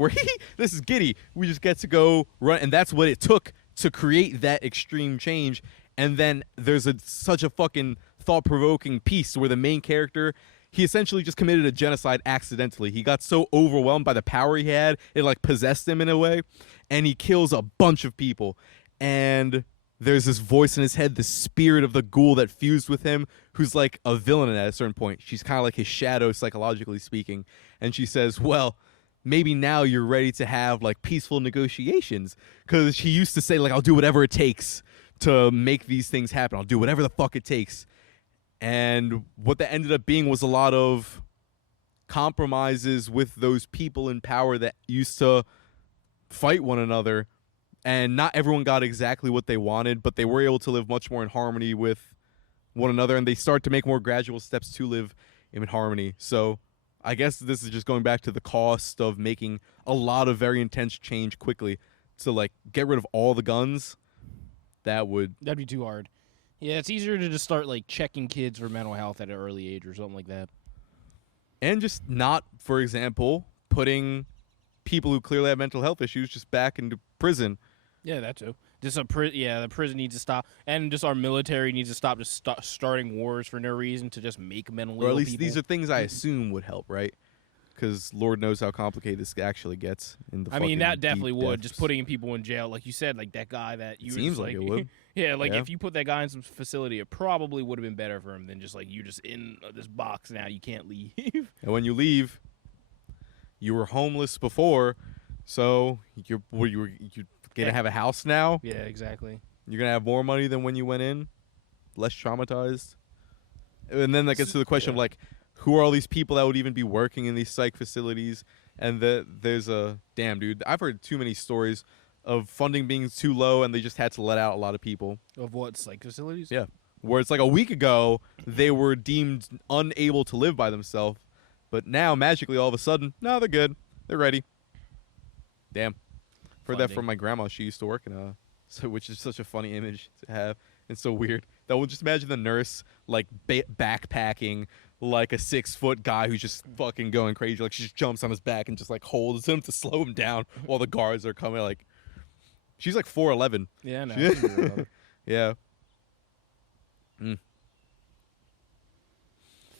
this is giddy. We just get to go run, and that's what it took to create that extreme change. And then there's such a fucking thought-provoking piece where the main character, he essentially just committed a genocide accidentally. He got so overwhelmed by the power he had, it like possessed him in a way, and he kills a bunch of people. And there's this voice in his head, the spirit of the ghoul that fused with him, who's like a villain at a certain point. She's kind of like his shadow, psychologically speaking. And she says, well, maybe now you're ready to have like peaceful negotiations. Because she used to say, like, I'll do whatever it takes to make these things happen. I'll do whatever the fuck it takes. And what that ended up being was a lot of compromises with those people in power that used to fight one another. And not everyone got exactly what they wanted, but they were able to live much more in harmony with one another. And they start to make more gradual steps to live in harmony. So I guess this is just going back to the cost of making a lot of very intense change quickly. To like get rid of all the guns, that'd be too hard. Yeah, it's easier to just start like checking kids for mental health at an early age or something like that. And just not, for example, putting people who clearly have mental health issues just back into prison. Yeah, that too. Just the prison needs to stop, and just our military needs to stop just starting wars for no reason to just make mentally Or at ill least people. these are things I assume would help, right? Because Lord knows how complicated this actually gets in the I mean, that fucking definitely deep would. depths. Just putting people in jail, like you said, like that guy that you It were seems just like it would. Yeah, like Yeah. if you put that guy in some facility, it probably would have been better for him than just like you're just in this box now, you can't leave. And when you leave, you were homeless before, so you're gonna have a house now. Yeah, exactly. You're gonna have more money than when you went in, less traumatized. And then that gets to the question of like, who are all these people that would even be working in these psych facilities? And there's a damn dude. I've heard too many stories of funding being too low, and they just had to let out a lot of people. Of what, psych facilities? Yeah, where it's like a week ago they were deemed unable to live by themselves, but now magically all of a sudden, no, they're good, they're ready. Damn, heard that Funding. from my grandma. She used to work in a, so which is such a funny image to have. It's so weird. That would just imagine the nurse like backpacking like a 6-foot guy who's just fucking going crazy. Like she just jumps on his back and just like holds him to slow him down while the guards are coming. Like she's like 4'11". Yeah, no. Yeah. Mm.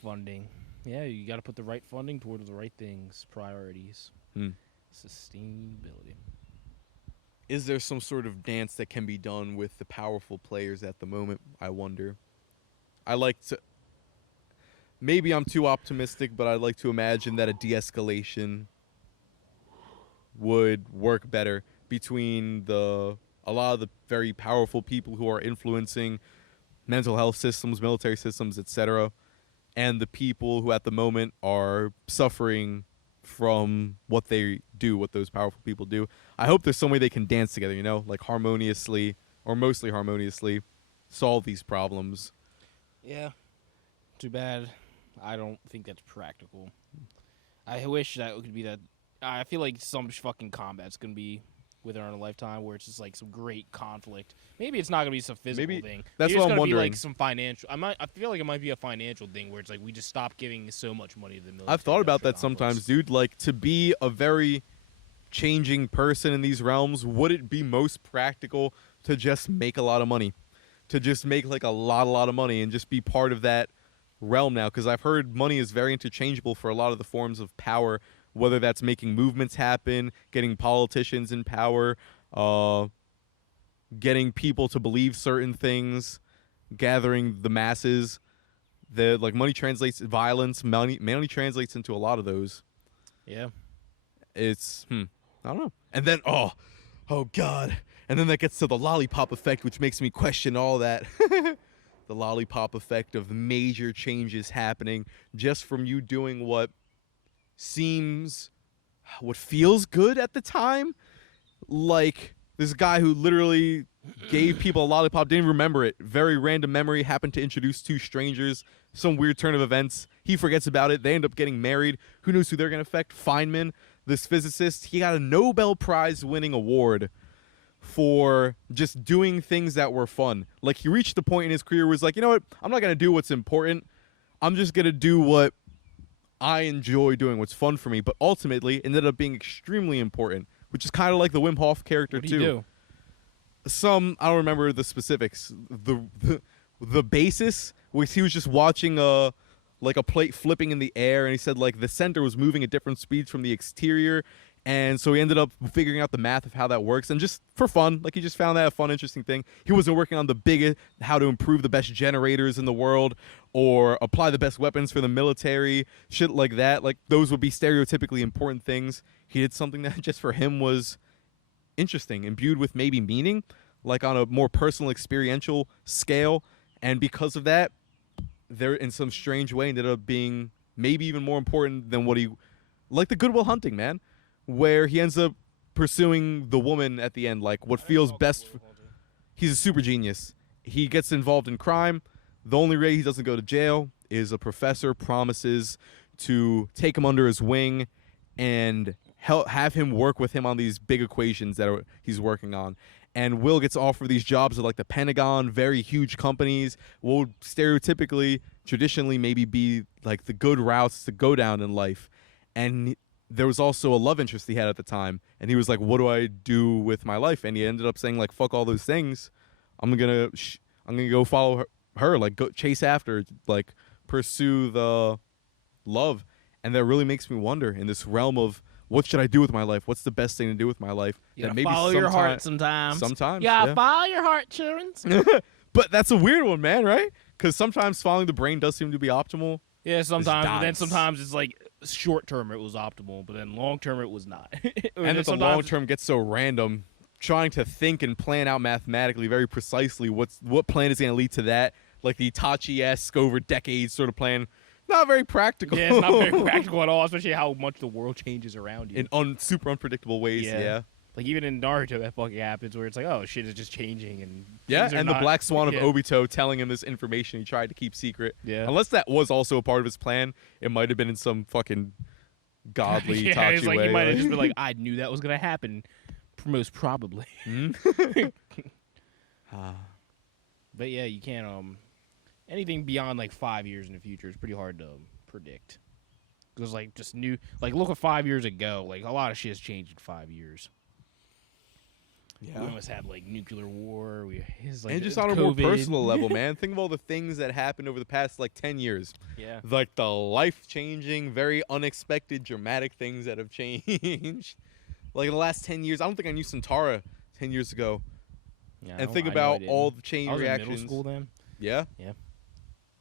Funding. Yeah, you got to put the right funding towards the right things, priorities, Mm. sustainability. Is there some sort of dance that can be done with the powerful players at the moment? I wonder. I like to. Maybe I'm too optimistic, but I'd like to imagine that a de-escalation would work better between a lot of the very powerful people who are influencing mental health systems, military systems, etc., and the people who at the moment are suffering from what they do, what those powerful people do. I hope there's some way they can dance together, you know, like harmoniously, or mostly harmoniously, solve these problems. Yeah. Too bad. I don't think that's practical. I wish that it could be that. I feel like some fucking combat's going to be within our lifetime where it's just like some great conflict. Maybe it's not going to be some physical Maybe thing. that's Maybe what it's I'm gonna be wondering. like some financial. I feel like it might be a financial thing where it's like we just stop giving so much money to the military. I've thought about that industrial complex. sometimes, dude. Like, to be a very changing person in these realms, would it be most practical to just make a lot of money? To just make like a lot of money and just be part of that realm now? Because I've heard money is very interchangeable for a lot of the forms of power, whether that's making movements happen, getting politicians in power, getting people to believe certain things, gathering the masses. Like money translates violence. Money translates into a lot of those. Yeah. It's I don't know. And then oh god. And then that gets to the lollipop effect, which makes me question all that. The lollipop effect of major changes happening just from you doing what feels good at the time. Like this guy who literally gave people a lollipop, didn't even remember it. Very random memory, happened to introduce two strangers, some weird turn of events. He forgets about it. They end up getting married. Who knows who they're going to affect? Feynman, this physicist, he got a Nobel Prize winning award for just doing things that were fun. Like he reached the point in his career where he's like, you know what? I'm not going to do what's important. I'm just going to do what I enjoy doing, what's fun for me. But ultimately, it ended up being extremely important, which is kind of like the Wim Hof character What do too. you do? I don't remember the specifics. The basis was he was just watching a plate flipping in the air, and he said like the center was moving at different speeds from the exterior, and so he ended up figuring out the math of how that works, and just for fun, like he just found that a fun, interesting thing. He wasn't working on the biggest, how to improve the best generators in the world or apply the best weapons for the military, shit like that. Like those would be stereotypically important things. He did something that just for him was interesting, imbued with maybe meaning, like on a more personal, experiential scale, and because of that, there in some strange way ended up being maybe even more important than what he, like the Good Will Hunting, man, where he ends up pursuing the woman at the end, like what feels best. He's a super genius. He gets involved in crime. The only way he doesn't go to jail is a professor promises to take him under his wing and have him work with him on these big equations that he's working on. And Will gets offered these jobs at like the Pentagon, very huge companies, will traditionally maybe be like the good routes to go down in life. And there was also a love interest he had at the time, and he was like, what do I do with my life? And he ended up saying, like, fuck all those things. I'm gonna go follow her, like, go chase after, like, pursue the love. And that really makes me wonder, in this realm of what should I do with my life? What's the best thing to do with my life? You gotta follow your heart sometimes. Sometimes, yeah. Follow your heart, children. But that's a weird one, man, right? Because sometimes following the brain does seem to be optimal. Yeah, sometimes. But then sometimes it's like short term it was optimal, but then long term it was not. And then the long term gets so random. Trying to think and plan out mathematically very precisely what plan is going to lead to that, like the Itachi-esque over decades sort of plan. Not very practical. Yeah, it's not very practical at all, especially how much the world changes around you. In super unpredictable ways, yeah. Like, even in Naruto, that fucking happens where it's like, oh, shit is just changing. And the Black Swan of Obito telling him this information he tried to keep secret. Yeah. Unless that was also a part of his plan, it might have been in some fucking godly Itachi it's like way. He might have just been like, I knew that was going to happen, most probably. But yeah, you can't, anything beyond like 5 years in the future is pretty hard to predict. Because, like, just new, like, look at 5 years ago. Like, a lot of shit has changed in 5 years. Yeah. We almost had, like, nuclear war. And just on a more personal level, man. Think of all the things that happened over the past, like, 10 years. Yeah. Like, the life-changing, very unexpected, dramatic things that have changed. Like, in the last 10 years, I don't think I knew Santara 10 years ago. Yeah, and think about all the chain reactions. I was in middle school then. Yeah? Yeah.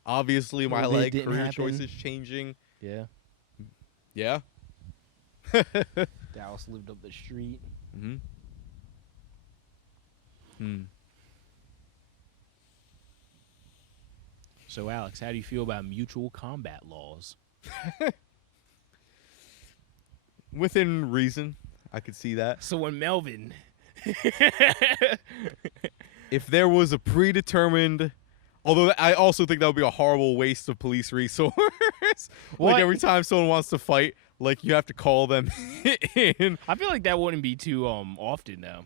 Obviously, my, like, career choices changing. Yeah. Yeah? Dallas lived up the street. Mm-hmm. So, Alex, how do you feel about mutual combat laws? Within reason, I could see that. So when Melvin... If there was a predetermined... Although I also think that would be a horrible waste of police resource. Like, every time someone wants to fight, like, you have to call them in. I feel like that wouldn't be too often, though.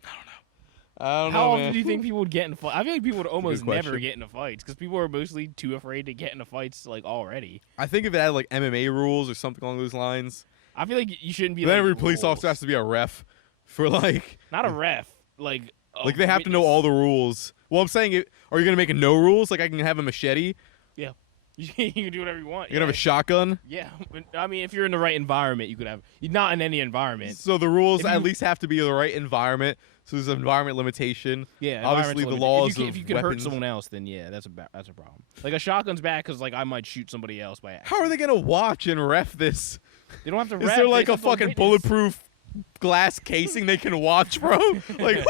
I don't know, How often man. do you think people would get in fights? I feel like people would almost never get into fights because people are mostly too afraid to get into fights, like, already. I think if it had, like, MMA rules or something along those lines. I feel like you shouldn't be, then like, every police officer has to be a ref for, like... Not a ref. Like they have to know all the rules. Well, I'm saying, are you going to make it no rules? Like, I can have a machete? Yeah. You can do whatever you want. You can have a shotgun? Yeah. I mean, if you're in the right environment, you could have... Not in any environment. So the rules at least have to be the right environment. So there's an environment limitation. Yeah. Obviously, the laws if you could weapons. hurt someone else, then yeah, that's a problem. Like, a shotgun's bad because, like, I might shoot somebody else by accident. How are they going to watch and ref this? They don't have to ref. Is there, like, a fucking bulletproof glass casing they can watch, bro? Like,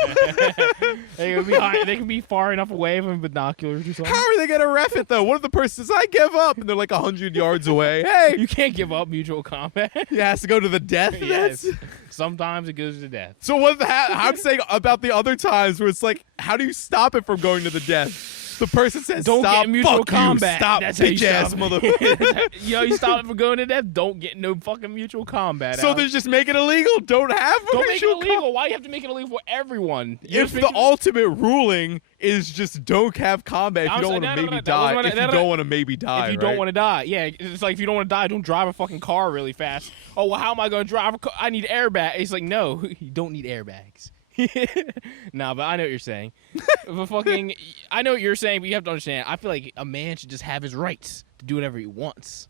they can be far enough away from binoculars or something. How are they gonna ref it though? What if the person says, "I give up," and they're like 100 yards away? Hey, you can't give up mutual combat. It has to go to the death. Yes. Sometimes it goes to death. So what? I'm saying about the other times where it's like, how do you stop it from going to the death? The person says, don't stop, get mutual fuck combat. You, stop, that's bitch ass motherfucker. You stop it from going to death. Don't get no fucking mutual combat. So they just make it illegal. Don't have Don't make it illegal. Why do you have to make it illegal for everyone? If the ultimate ruling is just don't have combat if you don't want to maybe die. If you don't want to maybe die. If you don't want to die. Yeah, it's like if you don't want to die, don't drive a fucking car really fast. Oh, well, how am I going to drive a car? I need airbags. It's like, no, you don't need airbags. Nah, but I know what you're saying. I know what you're saying, but you have to understand. I feel like a man should just have his rights to do whatever he wants.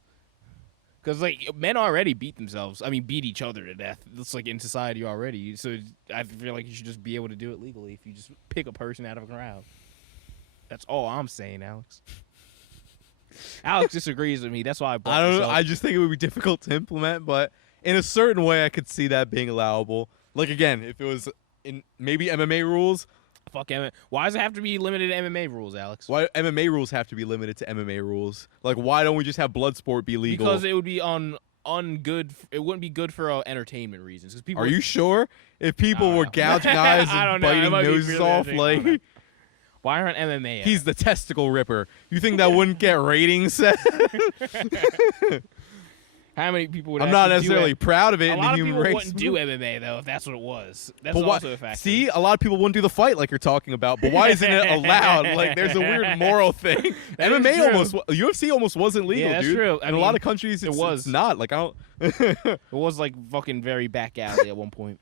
Because, like, men already beat themselves. I mean, beat each other to death. It's like in society already. So I feel like you should just be able to do it legally if you just pick a person out of a crowd. That's all I'm saying, Alex. Alex disagrees with me. That's why I brought I don't this know. up. I just think it would be difficult to implement, but in a certain way, I could see that being allowable. Like, again, if it was in maybe MMA rules. Fuck MMA. Why does it have to be limited to MMA rules, Alex? Why MMA rules have to be limited to MMA rules? Like, why don't we just have blood sport be legal? Because it would be ungood. It wouldn't be good for entertainment reasons. People. Are you sure? If people were gouging eyes and biting noses off, like, why aren't MMA? He's the testicle ripper. You think that wouldn't get ratings? How many people would I'm not actually necessarily do proud of it A in lot the of human people race. wouldn't do MMA though if that's what it was. That's But also a factor. See, a lot of people wouldn't do the fight like you're talking about. But why isn't it allowed? Like, there's a weird moral thing. That is MMA true. UFC almost wasn't legal, Yeah, that's dude. true. In a lot of countries, it's not. Like, I don't. It was like fucking very back alley at one point.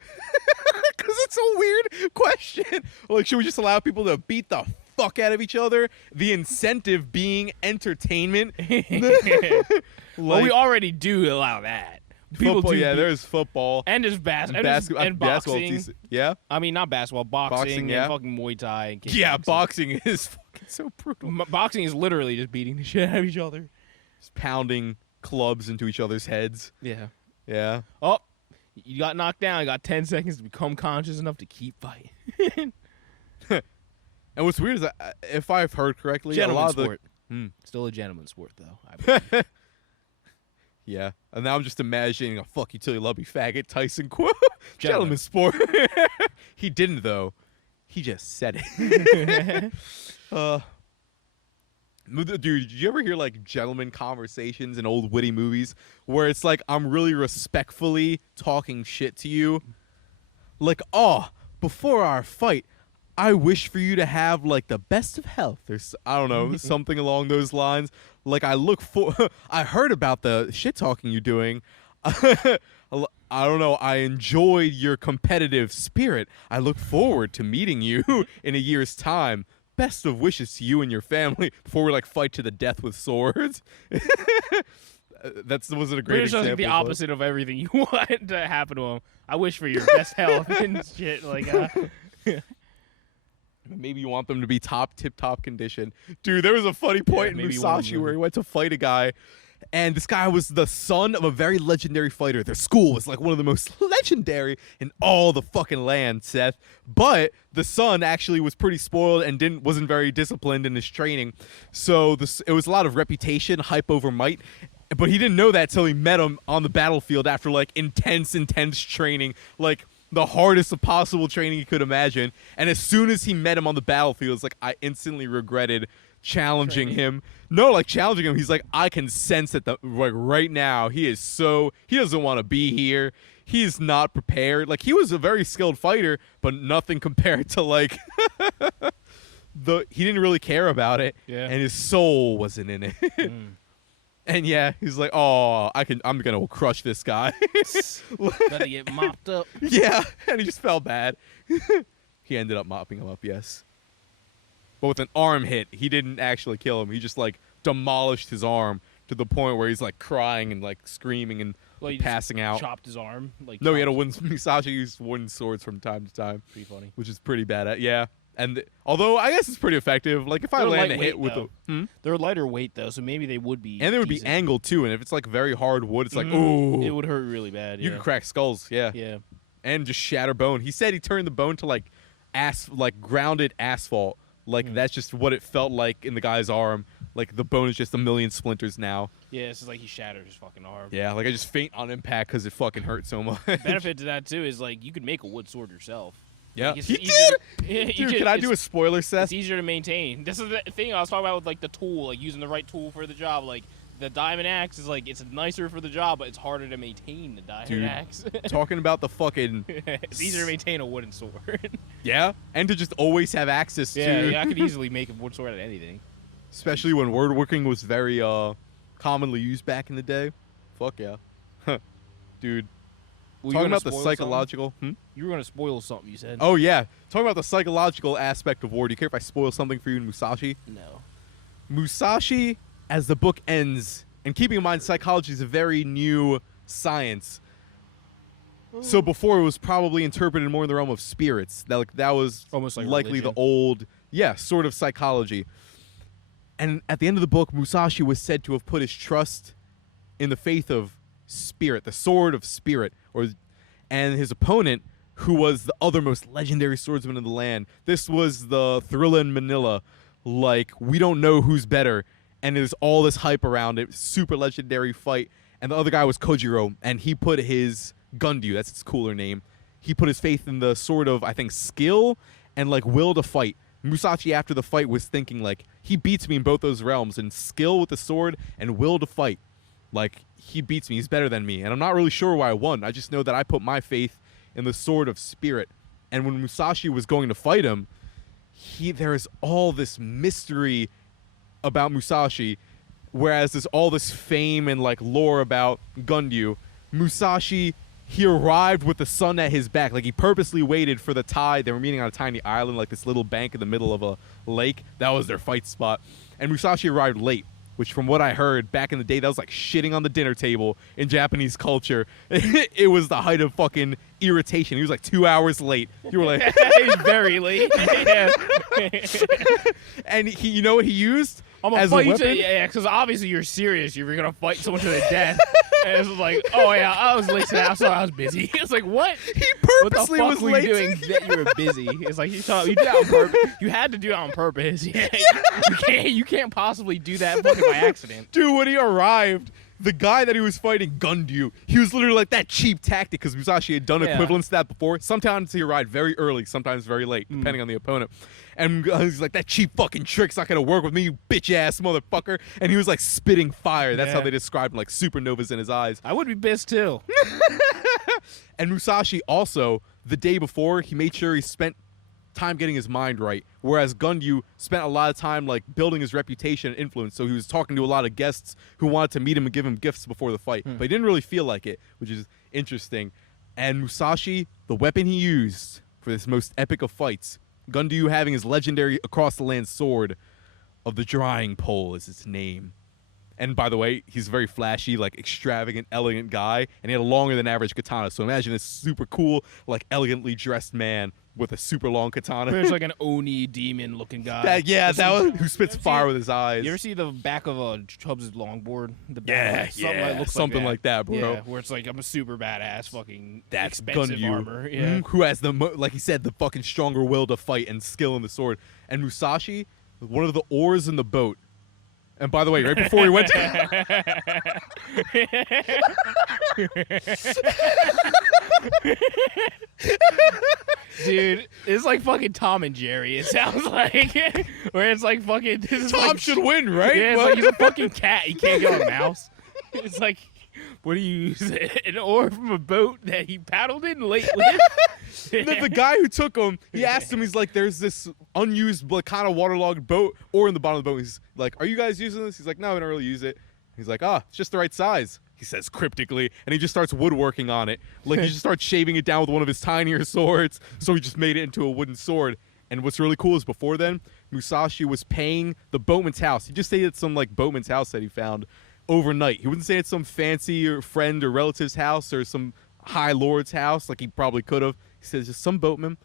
Because it's a weird question. Like, should we just allow people to beat the fuck out of each other? The incentive being entertainment. Well, we already do allow that. People football, do. there's football. And there's and Basketball, boxing. yeah? I mean, not basketball, boxing, yeah. and fucking Muay Thai. And Yeah, kickboxing. boxing is fucking so brutal. Boxing is literally just beating the shit out of each other. Just pounding clubs into each other's heads. Yeah. Yeah. Oh, you got knocked down. You got 10 seconds to become conscious enough to keep fighting. And what's weird is that, if I've heard correctly, a Gentleman lot of sport. Still a gentleman sport, though. I believe. Yeah. And now I'm just imagining a fuck you till you love me faggot Tyson quote. Gentleman. Gentleman sport. He didn't, though. He just said it. Dude, did you ever hear like gentleman conversations in old witty movies where it's like I'm really respectfully talking shit to you? Like, oh, before our fight, I wish for you to have like the best of health, or I don't know, something along those lines. Like, I heard about the shit talking you're doing. I don't know. I enjoyed your competitive spirit. I look forward to meeting you in a year's time. Best of wishes to you and your family before we like fight to the death with swords. That wasn't a great It's example. just the opposite of everything you want to happen to him. I wish for your best health and shit. Like, maybe you want them to be tip-top condition. Dude, there was a funny point in Musashi where he went to fight a guy, and this guy was the son of a very legendary fighter. Their school was like one of the most legendary in all the fucking land, Seth. But the son actually was pretty spoiled and wasn't very disciplined in his training. So it was a lot of reputation, hype over might. But he didn't know that till he met him on the battlefield after like intense training, like the hardest of possible training he could imagine. And as soon as he met him on the battlefield, it's like I instantly regretted challenging him. No, like challenging him. He's like, I can sense that right now he doesn't want to be here. He is not prepared. Like, he was a very skilled fighter, but nothing compared to like he didn't really care about it. Yeah. And his soul wasn't in it. And yeah, he's like, oh, I'm gonna crush this guy. Gotta get mopped up. Yeah, and he just felt bad. He ended up mopping him up, yes. But with an arm hit, he didn't actually kill him. He just like demolished his arm to the point where he's like crying and like screaming and Well, passing out. Chopped his arm. Like, No, he had a Musashi used wooden swords from time to time. Pretty funny. Which is pretty bad. Yeah. And although I guess it's pretty effective. Like if I They're land a hit lightweight, with They're lighter weight though, so maybe they would be. and they would be decent. angled too. And if it's like very hard wood, it's like, ooh. It would hurt really bad. You Yeah. could crack skulls, yeah. Yeah. And just shatter bone. He said he turned the bone to like grounded asphalt. Like that's just what it felt like in the guy's arm. Like the bone is just a million splinters now. Yeah, it's just like he shattered his fucking arm. Yeah, like I just faint on impact because it fucking hurt so much. Benefit to that too is like you could make a wood sword yourself. Yeah, Like, it's he easier did. to- Dude, can I do a spoiler, Seth? It's easier to maintain. This is the thing I was talking about with like the tool, like using the right tool for the job. Like the diamond axe is like it's nicer for the job, but it's harder to maintain the diamond Dude. axe. Talking about the fucking It's easier to maintain a wooden sword. yeah, and to just always have access to. yeah, I could easily make a wood sword out of anything. Especially when woodworking was very commonly used back in the day. Fuck yeah, dude. Well, Talking about the psychological. You were gonna spoil something. You said. Oh yeah, talking about the psychological aspect of war. Do you care if I spoil something for you in Musashi? No. Musashi, as the book ends, and keeping in mind psychology is a very new science. So before it was probably interpreted more in the realm of spirits. That was Almost like likely religion. the old, sort of psychology. And at the end of the book, Musashi was said to have put his trust in the faith of spirit, the sword of spirit, and his opponent, who was the other most legendary swordsman in the land. This was the Thrilla in Manila. Like, we don't know who's better. And there's all this hype around it. Super legendary fight. And the other guy was Kojiro. And he put his Gundu, that's its cooler name. He put his faith in the sort of, I think, skill and, like, will to fight. Musashi, after the fight, was thinking, like, he beats me in both those realms. In skill with the sword and will to fight. Like, he beats me. He's better than me. And I'm not really sure why I won. I just know that I put my faith in the sword of spirit. And when Musashi was going to fight him, there is all this mystery about Musashi, whereas there's all this fame and like lore about Gundyu. Musashi, he arrived with the sun at his back. Like, he purposely waited for the tide. They were meeting on a tiny island, like this little bank in the middle of a lake. That was their fight spot. And Musashi arrived late, which from what I heard back in the day, that was like shitting on the dinner table in Japanese culture. It was the height of fucking irritation. He was like 2 hours late. You were like... He's very late. Yeah. And he, you know what he used? I'm gonna as fight a you weapon? yeah, because obviously you're serious. You're gonna fight someone to the death. And it's like, oh yeah, I was late today. I saw I was busy. It's like, what? He purposely what the fuck was were late. you doing that you were busy? It's like you did that on purpose. You had to do it on purpose. Yeah, you can't possibly do that fucking by accident. Dude, when he arrived, the guy that he was fighting, Gundyu, he was literally like that cheap tactic because Musashi had done equivalents to that before. Sometimes he arrived very early, sometimes very late, depending on the opponent. And he's like, that cheap fucking trick's not going to work with me, you bitch-ass motherfucker. And he was like spitting fire. That's how they described him, like supernovas in his eyes. I would be pissed too. And Musashi also, the day before, he made sure he spent time getting his mind right, whereas Gundyu spent a lot of time like building his reputation and influence. So he was talking to a lot of guests who wanted to meet him and give him gifts before the fight, but he didn't really feel like it, which is interesting. And Musashi, the weapon he used for this most epic of fights, Gundyu having his legendary across the land sword of the drying pole is its name. And by the way, he's a very flashy, like extravagant, elegant guy, and he had a longer than average katana. So imagine this super cool, like elegantly dressed man with a super long katana. There's like an Oni demon looking guy. Who spits fire with his eyes. You ever see the back of a Chubbs longboard? Something like that, bro. Yeah, where it's like, I'm a super badass fucking That's expensive Gundyu. armor. Yeah. Who has like he said, the fucking stronger will to fight and skill in the sword. And Musashi, one of the oars in the boat. And by the way, right before he went Dude, it's like fucking Tom and Jerry, it sounds like. Where it's like fucking... This is Tom like, should win, right? Yeah, it's like he's a fucking cat. He can't get a mouse. It's like, what do you use? An oar from a boat that he paddled in lately? The guy who took him, he asked him, he's like, there's this unused, like, kind of waterlogged boat, or in the bottom of the boat. He's like, are you guys using this? He's like, no, we don't really use it. He's like, it's just the right size, he says cryptically, and he just starts woodworking on it. Like, he just starts shaving it down with one of his tinier swords, so he just made it into a wooden sword. And what's really cool is before then, Musashi was paying the boatman's house. He just stayed at some, like, boatman's house that he found overnight. He wouldn't stay at some fancy or friend or relative's house or some high lord's house like he probably could have. He says just some boatman,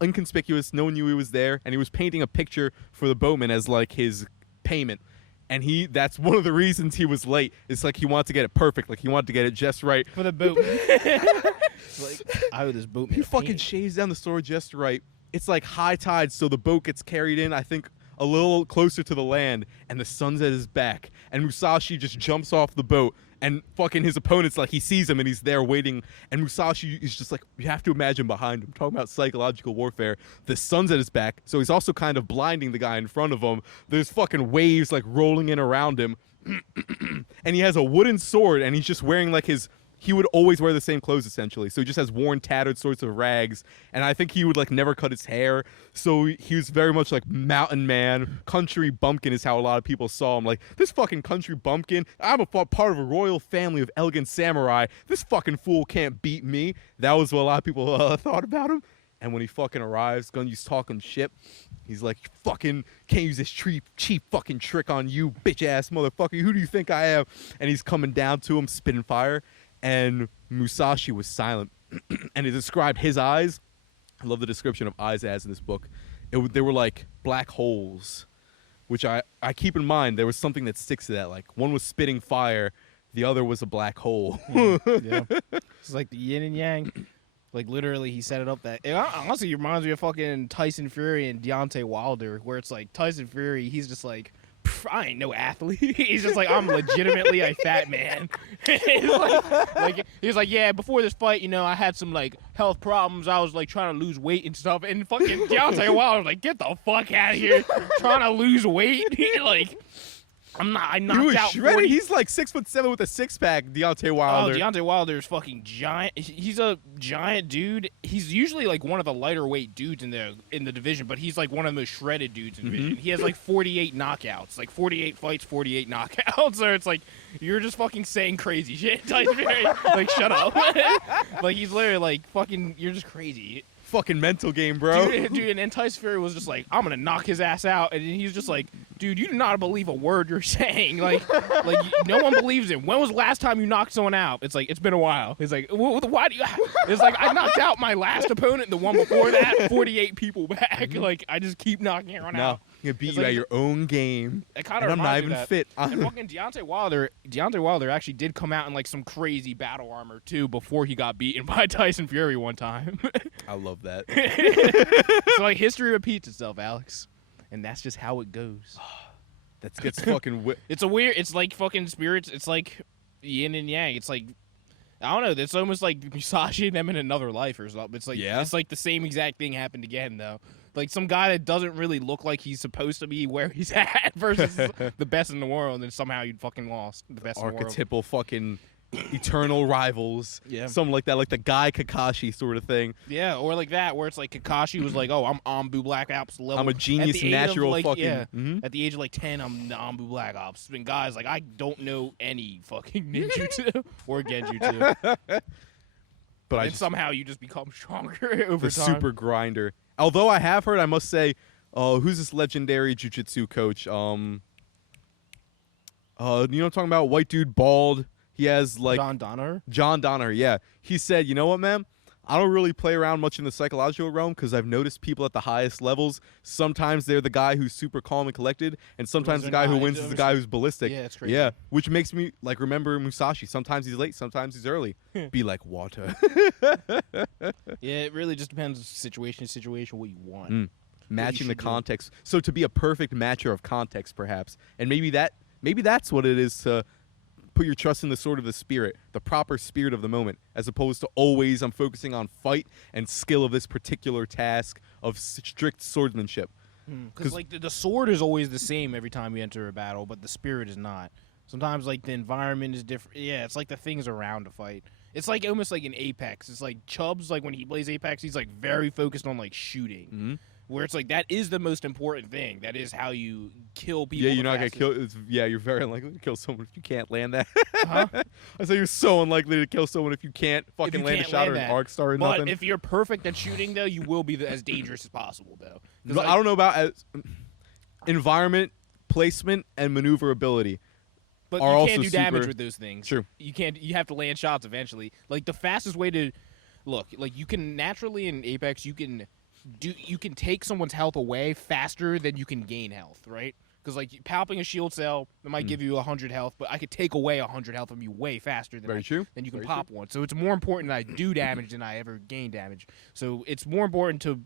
inconspicuous, no one knew he was there, and he was painting a picture for the boatman as like his payment. And that's one of the reasons he was late. It's like he wanted to get it perfect, like he wanted to get it just right For the boatman. Like, I owe this boatman. He fucking shaves down the sword just right. It's like high tide, so the boat gets carried in, I think, a little closer to the land, and the sun's at his back, and Musashi just jumps off the boat, and fucking his opponent's like, he sees him and he's there waiting, and Musashi is just like, you have to imagine behind him, talking about psychological warfare, the sun's at his back, so he's also kind of blinding the guy in front of him. There's fucking waves like rolling in around him, and he has a wooden sword, and he's just wearing like he would always wear the same clothes essentially, so he just has worn, tattered sorts of rags, and I think he would like never cut his hair, so he was very much like mountain man, country bumpkin is how a lot of people saw him. Like, this fucking country bumpkin, I'm a part of a royal family of elegant samurai, this fucking fool can't beat me. That was what a lot of people thought about him. And when he fucking arrives, Gundy's talking shit. He's like, fucking can't use this cheap fucking trick on you, bitch ass motherfucker, who do you think I am? And he's coming down to him, spitting fire. And Musashi was silent. And he described his eyes. I love the description of eyes as in this book. They were like black holes, which I keep in mind. There was something that sticks to that. Like, one was spitting fire, the other was a black hole. Yeah. It's like the yin and yang. Like, literally, he set it up that... It honestly reminds me of fucking Tyson Fury and Deontay Wilder, where it's like, Tyson Fury, he's just like, I ain't no athlete. He's just like, I'm legitimately a fat man. He's like, yeah, before this fight, you know, I had some, like, health problems. I was, like, trying to lose weight and stuff. And fucking Deontay Wilder was like, get the fuck out of here. Trying to lose weight? Like... I He knocked was out shredded. 40. He's like 6'7" with a 6-pack. Deontay Wilder. Oh, Deontay Wilder is fucking giant. He's a giant dude. He's usually like one of the lighter weight dudes in the division, but he's like one of the most shredded dudes in the division. He has like 48 knockouts, like 48 fights, 48 knockouts. So it's like you're just fucking saying crazy shit. Tyson Fury, like shut up. Like he's literally like fucking. You're just crazy. Fucking mental game, bro. Dude, and Tyson Fury was just like, I'm gonna knock his ass out, and he's just like, dude, you do not believe a word you're saying. Like no one believes him. When was the last time you knocked someone out? It's like, it's been a while. He's like, why do you? It's like, I knocked out my last opponent, the one before that, 48 people back. Like I just keep knocking everyone out. He beat It's you like, at your own game. It kind of and I'm not reminds me even of fit. that. And fucking Deontay Wilder actually did come out in like some crazy battle armor too before he got beaten by Tyson Fury one time. I love that. So like history repeats itself, Alex, and that's just how it goes. That gets fucking. It's like fucking spirits. It's like yin and yang. It's like I don't know. It's almost like Musashi and them in another life or something. It's like It's like the same exact thing happened again though. Like some guy that doesn't really look like he's supposed to be where he's at versus the best in the world, and somehow you fucking lost the best in the world. Archetypal fucking eternal rivals. Yeah. Something like that, like the Guy Kakashi sort of thing. Yeah, or like that, where it's like Kakashi was like, "Oh, I'm Ambu Black Ops level. I'm a genius, natural fucking. At the age of like 10, I'm the Ambu Black Ops." And guys, like I don't know any fucking ninjutsu or genjutsu, But and somehow you just become stronger over the time. super grinder. Although I have heard, I must say, who's this legendary jiu-jitsu coach? You know what I'm talking about? White dude, bald. He has like John Donner, yeah. He said, you know what, man? I don't really play around much in the psychological realm because I've noticed people at the highest levels, sometimes they're the guy who's super calm and collected, and sometimes the guy who wins is the guy who's ballistic. Yeah, it's crazy. Yeah, which makes me like remember Musashi. Sometimes he's late, sometimes he's early. Be like water. Yeah, it really just depends situation to situation what you want. Matching the context. So to be a perfect matcher of context, perhaps, and maybe that's what it is to put your trust in the sword of the spirit, the proper spirit of the moment, as opposed to always I'm focusing on fight and skill of this particular task of strict swordsmanship. Because like the sword is always the same every time you enter a battle, but the spirit is not. Sometimes like the environment is different. Yeah, it's like the things around a fight. It's like almost like in Apex. It's like Chubbs, like when he plays Apex, he's like very focused on like shooting. Where it's like that is the most important thing. That is how you kill people. Yeah, you're not gonna kill. You're very unlikely to kill someone if you can't land that. Huh? I say you're so unlikely to kill someone if you can't fucking land a shot or an arc star or nothing. But if you're perfect at shooting, though, you will be as dangerous as possible, though. Like, I don't know about environment, placement, and maneuverability. But are you can't also do damage super- with those things. True. You can't. You have to land shots eventually. Like the fastest way to look, like you can naturally in Apex, you can take someone's health away faster than you can gain health, right? Because like palping a shield cell, it might give you 100 health, but I could take away 100 health from you way faster than you can pop one. So it's more important that I do damage than I ever gain damage. So it's more important to.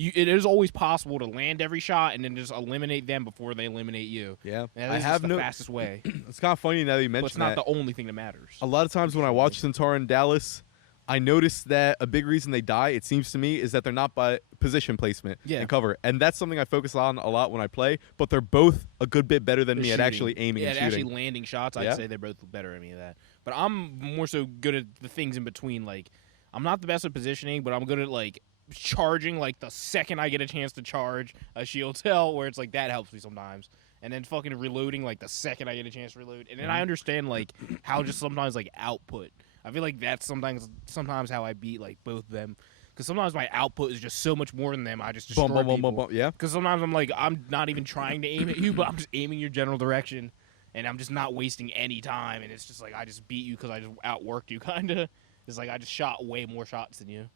It is always possible to land every shot and then just eliminate them before they eliminate you. Yeah, and I have the fastest way. It's kind of funny now that you mentioned But it's not that. the only thing that matters. A lot of times when I watch Centaur and Dallas, I notice that a big reason they die, it seems to me, is that they're not by position placement and cover. And that's something I focus on a lot when I play, but they're both a good bit better than me at actually aiming and shooting. Actually landing shots, I'd say they're both better at me at that. But I'm more so good at the things in between. Like, I'm not the best at positioning, but I'm good at, like, charging, like, the second I get a chance to charge a shield cell, where it's like, that helps me sometimes. And then fucking reloading, like, the second I get a chance to reload. And then I understand, like, how just sometimes, like, output. I feel like that's sometimes how I beat like both of them, because sometimes my output is just so much more than them. I just destroy people. Yeah. Because sometimes I'm like, I'm not even trying to aim at you, but I'm just aiming your general direction, and I'm just not wasting any time. And it's just like I just beat you because I just outworked you, kind of. It's like I just shot way more shots than you.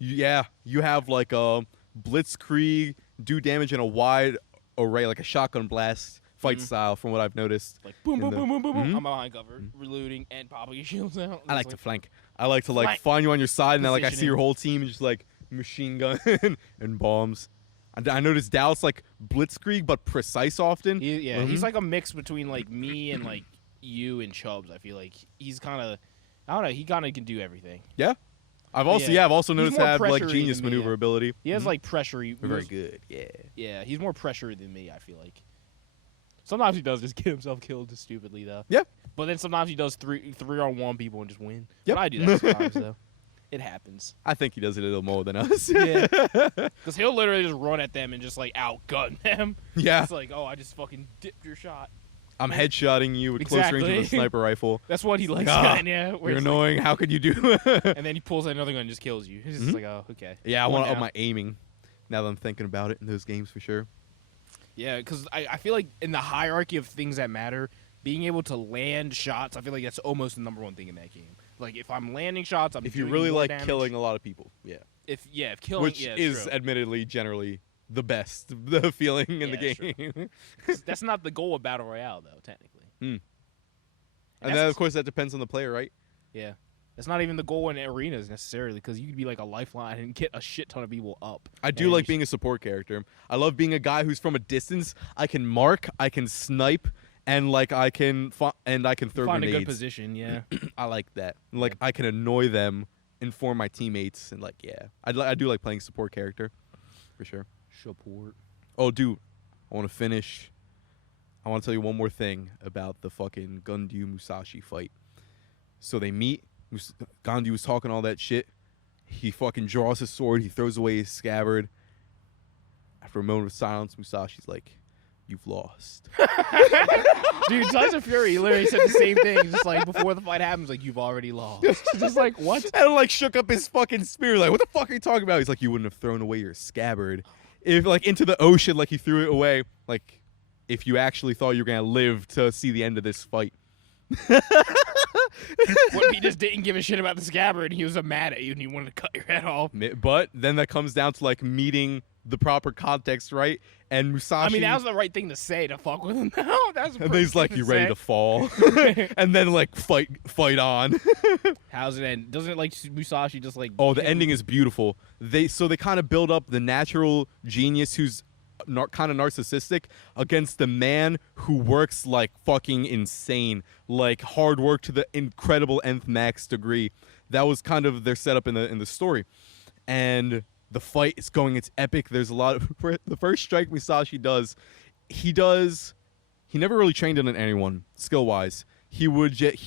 Yeah, you have like a blitzkrieg, do damage in a wide array, like a shotgun blast fight style, from what I've noticed. Like boom, boom, boom, boom, boom, boom. I'm behind cover, reloading and popping your shields out. I like to flank. I like to like find you on your side, and then like I see your whole team and just like machine gun and bombs. I noticed Dallas like blitzkrieg, but precise often. He's like a mix between like me and like you and Chubbs. I feel like he's kind of, I don't know, he kind of can do everything. Yeah. I've also noticed to have like genius maneuverability. He has like pressure. Very good. Yeah. Yeah, he's more pressure than me, I feel like. Sometimes he does just get himself killed just stupidly though. Yeah. But then sometimes he does three on one people and just win. Yep. But I do that sometimes though. It happens. I think he does it a little more than us. Yeah. Because he'll literally just run at them and just like outgun them. Yeah. It's like, oh, I just fucking dipped your shot. I'm headshotting you with close range with a sniper rifle. That's what he likes. Yeah. You're annoying. Like, how could you do? And then he pulls out another gun and just kills you. It's just like, oh, okay. Yeah, I want to up my aiming. Now that I'm thinking about it in those games for sure. Yeah, because I feel like in the hierarchy of things that matter, being able to land shots, I feel like that's almost the number one thing in that game. Like if I'm landing shots, I'm if you doing really more like damage. killing a lot of people, yeah. If killing, which yeah, is true. admittedly generally the best the feeling in the Yeah, game. That's not the goal of battle royale though, technically. And then of course that depends on the player, right? Yeah. That's not even the goal in arenas necessarily, because you could be like a lifeline and get a shit ton of people up. I do like being a support character. I love being a guy who's from a distance. I can mark, I can snipe, and like I can throw find grenades. a good position. Yeah. I like that. Like I can annoy them, inform my teammates, and like I do like playing support character, for sure. Support. Oh, dude, I want to finish. I want to tell you one more thing about the fucking Gundyu Musashi fight. So they meet. Gandhi was talking all that shit. He fucking draws his sword. He throws away his scabbard. After a moment of silence, Musashi's like, "You've lost." Dude, Tyson Fury literally said the same thing. Just like before the fight happens, like, "You've already lost." Just like, what? And like shook up his fucking spear. Like, what the fuck are you talking about? He's like, "You wouldn't have thrown away your scabbard if like into the ocean, like he threw it away. Like, if you actually thought you were gonna live to see the end of this fight." What if he just didn't give a shit about the scabbard and he was mad at you and he wanted to cut your head off? But then that comes down to like meeting the proper context, right? And Musashi. I mean, that was the right thing to say to fuck with him. No, that's. And he's like, "You ready to fall?" And then like fight on. How's it end? Doesn't it like Musashi just like? Oh, the ending is beautiful. They kind of build up the natural genius who's kind of narcissistic against the man who works like fucking insane, like hard work to the incredible nth max degree. That was kind of their setup in the story, and the fight is going. It's epic. There's a lot of the first strike Musashi does. He never really trained on anyone skill wise. He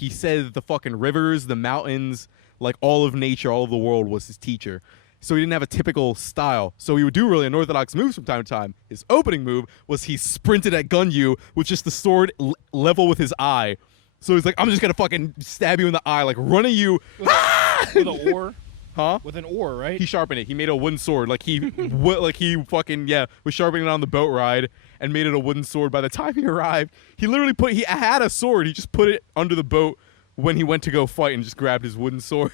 said that the fucking rivers, the mountains, like all of nature, all of the world was his teacher. So he didn't have a typical style. So he would do really unorthodox moves from time to time. His opening move was he sprinted at Gunyu with just the sword level with his eye. So he's like, "I'm just gonna fucking stab you in the eye, like run at you." With an oar. Huh? With an oar, right? He sharpened it. He made a wooden sword. Like he fucking was sharpening it on the boat ride and made it a wooden sword. By the time he arrived, he literally he had a sword. He just put it under the boat when he went to go fight and just grabbed his wooden sword.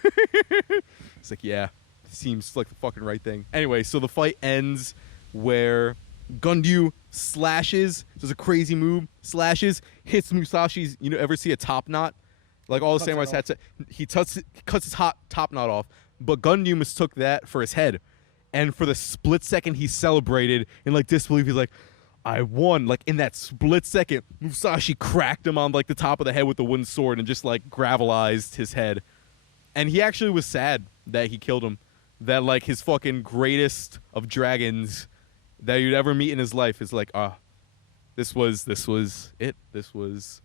It's like, yeah, seems like the fucking right thing. Anyway, so the fight ends where Gundyu slashes, does a crazy move, slashes, hits Musashi's. You know, ever see a top knot? Like all the samurais had to. He cuts his top knot off. But Gundyu mistook that for his head. And for the split second he celebrated in like disbelief, he's like, "I won." Like in that split second, Musashi cracked him on like the top of the head with the wooden sword and just like gravelized his head. And he actually was sad that he killed him. That like his fucking greatest of dragons that you'd ever meet in his life is like, this was it. This was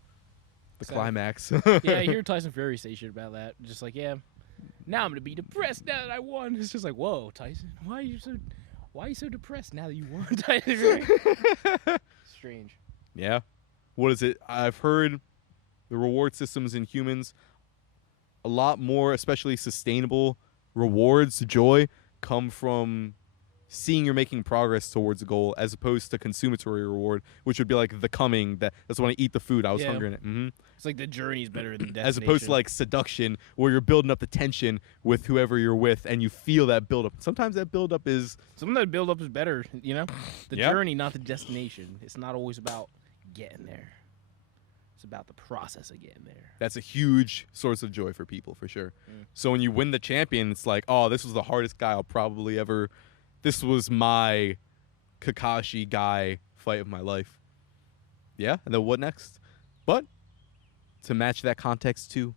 the climax. Yeah, I hear Tyson Fury say shit about that. Just like, yeah, now I'm gonna be depressed now that I won. It's just like, whoa, Tyson, why are you so depressed now that you won, Tyson Fury? Strange. Yeah. What is it? I've heard the reward systems in humans, a lot more, especially sustainable rewards, joy, come from seeing you're making progress towards a goal as opposed to consummatory reward, which would be like the coming, that's when I eat the food. I was hungry in it. Mm-hmm. It's like the journey's better than destination. As opposed to like seduction, where you're building up the tension with whoever you're with and you feel that buildup. Sometimes that buildup is... Some of that buildup is better, you know? The journey, not the destination. It's not always about getting there. It's about the process of getting there. That's a huge source of joy for people, for sure. So when you win the champion, it's like, oh, this was the hardest guy I'll probably ever... This was my Kakashi guy fight of my life. Yeah, and then what next? But to match that context too.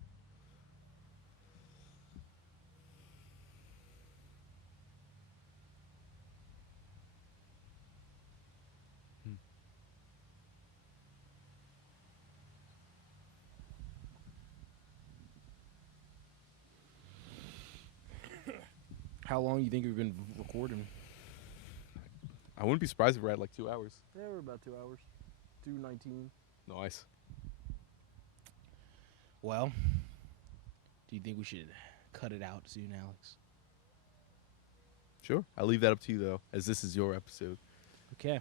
How long you think we've been recording? I wouldn't be surprised if we're at like 2 hours. Yeah, we're about 2 hours. 2:19. Nice. Well, do you think we should cut it out soon, Alex? Sure. I'll leave that up to you, though, as this is your episode. Okay.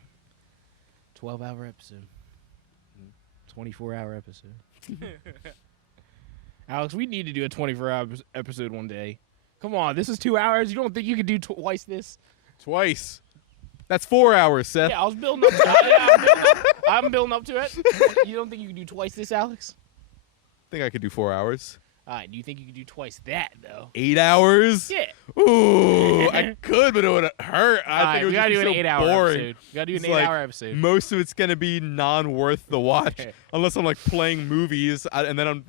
12-hour episode. 24-hour episode. Alex, we need to do a 24-hour episode one day. Come on, this is 2 hours. You don't think you could do twice this? Twice. That's 4 hours, Seth. Yeah, I was building up to it. I'm building up to it. You don't think you can do twice this, Alex? I think I could do 4 hours. All right, do you think you could do twice that, though? 8 hours? Yeah. Ooh, I could, but it would hurt. I think it would we gotta just do be an so 8-hour boring. episode. We gotta do an It's like 8-hour episode. Most of it's gonna be non-worth the watch, unless I'm like playing movies, and then I'm.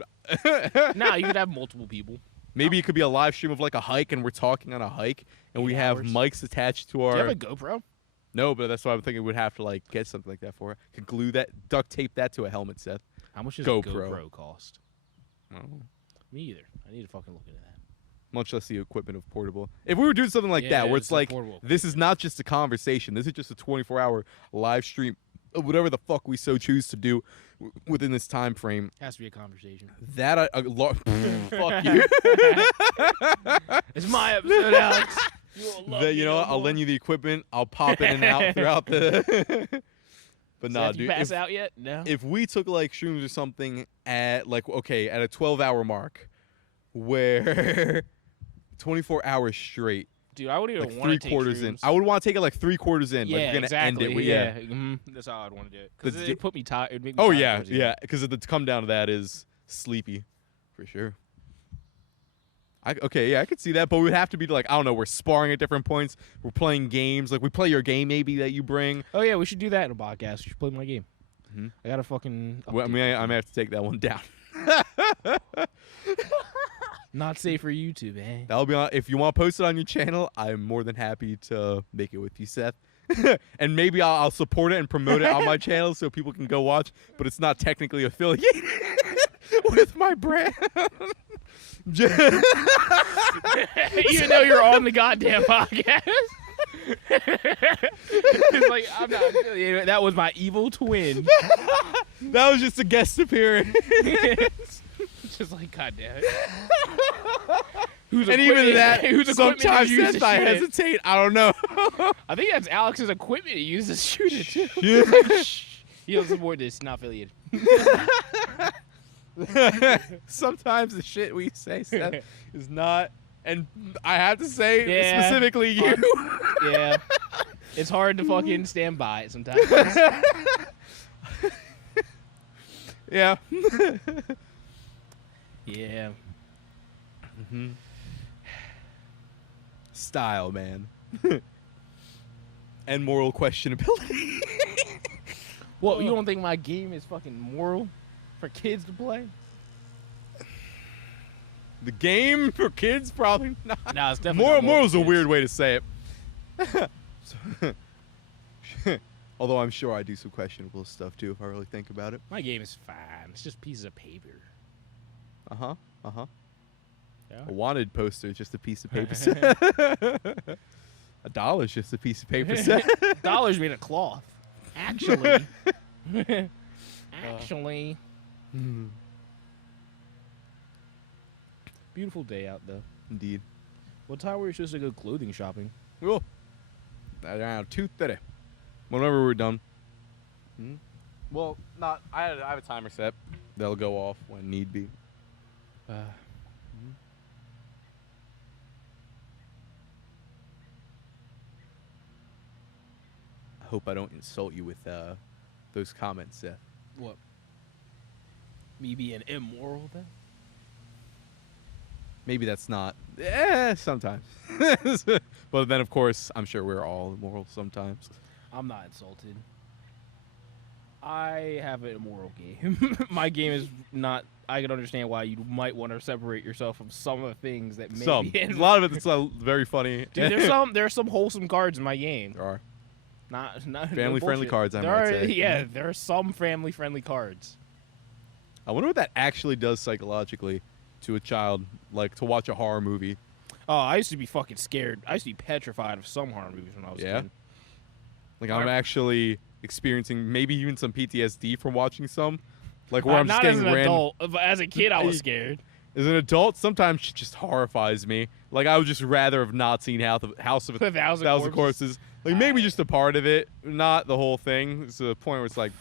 Nah, you could have multiple people. Maybe it could be a live stream of like a hike, and we're talking on a hike, and 8 we have hours. mics attached to Do our. you have a GoPro? No, but that's why I'm thinking we'd have to like get something like that for it. Could glue that, duct tape that to a helmet, Seth. How much does GoPro. a GoPro cost? Oh. Me either. I need to fucking look into that. Much less the equipment of portable. If we were doing something like Yeah, that, where it's it's a like portable this is not just a conversation, this is just a 24-hour live stream of whatever the fuck we so choose to do within this time frame. Has to be a conversation. That fuck you. It's my episode, Alex. You know what? I'll lend you the equipment. I'll pop in and out throughout the. But nah, Seth, you dude. pass out yet? No. If we took like shrooms or something at like at a 12-hour mark, where 24 hours straight, Dude, I wouldn't like even want to take 3/4 in. shrooms. I would want to take it like 3/4 in. Yeah, like we're gonna exactly. end it. With, yeah. That's how I'd want to do it. Because That's it put me tired. It'd make me Oh tired yeah, towards the yeah. end. Because the come down to that is sleepy, for sure. Okay, yeah, I could see that, but we'd have to be like, I don't know, we're sparring at different points. We're playing games, like we play your game maybe that you bring. Oh yeah, we should do that in a podcast. You should play my game. Mhm. I gotta fucking. Well, I mean, I may have to take that one down. Not safe for YouTube, eh? That'll be on. If you want to post it on your channel, I'm more than happy to make it with you, Seth. And maybe I'll support it and promote it on my channel so people can go watch. But it's not technically affiliated with my brand. Even though you're on the goddamn podcast. It's like I'm not. That was my evil twin. That was just a guest appearance. Just like goddamn it. Who's And even that, whose equipment sometimes did you use Seth, to I shoot it? hesitate. I don't know. I think that's Alex's equipment he uses to shoot it too. You don't support this. Not affiliated. Sometimes the shit we say, Seth, is not. And I have to say, Yeah. specifically you. Yeah. It's hard to fucking stand by it sometimes. Yeah. Yeah. Mm-hmm. Style, man. And moral questionability. What, you don't think my game is fucking moral for kids to play? The game for kids, probably not. No, it's definitely not Moral's a for kids. weird way to say it. Although I'm sure I do some questionable stuff too if I really think about it. My game is fine. It's just pieces of paper. Yeah. Yeah. A wanted poster is just a piece of paper set. $1 is just a piece of paper set. Dollars made of cloth. Actually. Actually. Beautiful day out though. Indeed. What time were you supposed to go clothing shopping? Cool. Around 2:30. Whenever we're done. Well, not. I have a timer set. That'll go off when need be. I hope I don't insult you with those comments, Seth. What? Me being immoral then? Maybe that's not. Sometimes. But then, of course, I'm sure we're all immoral sometimes. I'm not insulted. I have an immoral game. My game is not. I can understand why you might want to separate yourself from some of the things that may be A in. lot of it's very funny. Dude, there's some wholesome cards in my game. There are. Not Family-friendly bullshit. cards, I There might are, say. Yeah, there are some family friendly cards. I wonder what that actually does psychologically to a child, like to watch a horror movie. Oh, I used to be fucking scared. I used to be petrified of some horror movies when I was a kid. Like I'm actually experiencing maybe even some PTSD from watching some. Like where I'm just not getting as an adult, but as a kid, I was scared. As an adult, sometimes shit just horrifies me. Like I would just rather have not seen House of a Thousand Corpses. Like maybe just a part of it, not the whole thing. It's a point where it's like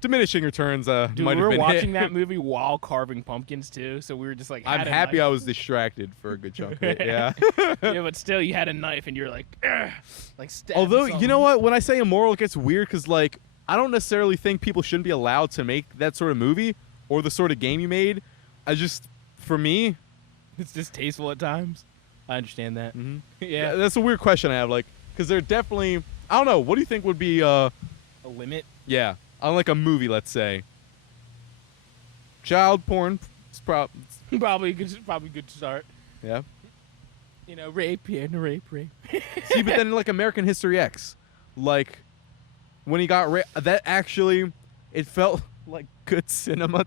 diminishing returns. Dude, might we have were been watching hit. that movie while carving pumpkins too, so we were just like. I'm happy I was distracted for a good chunk of it. Yeah. Yeah, but still, you had a knife and you're like, "Ugh," like. Although something. you know what, when I say immoral, it gets weird because like I don't necessarily think people shouldn't be allowed to make that sort of movie or the sort of game you made. For me, it's distasteful at times. I understand that. Mm-hmm. Yeah, that's a weird question I have. Like, because they're definitely, I don't know. What do you think would be a limit? Yeah, on like a movie, let's say. Child porn, it's probably good to start. Yeah. You know, rape. See, but then like American History X, like when he got that actually, it felt like good cinema.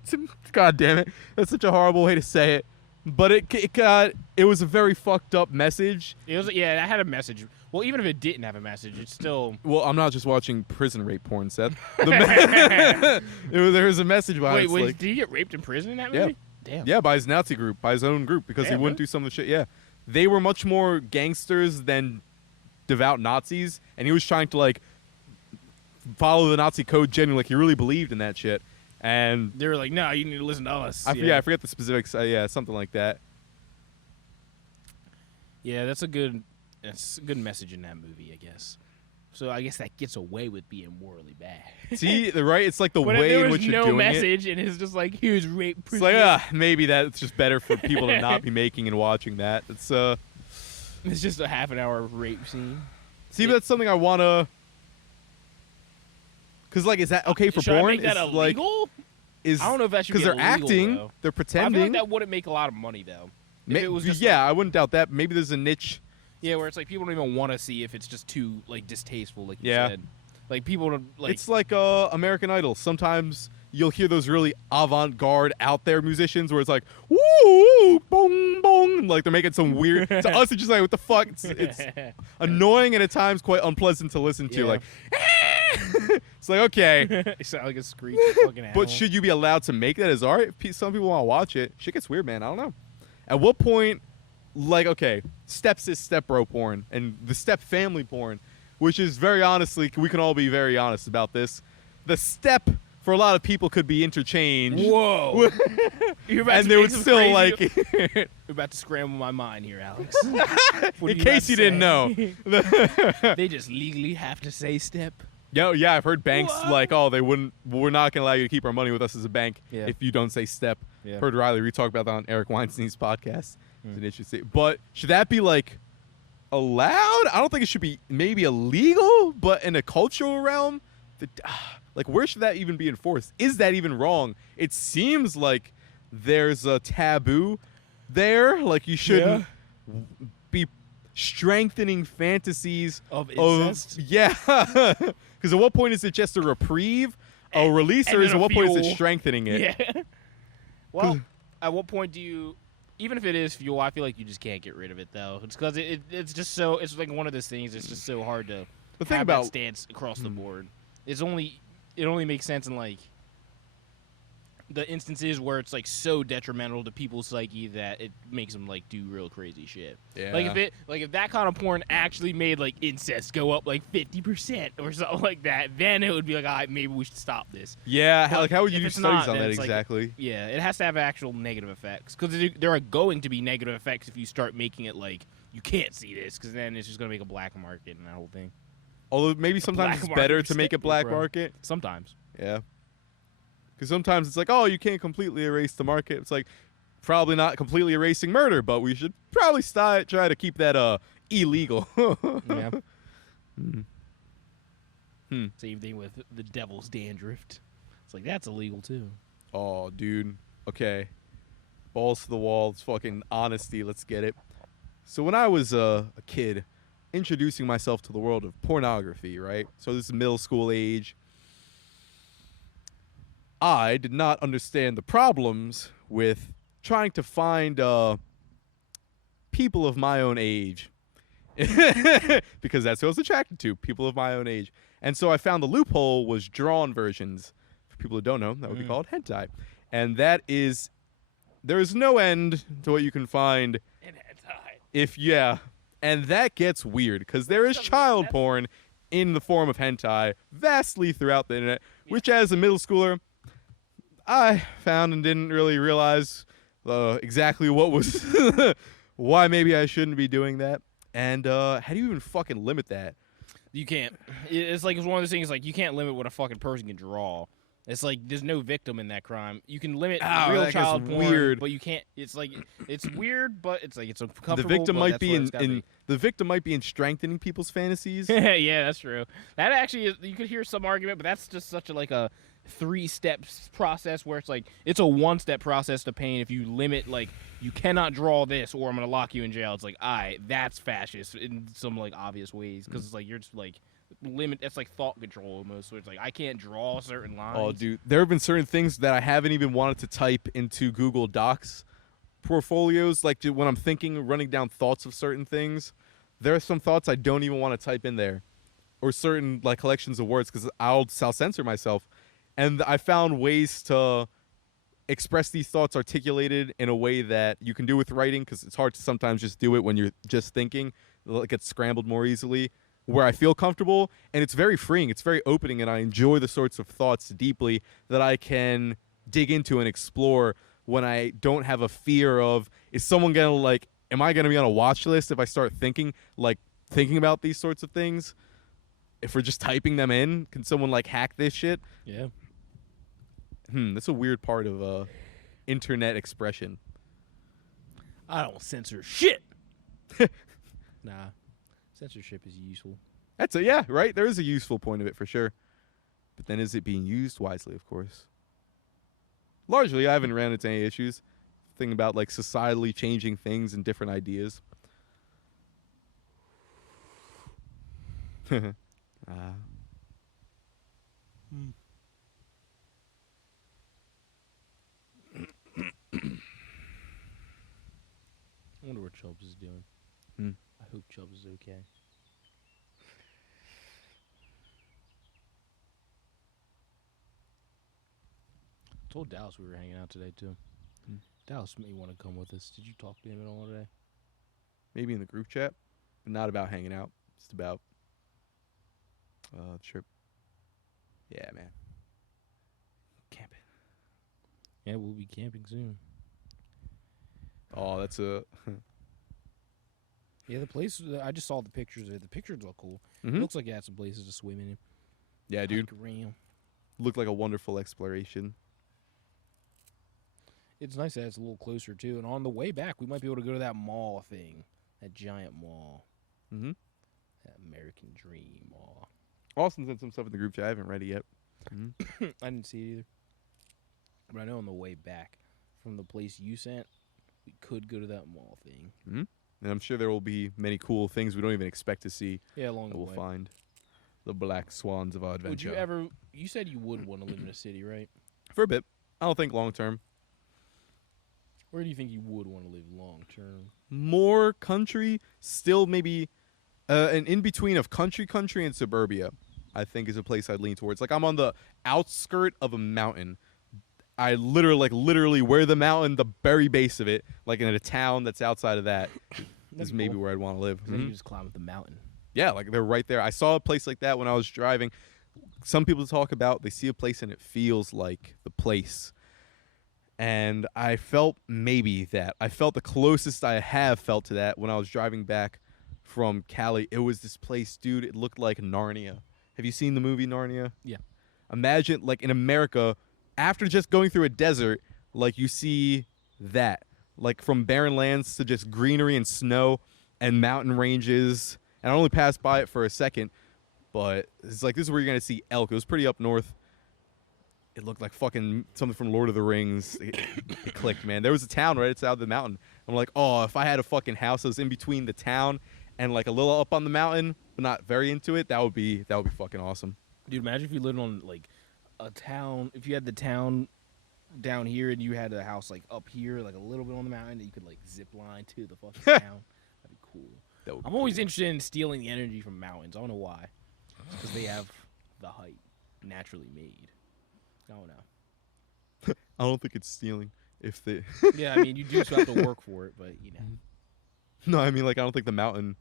God damn it, that's such a horrible way to say it. But it was a very fucked up message. It was, yeah, that had a message. Well, even if it didn't have a message, it's still. Well, I'm not just watching prison rape porn, Seth. There was a message behind it. Wait, like, did he get raped in prison in that movie? Damn. Yeah, by his Nazi group, by his own group, because he wouldn't do some of the shit. Yeah, they were much more gangsters than devout Nazis, and he was trying to like follow the Nazi code genuinely. Like he really believed in that shit. And they were like, "No, you need to listen to us." I forget the specifics. Yeah, something like that. Yeah, that's a good message in that movie, I guess. So I guess that gets away with being morally bad. See, right? It's like the but way in which you're doing it. There was no message, and it's just like, here's rape. It's like, maybe that's just better for people to not be making and watching that. It's just a half an hour of rape scene. See, but that's something I wanna. Because, like, is that okay for should porn? I make that illegal? I don't know if that should be illegal. Because they're acting, though. they're pretending. I feel like that wouldn't make a lot of money, though. If it was just I wouldn't doubt that. Maybe there's a niche. Yeah, where it's like people don't even want to see if it's just too like distasteful, like you said. Like people don't like. It's like American Idol. Sometimes you'll hear those really avant-garde, out there musicians where it's like, woo, bong, bong, like they're making some weird. To us, it's just like, what the fuck? It's annoying and at times quite unpleasant to listen to. Like, it's like, okay, you sound like a screeching fucking animal. But should you be allowed to make that as art? If some people want to watch it, shit gets weird, man. I don't know. At what point, like, okay, stepsis, step-bro porn, and the step family porn, which is very honestly, we can all be very honest about this. The step for a lot of people could be interchanged. Whoa! And they would still like. You're about to scramble my mind here, Alex. In case you didn't know, they just legally have to say step. Yeah, I've heard banks like, oh, we're not gonna allow you to keep our money with us as a bank if you don't say step. Yeah. Heard Riley talk about that on Eric Weinstein's podcast. It's an interesting. But should that be like allowed? I don't think it should be maybe illegal, but in a cultural realm, like where should that even be enforced? Is that even wrong? It seems like there's a taboo there. Like you shouldn't be strengthening fantasies of incest. Because at what point is it just a reprieve, a release, or is at what point is it strengthening it? Yeah. Well, at what point do you? Even if it is fuel, I feel like you just can't get rid of it though. It's because it's just so. It's like one of those things. It's just so hard to have that stance across the board. It only makes sense in like the instances where it's like so detrimental to people's psyche that it makes them like do real crazy shit. Yeah. If that kind of porn actually made like incest go up like 50% or something like that, then it would be like, all right, maybe we should stop this. Yeah. How would you do studies on that exactly? Like, yeah, it has to have actual negative effects because there are going to be negative effects if you start making it like you can't see this because then it's just gonna make a black market and that whole thing. Although maybe sometimes it's better to make it black market. Sometimes. Yeah. Because sometimes it's like, oh, you can't completely erase the market. It's like probably not completely erasing murder, but we should probably try to keep that illegal. Yeah. Same thing with the devil's dandruff. It's like that's illegal too. Oh, dude. Okay. Balls to the wall. It's fucking honesty. Let's get it. So when I was a kid, introducing myself to the world of pornography, right? So this is middle school age. I did not understand the problems with trying to find people of my own age. Because that's who I was attracted to, people of my own age. And so I found the loophole was drawn versions. For people who don't know, that would be called hentai. And that is, there is no end to what you can find In hentai. And that gets weird because there is child porn in the form of hentai vastly throughout the internet, which as a middle schooler, I found and didn't really realize exactly what was, why maybe I shouldn't be doing that. And how do you even fucking limit that? You can't. It's like it's one of those things. Like you can't limit what a fucking person can draw. It's like there's no victim in that crime. You can limit real child porn, weird. but you can't. It's like it's weird, but it's like it's uncomfortable. The victim might be in the victim might be in strengthening people's fantasies. Yeah, that's true. That actually is. You could hear some argument, but that's just such a 3-step process where it's like it's a 1-step process to pain. If you limit like you cannot draw this or I'm gonna lock you in jail, it's like that's fascist in some like obvious ways because it's like you're just like limit. It's like thought control almost. So it's like I can't draw certain lines. Oh, dude, there have been certain things that I haven't even wanted to type into Google Docs portfolios. Like when I'm thinking, running down thoughts of certain things, there are some thoughts I don't even want to type in there, or certain like collections of words because I'll censor myself. And I found ways to express these thoughts articulated in a way that you can do with writing because it's hard to sometimes just do it when you're just thinking. It gets scrambled more easily, where I feel comfortable. And it's very freeing. It's very opening. And I enjoy the sorts of thoughts deeply that I can dig into and explore when I don't have a fear of, is someone going to like, am I going to be on a watch list if I start thinking about these sorts of things? If we're just typing them in, can someone like hack this shit? Yeah. That's a weird part of internet expression. I don't censor shit. Nah, censorship is useful. Right? There is a useful point of it for sure. But then is it being used wisely, of course? Largely, I haven't ran into any issues. Thinking about like societally changing things and different ideas. I wonder what Chubbs is doing. I hope Chubbs is okay. I told Dallas we were hanging out today, too. Dallas may want to come with us. Did you talk to him at all today? Maybe in the group chat, but not about hanging out. Just about the trip. Yeah, man. Camping. Yeah, we'll be camping soon. Oh, that's a... Yeah, the place, I just saw the pictures of it. The pictures look cool. Mm-hmm. It looks like it had some places to swim in. Yeah, dude. Looked like a wonderful exploration. It's nice that it's a little closer, too. And on the way back, we might be able to go to that mall thing. That giant mall. Mm-hmm. That American Dream mall. Austin sent some stuff in the group chat. I haven't read it yet. Mm-hmm. I didn't see it either. But I know on the way back from the place you sent, we could go to that mall thing. Mm-hmm. And I'm sure there will be many cool things we don't even expect to see. Yeah, along the way. We'll find the black swans of our adventure. You said you would want to live in a city, right? For a bit. I don't think long term. Where do you think you would want to live long term? More country, still maybe an in-between of country and suburbia, I think is a place I'd lean towards. Like I'm on the outskirt of a mountain. I literally where the mountain, the very base of it, like in a town that's outside of that, is maybe where I'd want to live. Then you just climb up the mountain. Yeah, like they're right there. I saw a place like that when I was driving. Some people talk about they see a place and it feels like the place. And I felt maybe that. I felt the closest I have felt to that when I was driving back from Cali. It was this place, dude. It looked like Narnia. Have you seen the movie Narnia? Yeah. Imagine, like, in America, after just going through a desert, like, you see that. Like, from barren lands to just greenery and snow and mountain ranges. And I only passed by it for a second. But it's like, this is where you're going to see elk. It was pretty up north. It looked like fucking something from Lord of the Rings. It clicked, man. There was a town right outside the mountain. I'm like, oh, if I had a fucking house that was in between the town and like a little up on the mountain, but not very into it, that would be fucking awesome. Dude, imagine if you lived on like a town. If you had the town down here and you had a house like up here, like a little bit on the mountain, that you could like zip line to the fucking town. cool. That would be I'm always cool. interested in stealing the energy from mountains. I don't know why. Because they have the height naturally made. I don't know. I don't think it's stealing. If they, Yeah, I mean, you do still have to work for it, but, you know. no, I mean, like, I don't think the mountain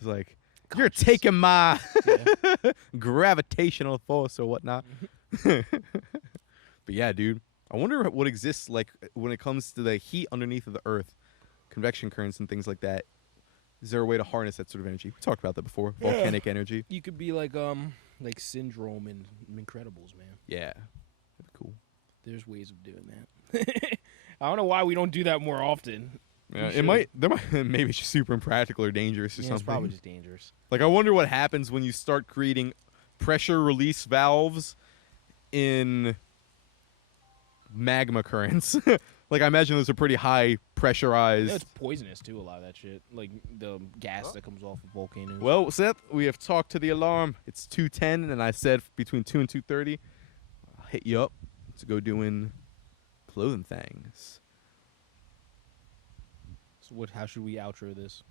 is like, you're Conscious. taking my Yeah. gravitational force or whatnot. But yeah, dude, I wonder what exists like when it comes to the heat underneath of the Earth, convection currents and things like that. Is there a way to harness that sort of energy? We talked about that before. Volcanic energy. You could be like Syndrome and Incredibles, man. Yeah, that'd be cool. There's ways of doing that. I don't know why we don't do that more often. Yeah, We it might. There might. Maybe it's just super impractical or dangerous or Yeah, something. it's probably just dangerous. Like, I wonder what happens when you start creating pressure release valves in magma currents. Like, I imagine those are pretty high pressurized. Yeah, it's poisonous too. A lot of that shit, like the gas that comes off of volcanoes. Well, Seth, we have talked to the alarm. It's 2:10, and I said between 2 and 2:30, I'll hit you up to go doing clothing things. So what? How should we outro this?